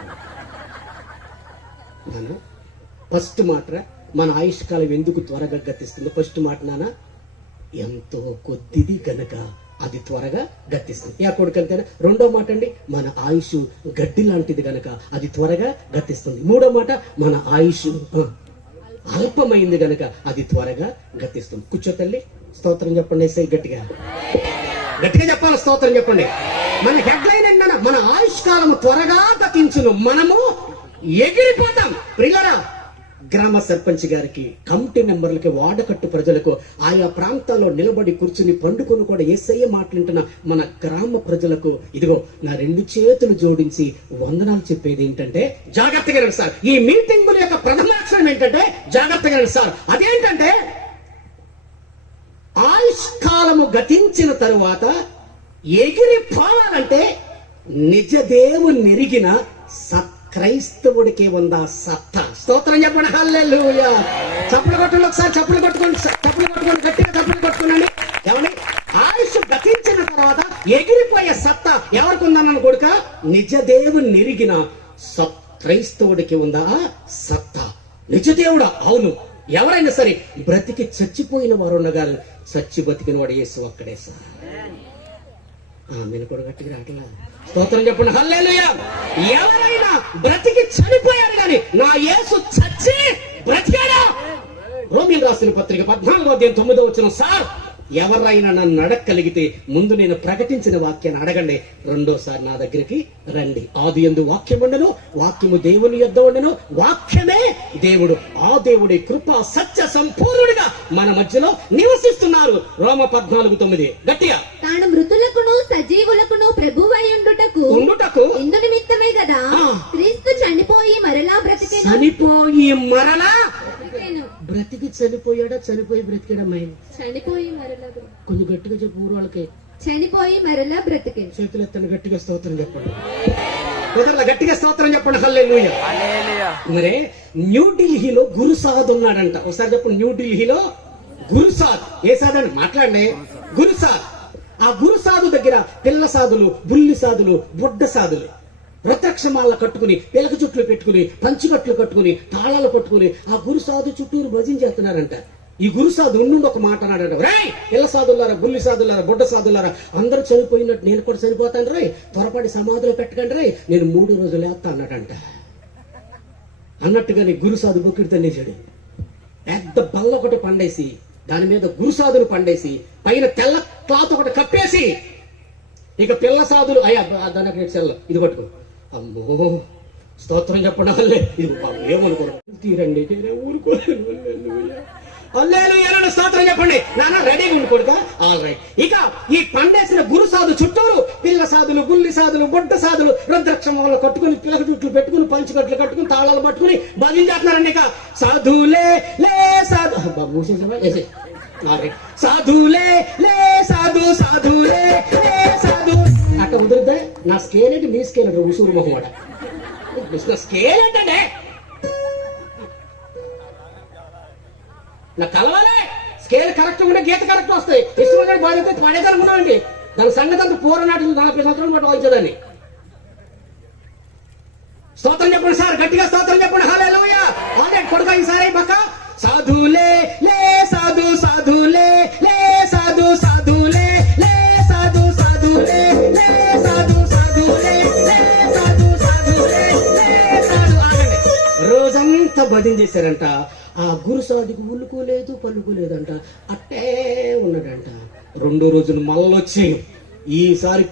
ఫస్ట్ మాట, మన ఆయుష్కాలం ఎందుకు త్వరగా గతిస్తుంది? ఫస్ట్ మాట నాన్న, ఎంతో కొద్దిది గనక అది త్వరగా గతిస్తుంది. యా కొడుకంతేనా? రెండో మాట అండి, మన ఆయుష్ గడ్డి లాంటిది గనక అది త్వరగా గతిస్తుంది. మూడో మాట, మన ఆయుష్ అల్పమైంది గనక అది త్వరగా గతిస్తుంది. కూర్చో తల్లి, స్తోత్రం చెప్పండి. గట్టిగా చెప్పాలి, స్తోత్రం చెప్పండి. మన హెడ్లైన్ ఏంటన్నా, మన ఆయుష్కాలం త్వరగా గతించును, మనము ఎగిరిపోతాం. ప్రియులారా, గ్రామ సర్పంచ్ గారికి, కమిటీ మెంబర్లకి, వాడకట్టు ప్రజలకు, ఆయా ప్రాంతాల్లో నిలబడి కూర్చుని పండుకొని కూడా యేసయ్య మాట్లాడుతున్న మన గ్రామ ప్రజలకు ఇదిగో నా 2 చేతులు జోడించి వందనాలు చెప్పేది ఏంటంటే, జాగ్రత్తగా రండి సార్. ఈ మీటింగుల యొక్క ప్రథమ లక్షణం ఏంటంటే జాగ్రత్తగా రండి సార్. అదేంటంటే ఆయుష్కాలము గతించిన తరువాత ఎగిరిపోవాలంటే నిజ దేవుని ఎరిగిన క్రైస్తవుడికి ఉందా సత్తా. స్తోత్రం చెప్పండి, హల్లెలూయా. చప్పులు కొట్టండి, ఒకసారి చప్పులు కొట్టుకోండి, గట్టిగా చప్పులు కొట్టుకోండి. ఏమండి, ఆయుష్ గతించిన తర్వాత ఎగిరిపోయే సత్తా ఎవరికి ఉందన్న కొడుక? నిజ దేవుని ఎరిగిన క్రైస్తవుడికి ఉందా సత్తా? నిజ దేవుడా? అవును. ఎవరైనా సరే బ్రతికి చచ్చిపోయిన వారు ఉండగారు, చచ్చి బతికిన వాడు యేసు ఒక్కడే సార్. నేను కూడా గట్టిగా రావట్లా. స్తోత్రం చెప్పండి, హల్లెలూయా. ఎవరైనా బ్రతికి చనిపోయారు కానీ నా యేసు చచ్చి బ్రతికాడా? రోమీయులకు రాసిన పత్రిక 14వ అధ్యాయం 9వ వచనం. సార్ ఎవరైనా నన్ను అడగగలిగితే ముందు నేను ప్రకటించిన వాక్యాన్ని అడగండి, రెండోసారి నా దగ్గరికి రండి. ఆదియందు వాక్యం ఉండెను, వాక్యము దేవుని యొద్ద ఉండెను, వాక్యమే దేవుడు. ఆ దేవుడి కృప సత్య సంపూర్ణుడిగా మన మధ్యలో నివసిస్తున్నారు. రోమ 14:9 గట్టిగా. తాను మృతులకును సజీవులకును ప్రభువై ఉండుటకు ఇందు నిమిత్తమే కదా క్రీస్తు చనిపోయి మరలా బ్రతికెను. చనిపోయి మరలా బ్రతికెను. బ్రతికి చనిపోయాడా, చనిపోయి బ్రతికాడా? చనిపోయి మరలా కొంచెం గట్టిగా చెప్పు, ఊరు వాళ్ళకి. చనిపోయి మరలా బ్రతికెను. చేతులు ఎత్తండి, గట్టిగా స్తోత్రం చెప్పండి. కుదరలా, గట్టిగా స్తోత్రం చెప్పండి. హల్లెలూయా. మరే న్యూఢిల్లీలో గురుసాద్ ఉన్నాడంట. ఒకసారి చెప్పండి, న్యూఢిల్లీలో గురుసాద్. ఏ సాద్ అని మాట్లాడండి, గురుసాద్. ఆ గురుసాదు దగ్గర పిల్ల సాదులు, బుల్లి సాదులు, బుడ్డ సాదులు రథక్షమాల కట్టుకుని, పిలక చుట్లు పెట్టుకుని, పంచికట్లు కట్టుకుని, తాళాలు పట్టుకుని ఆ గురుసాదు చుట్టూరు భజన చేస్తున్నారంట. ఈ గురుసాదు ఉండు ఒక మాట అన్నాడంట, రేయ్ పిల్ల సాదులారా, బుల్లి సాదులారా, బుడ్డ సాదులారా, అందరూ చనిపోయినట్టు నేను కూడా చనిపోతాను రే, త్వరపడి సమాధిలో పెట్టకండి రే, నేను 3 రోజులు లేస్తా అన్నాడంట. అన్నట్టుగానే గురుసాదు బొక్కిడి తన్నేశాడు. పెద్ద బల్ల ఒకటి పండేసి, దాని మీద గురుసాదును పండేసి, పైన తెల్ల క్లాత్ ఒకటి కప్పేసి, ఇక పిల్ల సాదులు అయ్యా దానికి చెల్ల ఇది పట్టుకో, అమ్మో స్తోత్రం చెప్పడం వల్లే ఇది ఏమనుకోరు తీరండి, ఊరుకోలేను. స్తోత్రం చెప్పండి నాన్న, రెడీగా ఉండుకోడుగా. All right. ఇక ఈ పండేసిన గురు సాధు చుట్టూరు పిల్ల సాధులు, బుల్లి సాధులు, బొడ్డ సాధులు రుద్రక్షమాలు కట్టుకుని, పిల్లక చుట్లు పెట్టుకుని, పంచికట్లు కట్టుకుని, తాళాలు పట్టుకుని భజించేస్తున్నారండి. ఇక సాధులే లే సాధు సాధులే లే సాధు, సాధులే లే సాధు. అట్లా కుదిరితే నా స్కేల్ ఏంటి, నీ స్కేల్ అంటే ఉసూరు మొహమాట. నా స్కేల్ ఏంటంటే నాకు కలవాలే. స్కేల్ కరెక్ట్ ఉంటే గీత కరెక్ట్ వస్తాయి. ఇష్టం బాధ్యత పడేదనుకున్నామండి. దాని సంగతి అంతా 4 నాటి 40 సంవత్సరాలు పాటు వాయించదాన్ని. స్తోత్రం చెప్పండి సార్, గట్టిగా స్తోత్రం చెప్పండి. హల్లెలూయా. ఆల్రెడీ కొడుక ఈసారి పక్క సాధులే లే సాధు, సాధులే లే సాధు, సాధులే లే సాధు, సాధులే లే సాధు, సాధులే లే సాధు, సాధులే లే సాధు. ఆగండి. రోజంతా భజన చేశారంట. ఆ గురుసాదికి ఉలుకోలేదు, పలుకోలేదంట, అట్టే ఉన్నాడంట. 2వ రోజున మళ్ళొచ్చి ఈసారి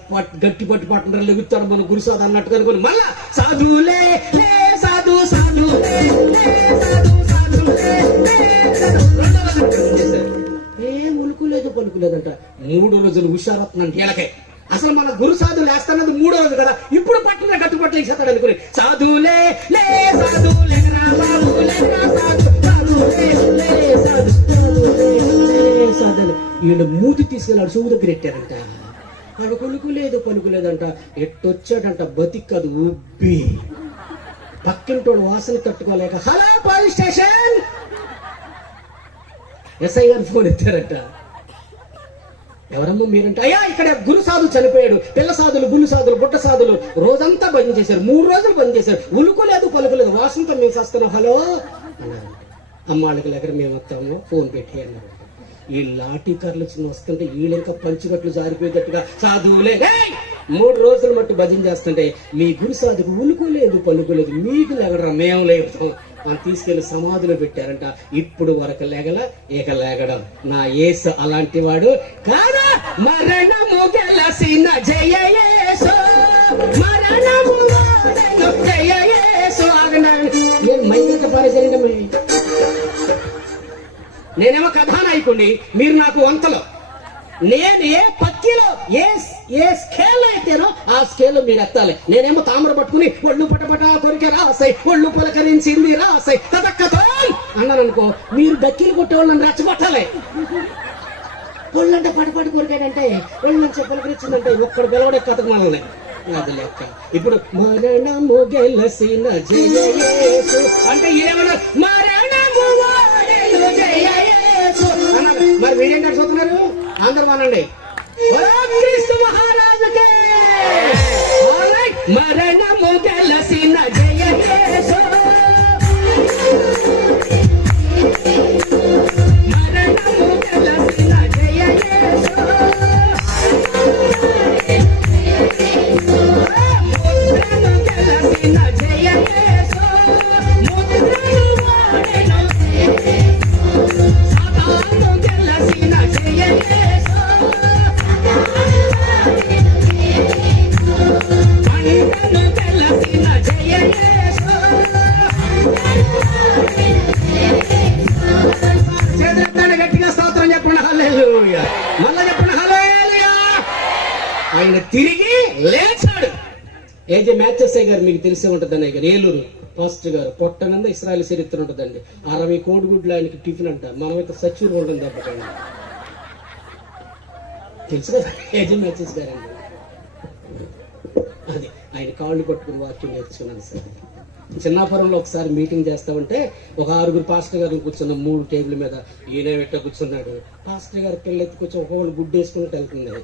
గట్టి పట్టి పట్టణ లెగుతాడు మన గురుసాద్ అన్నట్టుగా అనుకోని మళ్ళా సాధులే లే సాధు, సాధులే లే సాధు, సాధులే లే సాధు. ఏం ఉలుకోలేదు, పలుకోలేదంట. 3వ రోజున హుషారత్నంటే ఎలకే. అసలు మన గురు సాధులు వేస్తానది 3వ రోజు కదా, ఇప్పుడు పట్టిన గట్టుపట్లు వేసేస్తాడు అనుకుని సాధులే లే సాధులే ఈయన మూతి తీసుకెళ్ళాడు, చెవు దగ్గర ఎట్టారంట. వాడు కొలుకులేదు, పలుకులేదంట. ఎట్టొచ్చాడంట, బతికదు ఉబ్బి. పక్కింటోడు వాసన తట్టుకోలేక హలో పోలీస్ స్టేషన్, ఎస్ఐ గారు ఫోన్ ఎత్తారంట. ఎవరమ్మా మీరంటే, అయ్యా ఇక్కడ గురు సాధులు చనిపోయాడు, పిల్ల సాధులు, బుల్లి సాధులు, బుట్ట సాధులు రోజంతా భజన చేశారు, 3 రోజులు భజన చేశారు, ఉలుకోలేదు, పలుకోలేదు, వాసనతో మేము చేస్తున్నాం హలో అన్నారు. అమ్మాళ్ళకి దగ్గర మేము వస్తాము, ఫోన్ పెట్టి అన్నారు. ఈ లాఠీ కర్రలు చిన్న వస్తుంటే వీళ్ళు ఇంకా పంచికట్లు జారిపోయేటట్టుగా సాధువులే 3 రోజులు మట్టు భజన చేస్తుంటే మీ గురు సాధుకు ఉలుకోలేదు, పలుకోలేదు, మీకు లెగడరా మేము లేవుతాం అని తీసుకెళ్లి సమాధిలో పెట్టారంట. ఇప్పుడు వరకు లెగల, ఇక లెగడం. నా యేసు అలాంటి వాడు కాదా. మరణము గెలసిన జయ యేసు, మరణము జయ యేసు. ఏం మైక పరిచయం, నేనేమో కథానాయకుడిని, మీరు నాకు వంతలో. నేను ఏ పక్కిలో ఏ స్కేల్ అయితేనో ఆ స్కేల్ మీరు ఎత్తాలి. నేనేమో తామర పట్టుకుని ఒళ్ళు పటపట కొరికే రాసాయి, ఒళ్ళు పలకరించింది రాసాయి తదక్కతో అన్నాను అనుకో, మీరు దక్కిలు కొట్టేవాళ్ళని రెచ్చగొట్టాలి. ఒళ్ళంటే పటపటి కొరికాడంటే, ఒళ్ళంటే పలకరించిందంటే ఒక్కడు పిలవడే కథకు మనల్ని. అది లెక్క. ఇప్పుడు మరణము గెలసిన జయ యేసు అంటే ఏమన్నా మరణము జయ యేసు అన్నారు. మరి మీరేంటో చూస్తున్నారు, అందరూ అనండి క్రీస్తు మహారాజుకే. మరణము గెలసిన జయ యేసు, మరణము గెలసిన జయ యేసు, ముద్రను గెలసిన జయ యేసు, ముద్రను వాడెను, సాతాను గెలసిన జయ యేసు. ఏజే మ్యాచెస్ గారు మీకు తెలిసే ఉంటుంది అన్నయ్య గారు, ఏలూరు పాస్టర్ గారు. పొట్టనంద ఇస్రాయల్ చరిత్ర ఉంటుందండి. 60 కోడిగుడ్లు ఆయనకి టిఫిన్ అంట. మనమైతే సచ్యూర్ ఉంటుంది తప్పకండి. తెలుసు కదా ఏజే మ్యాచెస్ గారండి. అది ఆయన కాళ్ళు పట్టుకుని వాక్యం నేర్చుకున్నాను సార్. చిన్నాపురంలో ఒకసారి మీటింగ్ చేస్తా ఉంటే ఒక 6 పాస్టర్ గారు కూర్చున్న 3 టేబుల్ మీద ఈయన పెట్ట కూర్చున్నాడు. పాస్టర్ గారి పిల్ల ఎత్తుకొచ్చి ఒక్కొక్కరు గుడ్డు వేసుకున్నట్టు వెళ్తుంది.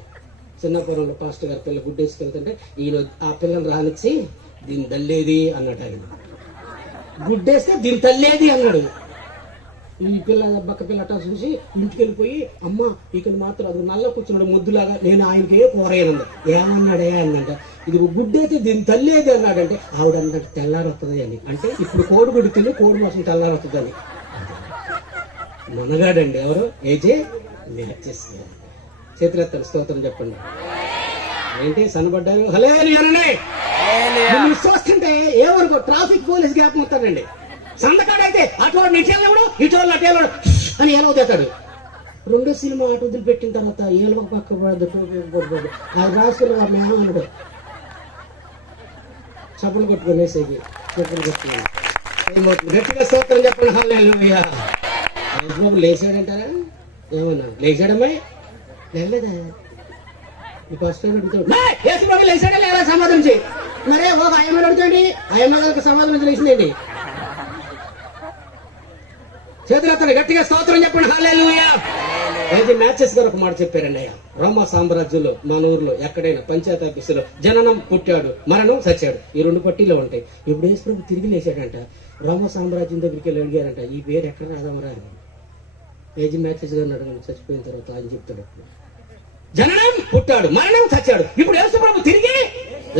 చిన్నాపురంలో పాస్టర్ గారి పిల్ల గుడ్డు వేసుకెళ్తుంటే ఈయన ఆ పిల్లని రానిచ్చి దీని తల్లేది అన్నాడు. ఆయన గుడ్డేస్తే దీని తల్లేది అన్నాడు. ఈ పిల్ల బక్క పిల్ల అట్టా చూసి ఇంటికి వెళ్ళిపోయి, అమ్మ ఇక్కడ మాత్రం అది నల్ల కూర్చున్నాడు ముద్దులాగా, నేను ఆయనకి ఏ కూరయ్యానంద. ఏమన్నాడే అన్నంట, ఇది గుడ్డైతే దీని తల్లేది అన్నాడంటే ఆవిడ అన్నట్టు తెల్లారి వస్తుంది అని. అంటే ఇప్పుడు కోడిగుడ్డు తిని కోడి మాసం తెల్లారి వస్తుంది అని. మనగాడండి ఎవరు? ఏజే మ్యాచెస్. చేతులెత్తారు, స్తోత్రం చెప్పండి. ఏంటి సన్నబడ్డారు? హల్లెలూయా. చూస్తుంటే ఏమనుకో ట్రాఫిక్ పోలీస్ గ్యాప్ మొత్తానండి. సంతకాడైతే అటువంటి ఇటేళ్ళడు ఇటోళ్ళు అటేళ్ళడు అని ఏలో తెస్తాడు. 2వ సినిమా అటు వదిలిపెట్టిన తర్వాత ఏలో పక్క పడదు, అది రాసుకున్న మేహనుడు చప్పులు కొట్టుకునేసేది. చెప్పులు కొట్టుకుని గట్టిగా స్తోత్రం చెప్పండి. హల్లెలూయా. బాబు లేచాడంటారా? ఏమన్నా లేచాడమ్మాయి? లేలేదా? ఈ ఫస్ట్ టైం అడుగుతాడు యేసుబాబు లేచాడా లేదా సమాధానం చేయి. మరే ఒక ఆయమ్మ అడుగుతాండి, ఆయమ్మ గారికి సమాధానం లేచిందండి. చేతులెత్తండి, గట్టిగా స్తోత్రం చెప్పండి. హల్లెలూయా. అయితే మ్యాచెస్ గారు ఒక మాట చెప్పారండి. అయ్యా రోమా సామ్రాజ్యంలో మన ఊర్లో ఎక్కడైనా పంచాయతీ ఆఫీసులో జననం, పుట్టాడు, మరణం, చచ్చాడు, ఈ 2 పట్టీలో ఉంటాయి. ఇప్పుడు యేసుప్రభు తిరిగి లేచాడంట. రోమా సామ్రాజ్యం దగ్గరికి వెళ్ళి అడిగారంట, ఈ పేరు ఎక్కడ రాదామరా అని. ఏజీ మ్యాచెస్ గారిని అడగండి, చచ్చిపోయిన తర్వాత ఆయన చెప్తాడు. జననం, పుట్టాడు, మరణం, చచ్చాడు, ఇప్పుడు యేసుప్రభు తిరిగి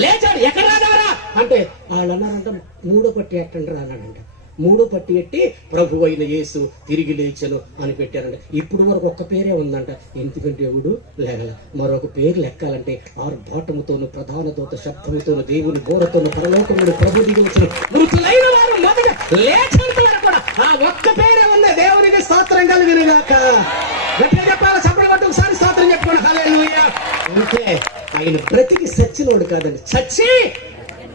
లేచాడు, ఎక్కడ రాదామరా అంటే వాళ్ళు అన్నారంట 3వ పట్టి ఎట్టండి రా అన్నాడంట. 3వ పట్టి ఎట్టి ప్రభు అయిన యేసు తిరిగి లేచను అని పెట్టారంట. ఇప్పుడు వరకు ఒక్క పేరే ఉందంట, ఎందుకంటే ఎవడు లేగల. మరొక పేరు లెక్కాలంటే ఆర్భాటముతోను ప్రధాన దూత శబ్దముతోను దేవుని బోరతోను పరలోకమును ప్రభు దిగి వచ్చిన మృతులైన వారు మొదట లేచేంత వరకు కూడా ఆ ఒక్క పేరే ఉంది. దేవునికి స్తోత్రం కలుగునుగాక. గట్టిగా చెప్పాలి, చప్పట్లు కొట్టి ఒకసారి స్తోత్రం చెప్పుకోండి. హల్లెలూయా. అంటే ఆయన బ్రతికి సచ్చినోడు కాదండి, చచ్చి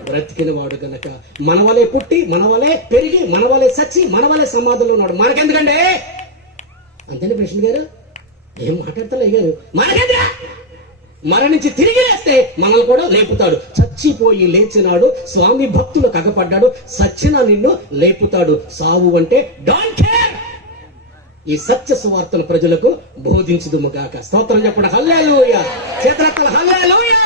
బ్రతికిన వాడు గనక మనవలే పుట్టి మనవలే పెరిగి మనవలే సచ్చి మనవలే సమాధుల్లో ఉన్నాడు. మనకెందుకండి? అంతేనా కృష్ణ గారు? ఏం మాట్లాడతలే గారు, మనకెందుక? మరణించి తిరిగి లేస్తే మనల్ని కూడా లేపుతాడు. చచ్చిపోయి లేచినాడు, స్వామి భక్తులు కగపడ్డాడు, సచ్చిన నిన్ను లేపుతాడు. సావు అంటే డోంట్ కేర్. ఈ సత్య సువార్తను ప్రజలకు బోధించుదుముగాక. స్తోత్రం చెప్పండి. హల్లెలూయా. చేతులెత్తాలి. హల్లెలూయా.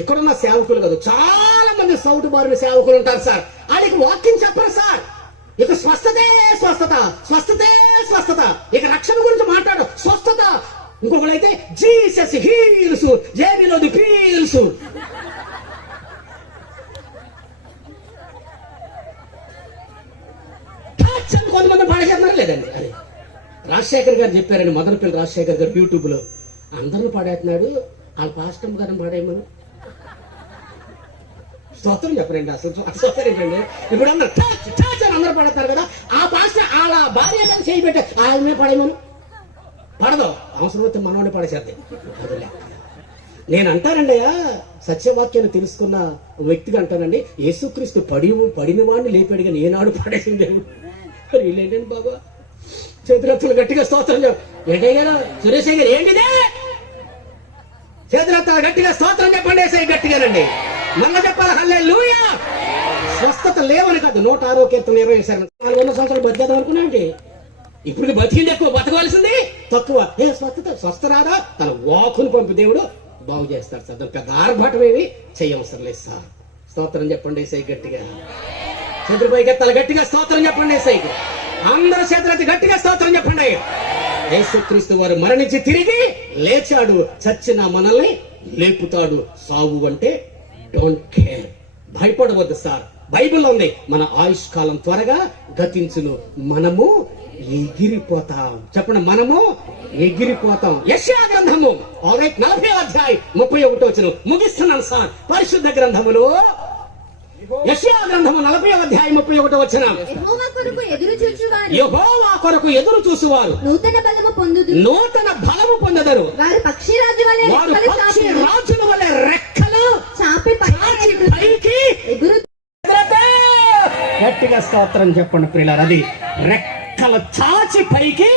ఎక్కడున్న సేవకులు కాదు, చాలా మంది సౌటు బారిన సేవకులు ఉంటారు సార్. వాళ్ళకి వాక్యం చెప్పరు సార్. ఇక స్వస్థతే స్వస్థత, స్వస్థతే స్వస్థత, ఇక రక్షణ గురించి మాట్లాడు, స్వస్థత. ఇంకొకళ్ళైతే జీసస్ హీల్స్, జేబీలో ది పీల్స్. కొంతమంది పాడేస్తున్నారు లేదండి. అది రాజశేఖర్ గారు చెప్పారండి, మదనపల్లి రాజశేఖర్ గారు యూట్యూబ్ లో అందరూ పాడేస్తున్నాడు, వాళ్ళ పాస్టమ్ గారిని పాడేయమని. స్తోత్రం చెప్పరండి. అసలు స్తోత్రం ఏంటండి? ఇప్పుడు అందరూ అందరూ పడతారు కదా, ఆ పాస్టర్ వాళ్ళ భార్య మీద చేయబెట్టే ఆయన పడేయమను. పడదు, అవసరమైతే మనవాడిని పడేసేద్ది. నేను అంటానండి, సత్యవాక్యాన్ని తెలుసుకున్న వ్యక్తిగా అంటానండి, యేసుక్రీస్తు పడిన వాడిని లేపాడు కానీ ఏనాడు పడేసింది వీళ్ళేంటండి బాబా. చేతులెత్తులు గట్టిగా స్తోత్రం ఏంటయ్య గారు, సురేష్ గారు ఏంటిదే? చేతులెత్తాలు గట్టిగా స్తోత్రం చెప్పండి. వేసాయి గట్టిగానండి, మళ్ళా చెప్పాలి. హల్లెలూయా. స్వస్థత లేవని కాదు, 106వ కీర్తన 27 400 సంవత్సరాలు బతికేద్దాం అనుకున్నాండి. ఇప్పుడు బతికింది ఎక్కువ, బతకవలసింది తక్కువ. స్వస్థ రాదా? తన వాకును పంపి దేవుడు బాగు చేస్తాడు సార్. పెద్ద ఆర్భాటం ఏమి చెయ్యవసరం లేదు సార్. స్తోత్రం చెప్పండి. వేసాయి గట్టిగా, చేతులు పైకి ఎత్తాలి, గట్టిగా స్తోత్రం చెప్పండి. వేసాయి అందరూ చేతులెత్తి గట్టిగా స్తోత్రం చెప్పండి. యేసుక్రీస్తు వారు మరణించి తిరిగి లేచాడు, చచ్చిన మనల్ని లేపుతాడు. సావు అంటే డోంట్ కేర్, భయపడవద్దు సార్. బైబిల్లో ఉంది, మన ఆయుష్ కాలం త్వరగా గతించును, మనము ఎగిరిపోతాం. చెప్పండి, మనము ఎగిరిపోతాం. యెషయా గ్రంథము 40వ అధ్యాయం 31వ వచనం ముగిస్తున్నాను సార్. పరిశుద్ధ గ్రంథములో యెషయా గ్రంథము 40వ అధ్యాయం 31వ వచనం, యెహోవా కొరకు ఎదురు చూసువారు నూతన బలము పొందుదరు, వారు పక్షి రాజుల వలె రెక్కలు చాపి చాచి పైకి ఎగురు గట్టిగా స్తోత్రం చెప్పండి ప్రియులారా. అది రెక్కల చాచి పైకి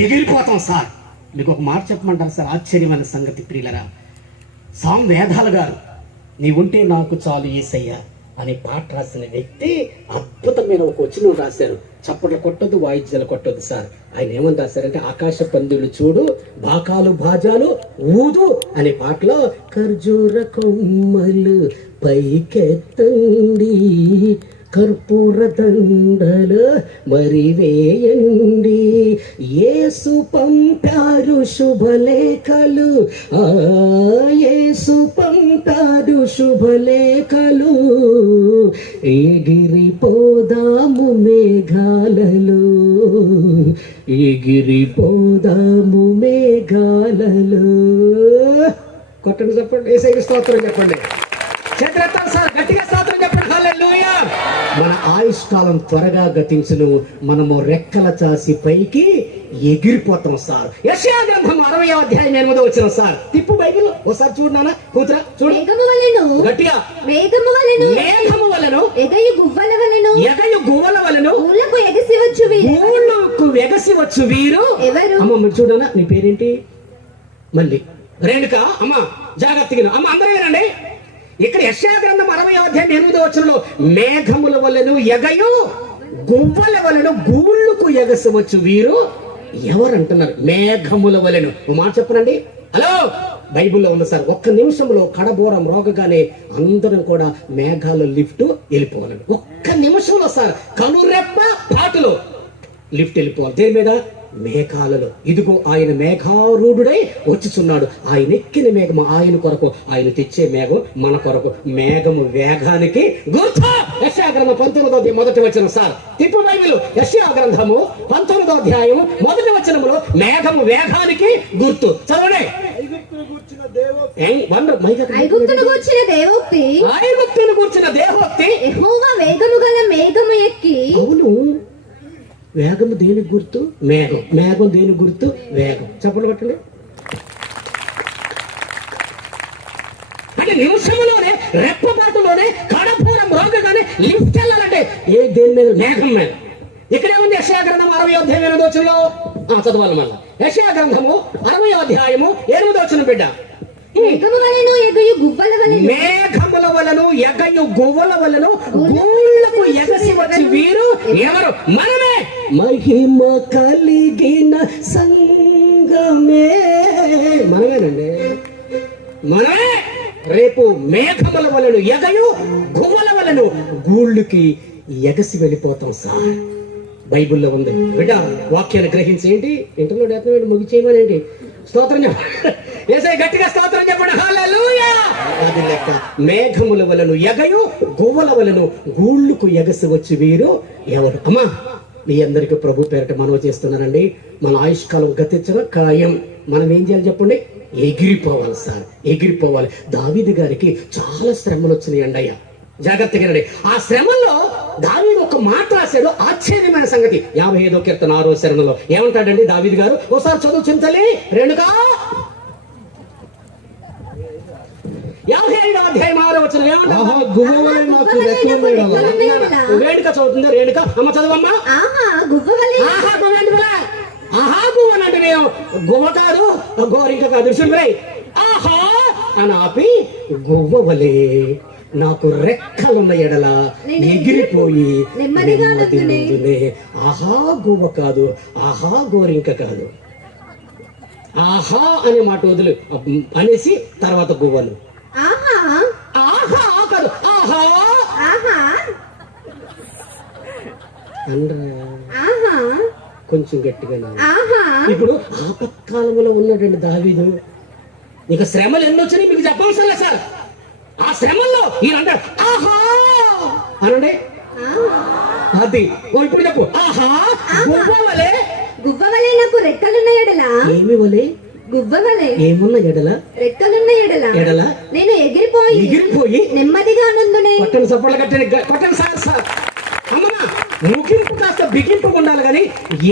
ఎగిరిపోతాం సార్. మీకు ఒక మాట చెప్పమంటారు సార్, ఆశ్చర్యమైన సంగతి ప్రియులారా. సామ్ వేదాల గారు నీ ఉంటే నాకు చాలు యేసయ్య అనే పాట రాసిన వ్యక్తి అద్భుతమైన ఒక వచనం రాశారు. చప్పట్లు కొట్టొద్దు, వాయిద్యాలు కొట్టొద్దు సార్. ఆయన ఏమని రాశారంటే, ఆకాశ పందులు చూడు, బాకాలు బాజాలు ఊదు అనే పాటలో ఖర్జూర కొమ్మలు పైకెత్తండి, కర్పూర దండలు మరి వేయండి, యేసు పంపారు శుభలేఖలు, యేసు పంపారు శుభలేఖలు, ఎగిరిపోదాము మేఘాలలో, ఎగిరిపోదాము మేఘాలలో. కొట్టండి చెప్పండి, యేసయ్యకి స్తోత్రం చెప్పండి. చేతులెత్తాలి సార్, గట్టిగా స్తోత్రం చెప్పండి. హల్లెలూయా. మన ఆయుష్కాలం త్వరగా గతించును, మనము రెక్కల చాసి పైకి ఎగిరిపోతాం సార్. యెషయా గ్రంథం 60వ అధ్యాయం 8వ వచనం సార్. తిప్పు బైబిల్ ఒకసారి చూడు నాన్న, కూతురా చూడు. మేఘము వలెను, గట్టిగా మేఘము వలెను, మేఘము వలెను, ఎగయు గువ్వల వలెను, ఎగయు గువ్వల వలెను, ఊళ్ళకు ఎగసి వచ్చు వీరు. ఊళ్ళకు ఎగసి వచ్చు వీరు ఎవరు? అమ్మ మీరు చూడనా, నీ పేరేంటి? మళ్ళీ రేణుక. అమ్మ జాగ్రత్తగా అమ్మ, అందరూ వినండి. ఇక్కడ యెషయా గ్రంథం 60వ అధ్యాయం 8వ వచనంలో మేఘముల వలెను ఎగయు గువ్వల వలెను గూళ్ళకు ఎగసవచ్చు వీరు ఎవరు అంటున్నారు? మేఘముల వలెను. ఓ మాట చెప్పనండి. హలో, బైబిల్లో ఉంది సార్. ఒక్క నిమిషంలో కడబోరం రోగగానే అందరం కూడా మేఘాలు లిఫ్ట్ వెళ్ళిపోవాలని. ఒక్క నిమిషంలో సార్, కనురెప్ప పాటులో లిఫ్ట్ వెళ్ళిపోవాలి. దేని మీద? మేఘాలలో. ఇదిగో ఆయన మేఘారూఢుడై వచ్చుచున్నాడు. ఆయన ఎక్కిన మేఘము ఆయన కొరకు, ఆయన తెచ్చే మేఘం మన కొరకు. మేఘము వేగానికి గుర్తు. యెషయా గ్రంథం 19వ అధ్యాయం 1వ వచనం సార్. తిప్పు బైబిల్. యెషయా గ్రంథము 19వ అధ్యాయం 1వ వచనంలో మేఘము వేగానికి గుర్తు. చదవండి. ఐగుప్తును గూర్చిన దేవోక్తి, ఐగుప్తును గూర్చిన దేవోక్తి, యెహోవా వేగము గల మేఘము ఎక్కి. అవును, వేగము దేనికి గుర్తు? మేఘం. మేఘం దేనికి గుర్తు? వేగం. చెప్పండి పట్టండి. అంటే నిమిషంలోనే, రెప్పపాటులోనే, కడపూరం రోగగానే లిఫ్ట్ వెళ్ళాలంటే దేని మీద? మేఘం మీద. ఇక్కడే ఉంది యెషయా గ్రంథం 60వ అధ్యాయం 8వ వచనంలో. చదవాలి మళ్ళా. యెషయా గ్రంథము 60వ అధ్యాయము 8వ వచనం బిడ్డ. మేఘము వలెను ఎగయు గువ్వల వలెను, మేఘముల వలెను ఎగయు గువ్వల వలెను గూళ్ళకు ఎగసి వచ్చి వీరు ఎవరు? మనమే. మహిమ కలిగిన సంగమే. మనమేనండి, మనమే. రేపు మేఘముల వలెను ఎగయు గువ్వల వలెను గూళ్ళకి ఎగసి వెళ్ళిపోతాం సార్. బైబిల్లో ఉంది బిడ్డ. వాక్యాన్ని గ్రహించి ఏంటి ఇంటర్లో డెఫినెట్ ముగిచేయమనండి. స్తోత్రం యేసయ్య, గట్టిగా స్తోత్రం చెప్పండి. హల్లెలూయా. అది లెక్క. మేఘముల వలెను ఎగయు గువ్వల వలెను గూళ్ళకు ఎగసి వచ్చి వీరు ఎవరు? అమ్మా, మీ అందరికీ ప్రభు పేరట మనవి చేస్తున్నానండి. మన ఆయుష్కాలం గతించడం ఖాయం. మనం ఏం చేయాలి చెప్పండి? ఎగిరిపోవాలి సార్, ఎగిరిపోవాలి. దావీదు గారికి చాలా శ్రమలు వచ్చినాయండి అయ్యా. జాగ్రత్తగా. ఆ శ్రమల్లో దావీదు ఒక మాట రాశాడు, ఆశ్చర్యమైన సంగతి. 55వ కీర్తన 6వ శరణంలో ఏమంటాడండి దావీదు గారు? ఒకసారి చదువు చింతలే రేణుకా. 55వ అధ్యాయం 6వ వచనం ఏమంటాడు? రేణుక చదువుతుంది. రేణుక అమ్మ చదవమ్మా. ఆహా గువ్వవలె, ఆహా గువ్వ. ఆహా గువ్వ అంటే మేము గువ్వ కాదు, గోరింక కాదు. ఆహా అని ఆపి గువ్వవలే నాకు రెక్కలున్న ఎడల ఎగిరిపోయి నెమ్మదిగా. ఆహా గువ్వ కాదు, ఆహా గోరింక కాదు. ఆహా అనే మాట వదులు అనేసి తర్వాత గువ్వలు. ఆహా ఆహా కాదు, ఆహా ఆహా అనరా. ఆహా కొంచెం గట్టిగా. ఆహా. ఇప్పుడు ఆపత్కాలంలో ఉన్నాడండి దావీదు. ఇక శ్రమలు ఎన్ని వచ్చినాయి మీకు చెప్పవలసిన లేదు సార్. ఆ శ్రమల్లో ఈయన అంటాడు ఆహా అనండి. అది ఇప్పుడు చెప్పు. ఆహా గువ్వవలే, గువ్వవలే నాకు రెక్కలున్న ఎడల. ఏమి వలే? గువ్వవలే ఏమున్న ఎడల? రెక్కలున్న ఎడల ఎడల నేను ఎగిరిపోయి ఎగిరిపోయి నెమ్మదిగా నందునే. పట్టణ సపోర్ట్లు కట్టండి, పట్టణ సార్ సార్. అమ్మా ముగింపు కాస్త బిగింపు ఉండాలి కానీ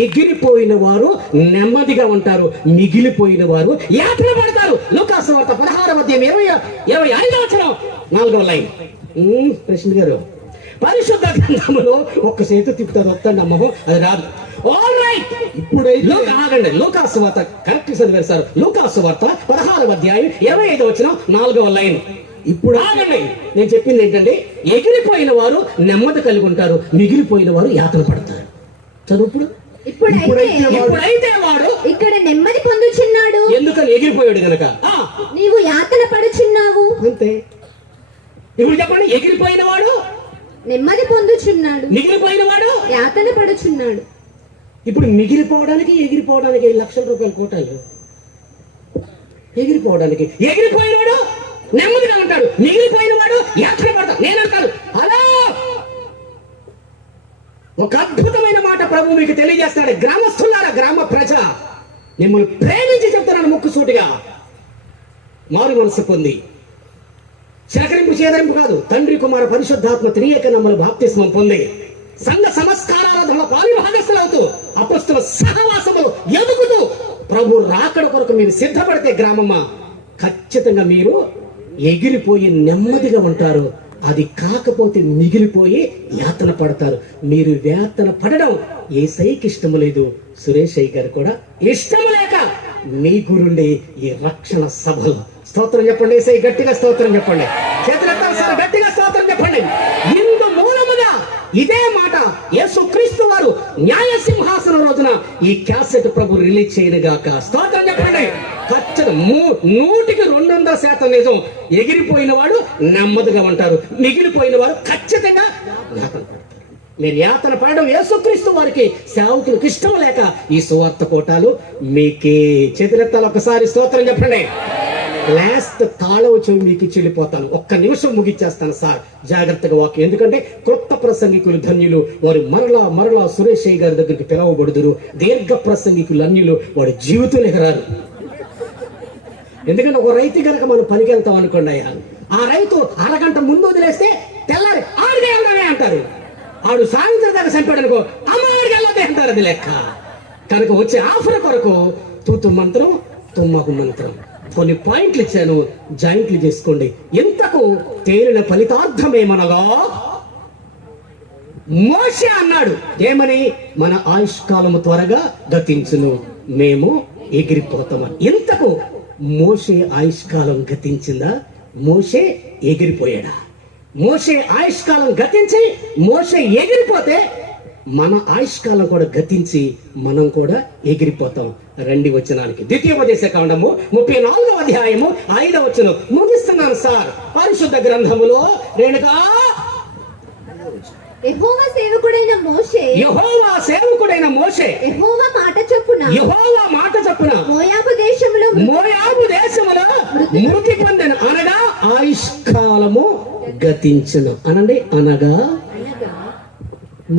ఎగిరిపోయిన వారు నెమ్మదిగా ఉంటారు, మిగిలిపోయిన వారు యాత్ర పడతారు. లూకాసు వార్త 16:25 4వ లైన్. కృష్ణ గారు పరిశుద్ధ గ్రంథములో ఒక్క చేతు తిప్పుతారు, వస్తండి అమ్మహం అది రాదు. ఆల్ రైట్, ఇప్పుడైతే ఆగండి. లూకాసు వార్త కరెక్ట్ చదివారు సార్. లూకాసు వార్త 16:25 4వ లైన్. ఇప్పుడు ఆగండి, నేను చెప్పింది ఏంటంటే ఎగిరిపోయిన వారు నెమ్మది కలిగి ఉంటారు, మిగిలిపోయిన వారు యాతన పడతారు. చదువు. ఇప్పుడైతే వాడు ఇక్కడ నెమ్మది పొందుచున్నాడు, ఎందుకని ఎగిరిపోయాడు గనక. నీవు యాతన పడుచున్నావు. అంతే. ఇప్పుడు చెప్పండి, ఎగిరిపోయిన వాడు నెమ్మది పొందుచున్నాడు, మిగిలిపోయిన వాడు యాతన పడుచున్నాడు. ఇప్పుడు మిగిలిపోవడానికి ఎగిరిపోవడానికి 1 లక్షల రూపాయలు కోటాలు. ఎగిరిపోవడానికి ఎగిరిపోయిన వాడు నెమ్మదిగా ఉంటాడు, మిగిలిపోయిన వాడు యాత్ర పడతాడు. నేను అంటాను, హలో, ఒక అద్భుతమైన మాట ప్రభు మీకు తెలియజేస్తాడు. గ్రామస్తులారా, గ్రామ ప్రజ, మిమ్మల్ని ప్రేమించి చెప్తున్నాను ముక్కుసూటిగా. మారు మనసు పొంది, సేకరింపు చేదరింపు కాదు, తండ్రి కుమార పరిశుద్ధాత్మ త్రియేక నమ్మలు బాప్తిస్మం పొంది సంఘ సంస్కారాల పాలిభాగస్థులవుతూ అపస్తుల సహవాసము ఎదుగుతూ ప్రభు రాకడ కొరకు మీరు సిద్ధపడితే గ్రామమ్మ, ఖచ్చితంగా మీరు ఎగిరిపోయి నెమ్మదిగా ఉంటారు. అది కాకపోతే మిగిలిపోయి యాతన పడతారు. మీరు యాతన పడడం యేసయ్యకి ఇష్టం లేదు, సురేష్ అయ్య గారు కూడా ఇష్టం లేక మీ గురుండి ఈ రక్షణ సభలు. స్తోత్రం చెప్పండి యేసయ్య, గట్టిగా స్తోత్రం చెప్పండి. చేతులెత్తాలి సార్, గట్టిగా స్తోత్రం చెప్పండి. ఇందు మూలముగా ఇదే మాట యేసుక్రీస్తు వారు న్యాయ సింహాసనం రోజున ఈ క్యాసెట్ ప్రభు రిలీజ్ చేయనుగాక. స్తోత్రం చెప్పండి. ఖచ్చితంగా 100% నిజం. ఎగిరిపోయిన వాడు నెమ్మదిగా ఉంటారు, మిగిలిపోయిన వారు ఖచ్చితంగా యాతన పడతారు. మీరు యాతన పడడం యేసుక్రీస్తు వారికి సేవకులకు ఇష్టం లేక ఈ సువార్త కోటాలు మీకే. చేతులెత్తాలి ఒకసారి, స్తోత్రం చెప్పండి. లాస్ట్ తాళం చెవి మీకు చెల్లిపోతాను. ఒక్క నిమిషం ముగిచ్చేస్తాను సార్, జాగ్రత్తగా వాక్యం. ఎందుకంటే కొత్త ప్రసంగికులు ధన్యులు, వారు మరలా సురేష్ అయ్య గారి దగ్గరికి పిలవబడుదురు. దీర్ఘ ప్రసంగికులు అన్యులు, వాడి జీవితం ఎగరారు. ఎందుకంటే ఒక రైతు కనుక మనం పనికి వెళ్తాం అనుకోండి అయ్యా, ఆ రైతు అరగంట ముందు వదిలేస్తే తెల్లారి ఆడికి వెళ్దామే అంటారు. ఆడు సాయంత్రం దాకా చంపాడు అనుకో, అమ్మ ఆడికి వెళ్ళొద్దే అంటారు. అది లెక్క. కనుక వచ్చే ఆఫర్ కొరకు తూతు మంత్రం, తుమ్మకు మంత్రం, కొన్ని పాయింట్లు ఇచ్చాను, జాయింట్లు చేసుకోండి. ఇంతకు తేలిన ఫలితార్థమేమనగా మోషే అన్నాడు ఏమని, మన ఆయుష్కాలము త్వరగా గతించును, మేము ఎగిరిపోతామని. ఇంతకు మోషే ఆయుష్కాలం గతించిందా? మోషే ఎగిరిపోయాడా? మోషే ఆయుష్కాలం గతించి మోషే ఎగిరిపోతే మన ఆయుష్కాలం కూడా గతించి మనం కూడా ఎగిరిపోతాం. రండి వచనానికి. ద్వితీయోపదేశ కాండము 34వ అధ్యాయము 5వ వచనం ముగిస్తున్నాను సార్. పరిశుద్ధ గ్రంథములో రేణుకా యెహోవా సేవకుడైన మోషే యెహోవా మాట చొప్పున మోయాబు దేశములో మృతి పొందెను, అనగా ఆయుష్కాలము గతించును. అనండి, అనగా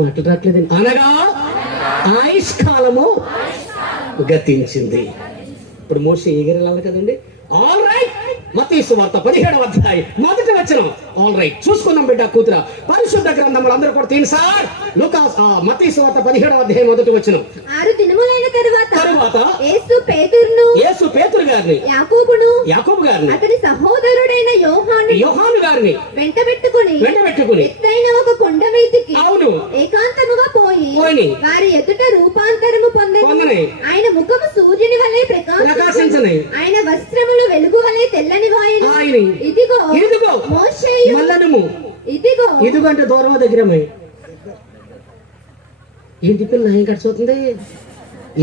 మాట్లాడట్లేదండి. అనగా ఆయుష్కాలము గతించింది. ఇప్పుడు మోషే ఎగిరెళ్ళాలి కదండి. ఆల్ రైట్, మత్తయి సువార్త 17వ అధ్యాయం 1వ వచనం. ఆల్ రైట్, చూసుకుందాం బిడ్డ కూతురా. పరిశుద్ధ గ్రంథములు అందరూ కూడా తిని సార్. మత్తయి సువార్త 17వ అధ్యాయం 1వ వచనం. 6 దినములైన తరువాత యేసు పేతురు గారిని, యాకోబు గారిని, అతని సహోదరుడైన యోహాను గారిని వెంటబెట్టుకుని ఎత్తైన ఒక కొండ మీదికి ఏకాంతముగా పోయి వారి ఎదుట రూపాంతరము పొందెను. ఆయన ముఖము సూర్యుని వలె ప్రకాశించెను, ఆయన వస్త్రములు వెలుగు వలె తెల్లని వాయును. ఇదిగో మోషేయు, ఇదిగో అంటే దూరమా దగ్గరమే? ఏంటి పిల్ల ఏం కట్టుతుంది?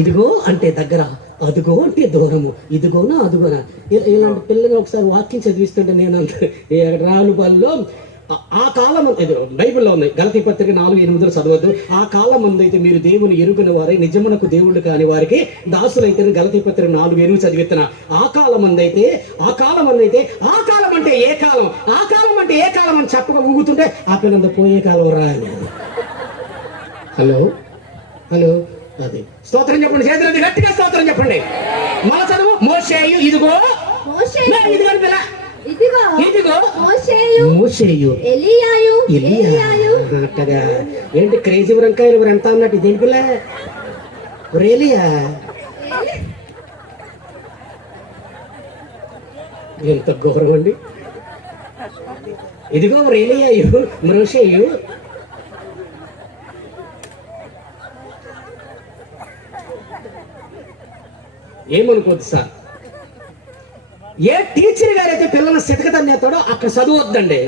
ఇదిగో అంటే దగ్గర, అదుగో అంటే దూరము, ఇదిగోనా అదుగోనా. ఇలాంటి పిల్లలు ఒకసారి వాక్యం చదివిస్తుంటే నేను రాను పనిలో ఆ కాలం బైబిల్లో ఉంది, గలతీ పత్రిక 4:8 చదవద్దు. ఆ కాలం అయితే మీరు దేవుని ఎరుగని వారై నిజమునకు దేవుళ్ళు కాని వారికి దాసులైతే గలతీ పత్రిక 4:8 చదివిస్తున్నా. ఆ కాలం అయితే ఆ కాలం అంటే ఏ కాలం, ఆ కాలం అంటే ఏ కాలం అని చెప్పగా ఊగుతుంటే ఆ పిల్లంత పోయే కాలం రా అని. హలో అది స్తోత్రం చెప్పండి, చేతులు గట్టిగా స్తోత్రం చెప్పండి. మన చదువు మోషేయు, ఇదిగో మోషేయు, ఎలీయాయు, అట్టగా ఏంటి క్రేజీ వంకాయలు ఎవరు ఎంత అన్నట్టు దేని పిల్ల రేలియా ఎంత ఘోరం అండి. ఇదిగో రేలియాయు మరోషేయు ఏమనుకోద్దు సార్. ఏ టీచర్ గారైతే పిల్లల్ని సితకతన్నేస్తాడో అక్కడ చదువొద్దండి.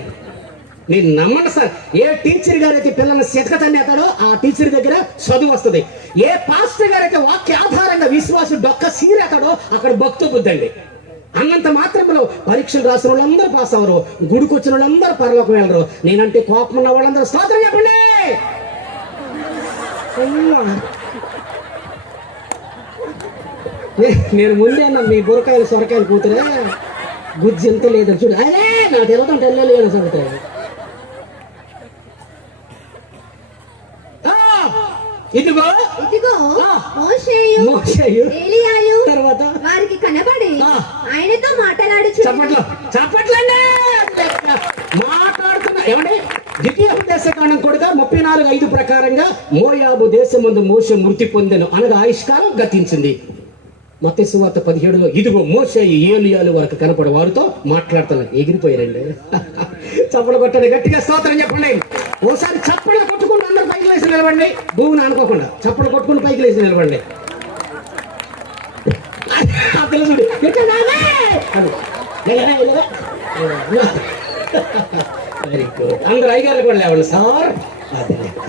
మీరు నమ్మండి సార్, ఏ టీచర్ గారైతే పిల్లల్ని సితకతన్నేస్తాడో ఆ టీచర్ దగ్గర చదువు వస్తుంది. ఏ పాస్టర్ గారైతే వాక్య ఆధారంగా విశ్వాసం డొక్క సీరేతాడో అక్కడ భక్తు బుద్ధండి. అన్నంత మాత్రంలో పరీక్షలు రాసిన వాళ్ళందరూ పాస్ అవ్వరు, గుడికి వచ్చిన వాళ్ళందరూ పరలోకం వెళ్ళరు. నేనంటే కోపం ఉన్న వాళ్ళందరూ స్తోత్రం చెప్పండి. నేను ముందే అన్నా మీ బురకాయలు సొరకాయలు కూతురే గుజ్జి ఎంత లేదని చూడు. అదే నా తెలవటం తెల్లలేదు సంగతి. ఇదిగో మోషేయు ఏలీయాయు తర్వాత వారికి కనబడి ఆయనతో మాట్లాడుచు చప్పట్లండి మాట్లాడుతున్నా. ఏమండి ద్వితీయోపదేశకాండం కూడా 34:5 ప్రకారంగా మోయాబు దేశమందు మోషే మృతి పొందెను అనగా ఆయుష్కాలం గతించింది. మత్తయి సువార్త 17లో ఇదిగో మోషే ఏలీయాలు వారికి కనపడి వారితో మాట్లాడుతున్నారు. ఎగిరిపోయారండి. చప్పలు కొట్టండి, గట్టిగా స్తోత్రం చెప్పండి. ఓసారి చప్పలు కొట్టుకుని అందరూ పైకి లేచి నిలబండి. భూమిని అనుకోకుండా చప్పలు కొట్టుకుని పైకి లేచి నిలబండి. తెలుసు వెరీ గుడ్. అందరూ అయ్యారు కూడా లేవండి సార్. అది లెక్క.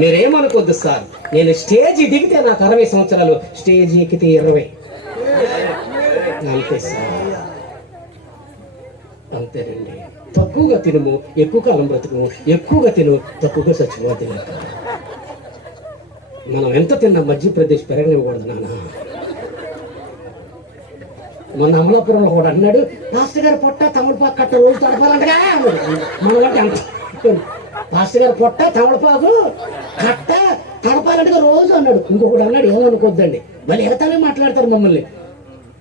మీరేమనుకోద్దు సార్, నేను స్టేజ్ దిగితే నాకు 60 సంవత్సరాలు, స్టేజ్ ఎక్కితే 20. అంతే సార్, అంతేనండి. తక్కువగా తినము, ఎక్కువ కాలం బ్రతుకు, ఎక్కువగా తిను, తక్కువగా చచ్చిపోతే లెక్క. మనం ఎంత తిన్నా మధ్యప్రదేశ్ పెరగనివ్వకూడదు నాన్న. మొన్న అమలాపురంలో కూడా అన్నాడు, మాస్టర్ గారు పొట్ట తమలపాకు కట్ట రోజు తడపాలంటగా. మనకంటే అంత మాస్టర్ గారు పొట్ట తమలపాకు కట్ట తడపాలంటగా రోజు అన్నాడు. ఇంకొకటి అన్నాడు, ఏమనుకోద్దండి మళ్ళీ ఎగతానే మాట్లాడతారు మమ్మల్ని.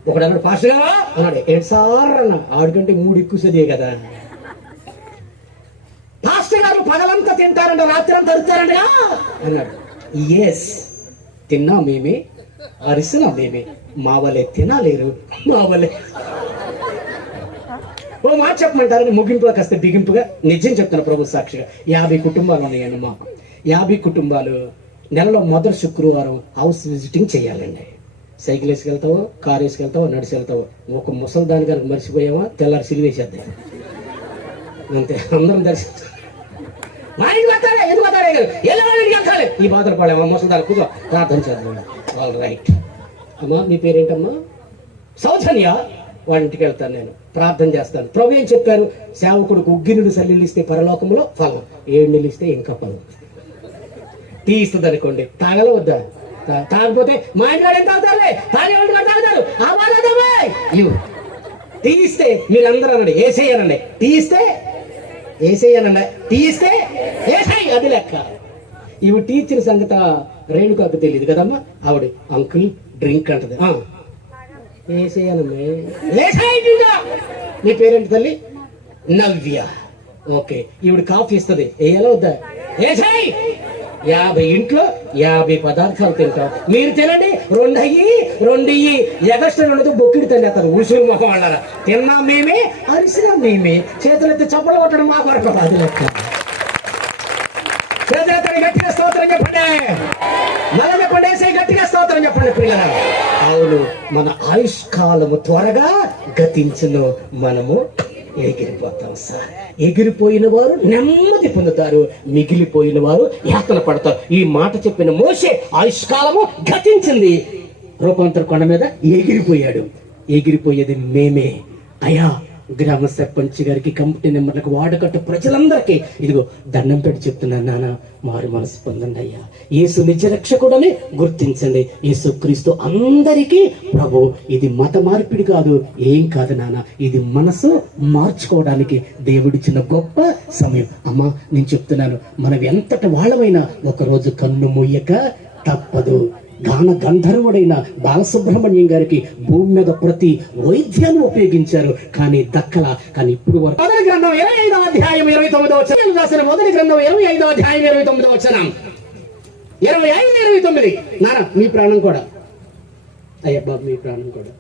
ఒకడు అన్నాడు, పాస్టర్ గారు అన్నాడు. 7 సార్లు అన్నా. ఆడికంటే 3 ఎక్కువ చదివే కదా. పాస్టర్ గారు పగలంతా తింటారంట, రాత్రి అంతా అరుతారంటగా అన్నాడు. ఎస్, తిన్నా మేమే, అరిసినా మేమే, మా వల్లే తినలేరు, మా వల్లే. ఓ మాట చెప్పమంటారని ముగింపుగా కాస్త బిగింపుగా నిజం చెప్తాను ప్రభు సాక్షిగా. 50 కుటుంబాలు ఉన్నాయండి మాకు. 50 కుటుంబాలు నెలలో మొదటి శుక్రవారం హౌస్ విజిటింగ్ చేయాలండి. సైకిల్ వేసుకెళ్తావో, కారు వేసుకెళ్తావో, నడిచి వెళ్తావో. ఒక ముసలి దాని గారికి మర్చిపోయావా, తెల్లారి సిలివేసేద్దాం అంతే. అందరం దర్శించాలి. మా ఇంటికి వస్తారే, ఎందుకు వస్తారే, వెళ్ళి ఎక్కాలి. ఈ బాధలు పడేమా ముసలి దాని కూర్చో ప్రార్థన చేద్దాం. All right. అమ్మా మీ పేరేంటమ్మా? సౌజన్య. వాళ్ళ ఇంటికి వెళ్తాను, నేను ప్రార్థన చేస్తాను. ప్రభు ఏం చెప్పారు? సేవకుడికి ఉగ్గినుడు సల్లిళ్ళు ఇస్తే పరలోకంలో ఫలం, 7 నెలలు ఇస్తే ఇంకా ఫలం. టీ ఇస్తుంది అనుకోండి, తాగల వద్దా? తాగపోతే మా ఇంటికాడ ఎంత తాగుతారులే, తాగే తాగుతారు. ఆ బాధమే ఇవ్వు. టీ ఇస్తే మీరందరూ అనండి ఏసేయనండి. టీ ఇస్తే ఏసేయనండి, టీ ఇస్తే ఏసై, అది లెక్క. ఇవి టీ ఇచ్చిన సంగత రేణుకాకు తెలియదు కదమ్మా. ఆవిడ అంకుల్ డ్రింక్ అంటది. ఏసేయనమ్మే. నీ పేరేంటి తల్లి? నవ్య. ఓకే, ఈవిడ కాఫీ ఇస్తుంది, వేయాలా వద్దా? ఏసై. 50 ఇంట్లో 50 పదార్థాలు తింటాం. మీరు తినండి, 2 అయ్యి 2 ఇయ్యి, ఎగస్ట్రా 2తో బొక్కిడి తినేస్తారు. ఉసురు మొహం వాళ్ళరా. తిన్నా మేమే, అరిసినా మేమే. చేతులెత్తి చప్పలు కొట్టడం మా కొరకు. అది లెక్క. చేతులెత్తని గట్టిగా స్తోత్రం చెప్పండి. మళ్ళీ చెప్పండి, ఏసై గట్టిగా స్తోత్రం చెప్పండి పిల్లల. అవును, మన ఆయుష్కాలము త్వరగా గతించును, మనము ఎగిరిపోతాం సార్. ఎగిరిపోయిన వారు నెమ్మది పొందుతారు, మిగిలిపోయిన వారు యాతన పడతారు. ఈ మాట చెప్పిన మోషే ఆయుష్కాలము గతించింది. రూపాంతర కొండ మీద ఎగిరిపోయాడు. ఎగిరిపోయేది మేమే. అయా గ్రామ సర్పంచ్ గారికి, కమిటీ మెంబర్లకు, వాడకట్టు ప్రజలందరికీ ఇదిగో దండం పెట్టి చెప్తున్నాను, నాన్న మారు మనసు పొందండి అయ్యా. యేసు నిజ రక్షకుడని గుర్తించండి. యేసు క్రీస్తు అందరికీ ప్రభు. ఇది మత మార్పిడి కాదు, ఏం కాదు నాన్న. ఇది మనసు మార్చుకోవడానికి దేవుడిచ్చిన గొప్ప సమయం. అమ్మా నేను చెప్తున్నాను, మనం ఎంతటి వాళ్ళమైనా ఒకరోజు కన్ను మూయక తప్పదు. గాన గంధర్వుడైన బాలసుబ్రహ్మణ్యం గారికి భూమి మీద ప్రతి వైద్యాన్ని ఉపయోగించారు, కానీ దక్కల. కానీ ఇప్పుడు వరకు మొదటి గ్రంథం 25వ అధ్యాయం 29వ వచనం రాసిన మొదటి గ్రంథం 25వ అధ్యాయం 29వ వచనం 25-29. నాన్న మీ ప్రాణం కూడా, అయ్యా బాబు మీ ప్రాణం కూడా,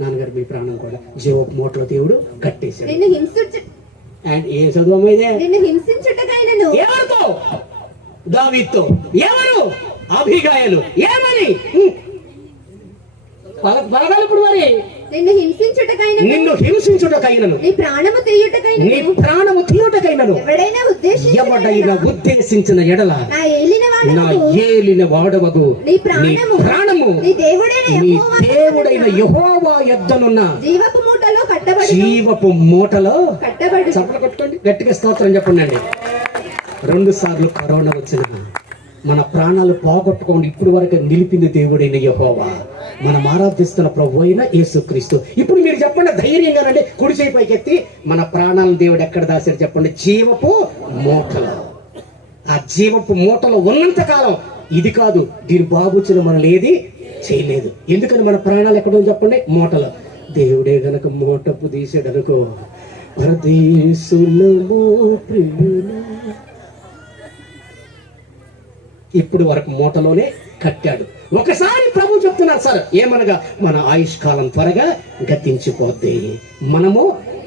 నాన్నగారు మీ ప్రాణం కూడా జీవపు మూటలో దేవుడు కట్టేశాడు. అండ్ ఏం చదువు ఇదే? ఎవరితో? దావీదుతో. ఎవరు? అబీగయలు. ఏమని? బలగాలు ఇప్పుడు మరి నిన్ను హింసించుటకైనను నీ ప్రాణము తీయుటకైనను ఎవడైనా ఉద్దేశించిన ఎడల నా ఏలిన వాడవగు నీ ప్రాణము నీ దేవుడైన యెహోవా యొద్దనున్న జీవపు మూటలో కట్టబడి. చప్పట్లు కొట్టుకోండి, గట్టిగా స్తోత్రం చెప్పండి. 2 సార్లు కరోనా వచ్చిన మన ప్రాణాలు పోగొట్టుకోండి ఇప్పుడు వరకు నిలిపింది దేవుడైన యెహోవా, మనం ఆరాధిస్తున్న ప్రభు అయిన యేసుక్రీస్తు. ఇప్పుడు మీరు చెప్పండి ధైర్యంగానండి, కుడి చేయి పైకెత్తి, మన ప్రాణాలను దేవుడు ఎక్కడ దాశారు చెప్పండి? జీవపు మూటలో. ఆ జీవపు మూటలో ఉన్నంత కాలం ఇది కాదు, దీని బాబుచ్చిన మనం ఏది చేయలేదు. ఎందుకని మన ప్రాణాలు ఎక్కడ చెప్పండి? మూటలో. దేవుడే గనక మూటపు తీసాడు అనుకో, పరదేశులము ప్రియులా, ఇప్పుడు వరకు మూటలోనే కట్టాడు. ఒకసారి ప్రభు చెప్తున్నారు సార్ ఏమనగా, మన ఆయుష్కాలం త్వరగా గతించిపోద్ది, మనము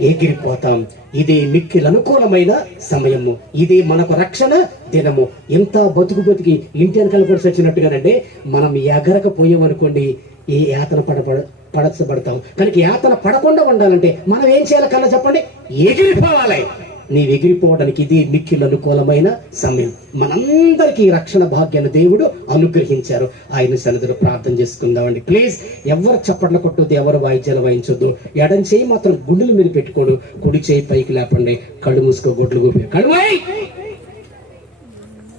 ఎగిరిపోతాం. ఇదే మిక్కిలి అనుకూలమైన సమయము, ఇదే మనకు రక్షణ దినము. ఎంత బతికి ఇంటి వెనకాల కూడా వచ్చినట్టుగానంటే మనం ఎగరకపోయామనుకోండి ఈ యాతన పడతాం. కనుక యాతన పడకుండా ఉండాలంటే మనం ఏం చేయాలి కన్నా చెప్పండి? ఎగిరిపోవాలి. నీవు ఎగిరిపోవడానికి ఇది మిక్కిలి అనుకూలమైన సమయం. మనందరికీ రక్షణ భాగ్యాన్ని దేవుడు అనుగ్రహించారు. ఆయన సన్నిధిలో ప్రార్థన చేసుకుందామండి. ప్లీజ్ ఎవరు చప్పట్లు కొట్టొద్దు, ఎవరు వాయిద్యాలు వాయించొద్దు. ఎడం చేయి మాత్రం గుండెల మీద పెట్టుకోడు, కుడి చేయి పైకి లేపండి. కళ్ళు మూసుకో, గొడ్లు గూపి కళ్ళు.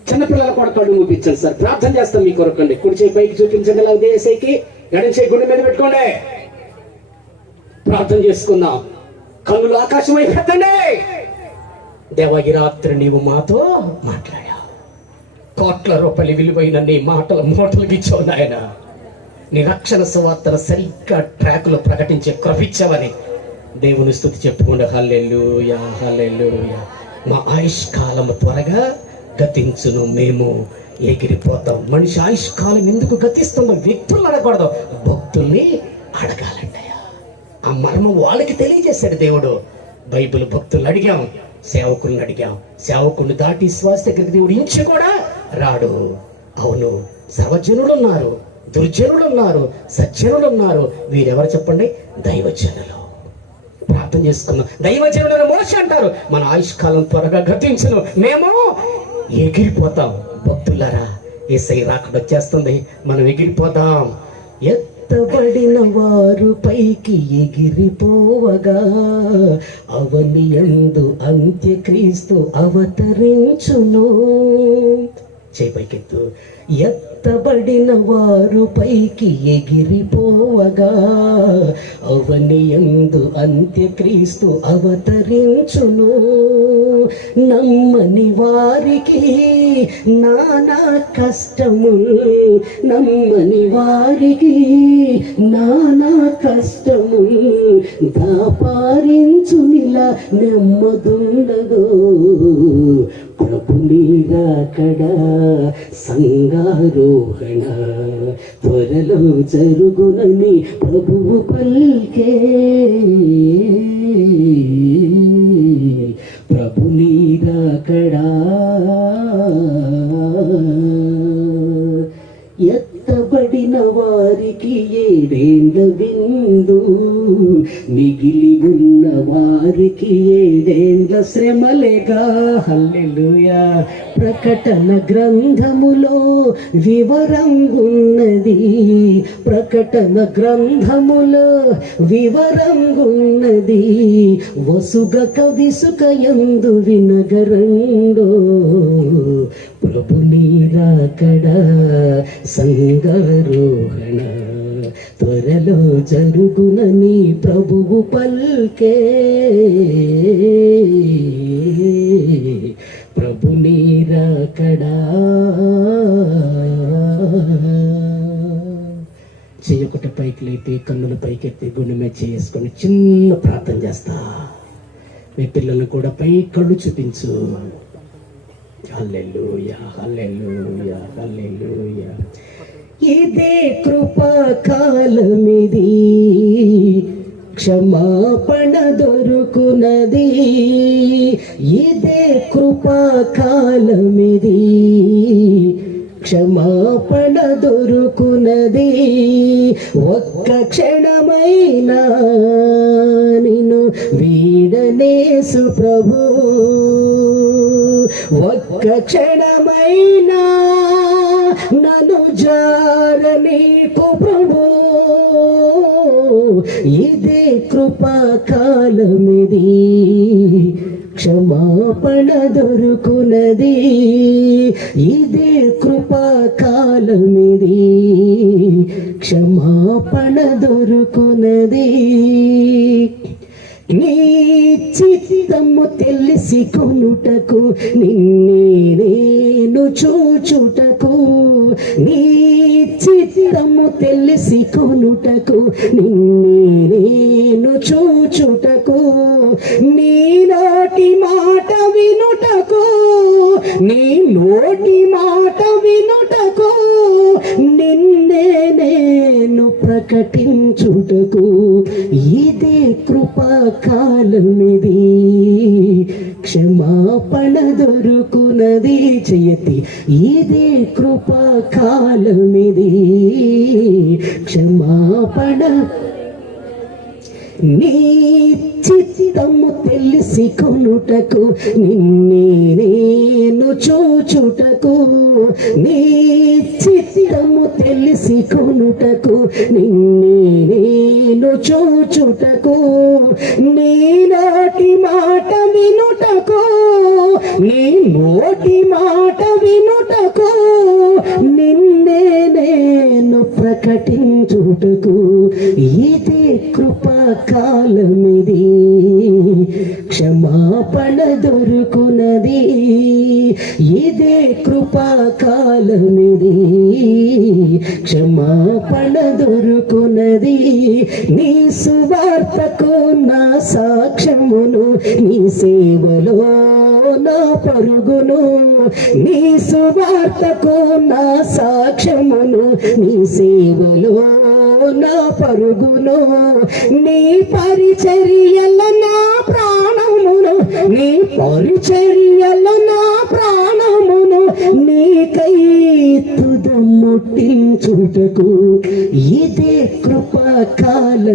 చిన్నపిల్లలు కూడా కళ్ళు మూపించండి సార్, ప్రార్థన చేస్తాం మీ కొరకండి. కుడి చేయి పైకి చూపించండి, అలా ఉదయసేకి. ఎడం చేయి గుండె మీద పెట్టుకోండి, ప్రార్థన చేసుకుందాం. కళ్ళు ఆకాశం వైపు పెట్టండి. దేవా, ఈ రాత్రి నీవు మాతో మాట్లాడావు. కోట్ల రూపాయలు విలువైన నీ మాటల మూటలకు ఇచ్చావు నాయన. నీ రక్షణ సువార్తను సరిగ్గా ట్రాకులో ప్రకటించే కృపిచ్చావని దేవుని స్తుతి చెప్పుకుంటే హల్లెలూయా, హల్లెలూయా. మా ఆయుష్కాలము త్వరగా గతించును, మేము ఎగిరిపోతాం. మనిషి ఆయుష్కాలం ఎందుకు గతిస్తుందో వ్యక్తులను అడగకూడదు, భక్తుల్ని అడగాలంటయ్యా. ఆ మర్మం వాళ్ళకి తెలియజేశాడు దేవుడు. బైబిల్ భక్తులను అడిగాం, సేవకుల్ని అడిగాం. సేవకుల్ని దాటి శ్వాస దగ్గరికి దేవుడు ఇంచి కూడా రాడు. అవును, సర్వజనులు ఉన్నారు, దుర్జనులు ఉన్నారు, సజ్జనులు ఉన్నారు. వీరెవరు చెప్పండి? దైవజనులు. ప్రార్థన చేసుకున్నాం. దైవజనులను మోస అంటారు. మన ఆయుష్కాలం త్వరగా గతించును, మేము ఎగిరిపోతాం. భక్తులారా, యేసయ్య రాకడ వచ్చేస్తుంది, మనం ఎగిరిపోతాం. ఎత్తబడిన వారు పైకి ఎగిరిపోవగా అవని యందు అంత్యక్రీస్తు అవతరించును. చేయి పైకెత్తు. ఎత్తబడిన వారు పైకి ఎగిరిపోవగా అవని యందు అంత్యక్రీస్తు అవతరించును. నమ్మని వారికి నానా కష్టములు, నమ్మని వారికి నానా కష్టములు దాపారించునిలా నెమ్మదుండదు. ప్రభు నీరాకడ సంగారోహణ త్వరలో జరుగునని ప్రభువు పల్కే. ప్రభు నీరాకడ ఎత్తబడిన వారికి 7 ఏళ్ల విందు, మిగిలి ఉన్న వారికి 7 ఏళ్ల శ్రమలేగా. హల్లెలూయా. ప్రకటన గ్రంథములో వివరం ఉన్నది, ప్రకటన గ్రంథములో వివరం ఉన్నది. వసుగక విసుకయందు వినగరండో. ప్రభు నీరాకడ సంగారోహణ త్వరలో జరుగునని ప్రభువు పల్కే. ప్రభు నీరాకడ. చెయ్యొకటి పైకి లేపి కన్నుల పైకెత్తి గుండె మీద చేసుకొని చిన్న ప్రార్థన చేస్తా. మీ పిల్లలు కూడా పై కళ్ళు చూపించు. హల్లెలూయా, హల్లెలూయా, హల్లెలూయా. ఇదే కృపా కాలమిది, క్షమాపణ దొరుకునది. ఇదే కృపా కాలమిది, క్షమాపణ దొరుకునది. ఒక్క క్షణమైనా నిన్ను వీడనేసు ప్రభు, ఒక్క క్షణమైనా నన్ను జారనీకు ప్రభు. ఇదే కృపా కాలమిది, క్షమాపణ దొరుకునది. ఇదే కృపా కాలమిది, క్షమాపణ దొరుకునది. నీ చిత్తము తెలిసి కొనుటకు, నిన్నే నేను చూచుటకు. నీ చిత్తము తెలిసి కొనుటకు, నిన్నే నేను చూచుటకు. నీ నోటి మాట వినుటకు, నీ నోటి మాట వినుటకు, నిన్నే నేను ప్రకటించుటకు. ఇదే కృపా కాలమిది, క్షమాపణ దొరుకునది. చెయ్యతి. ఇదే కృపా కాలమిది, క్షమాపణ. నీ చిత్తము తెలిసి కొనుటకు, నిన్నే నేను చూచుటకు. నీ చిత్తము తెలిసి కొనుటకు, నిన్నే నేను చూచుటకు. నీ నోటి మాట వినుటకు, నీ నోటి మాట వినుటకు, నిన్నే నేను ప్రకటించుటకు. ఇదే కృపా కాలమిది, క్షమాపణ దొరుకునది. ఇదే కృపా కాలమిది, క్షమాపణ దొరుకునది. నీ సువార్తకు నా సాక్ష్యమును, నీ సేవలో నా పరుగును. నీ సువార్తకు నా సాక్ష్యమును, నీ సేవలో నా పరుగును. నీ పరిచర్యల నా ప్రాణమును, నీ పరిచర్యల నా ప్రాణమును, నీకై తుదం ముట్టించుటకు. ఇదే కృపా కాల.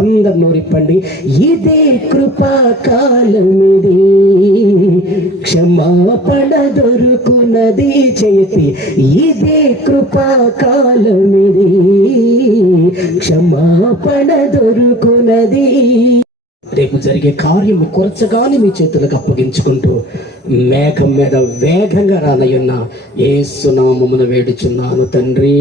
అందరు నోరిప్పండి. ఇదే కృపా కాలమిది, క్షమాపణ దొరుకునది. చేతి. ఇదే కృపా కాలమిది, క్షమాపణ దొరుకునది. రేపు జరిగే కార్యము కొరచగానే మీ చేతులకు అప్పగించుకుంటూ మేఘం మీద వేగంగా రానయ్యున్న యేసు నామమున వేడుచున్నాను తండ్రి.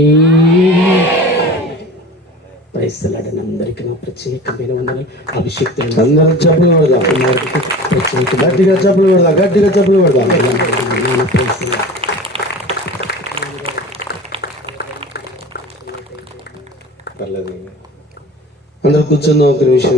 ప్రైస్తలాడని అందరికీ నా ప్రత్యేకమైన వందనాలు. అభిషేక్తులు అందరం చెప్పులు పెడదాం, గట్టిగా చెప్పులు పెడదాం, గట్టిగా చెప్పులు పెడదాం. అందరూ కూర్చుందాం ఒక నిమిషం.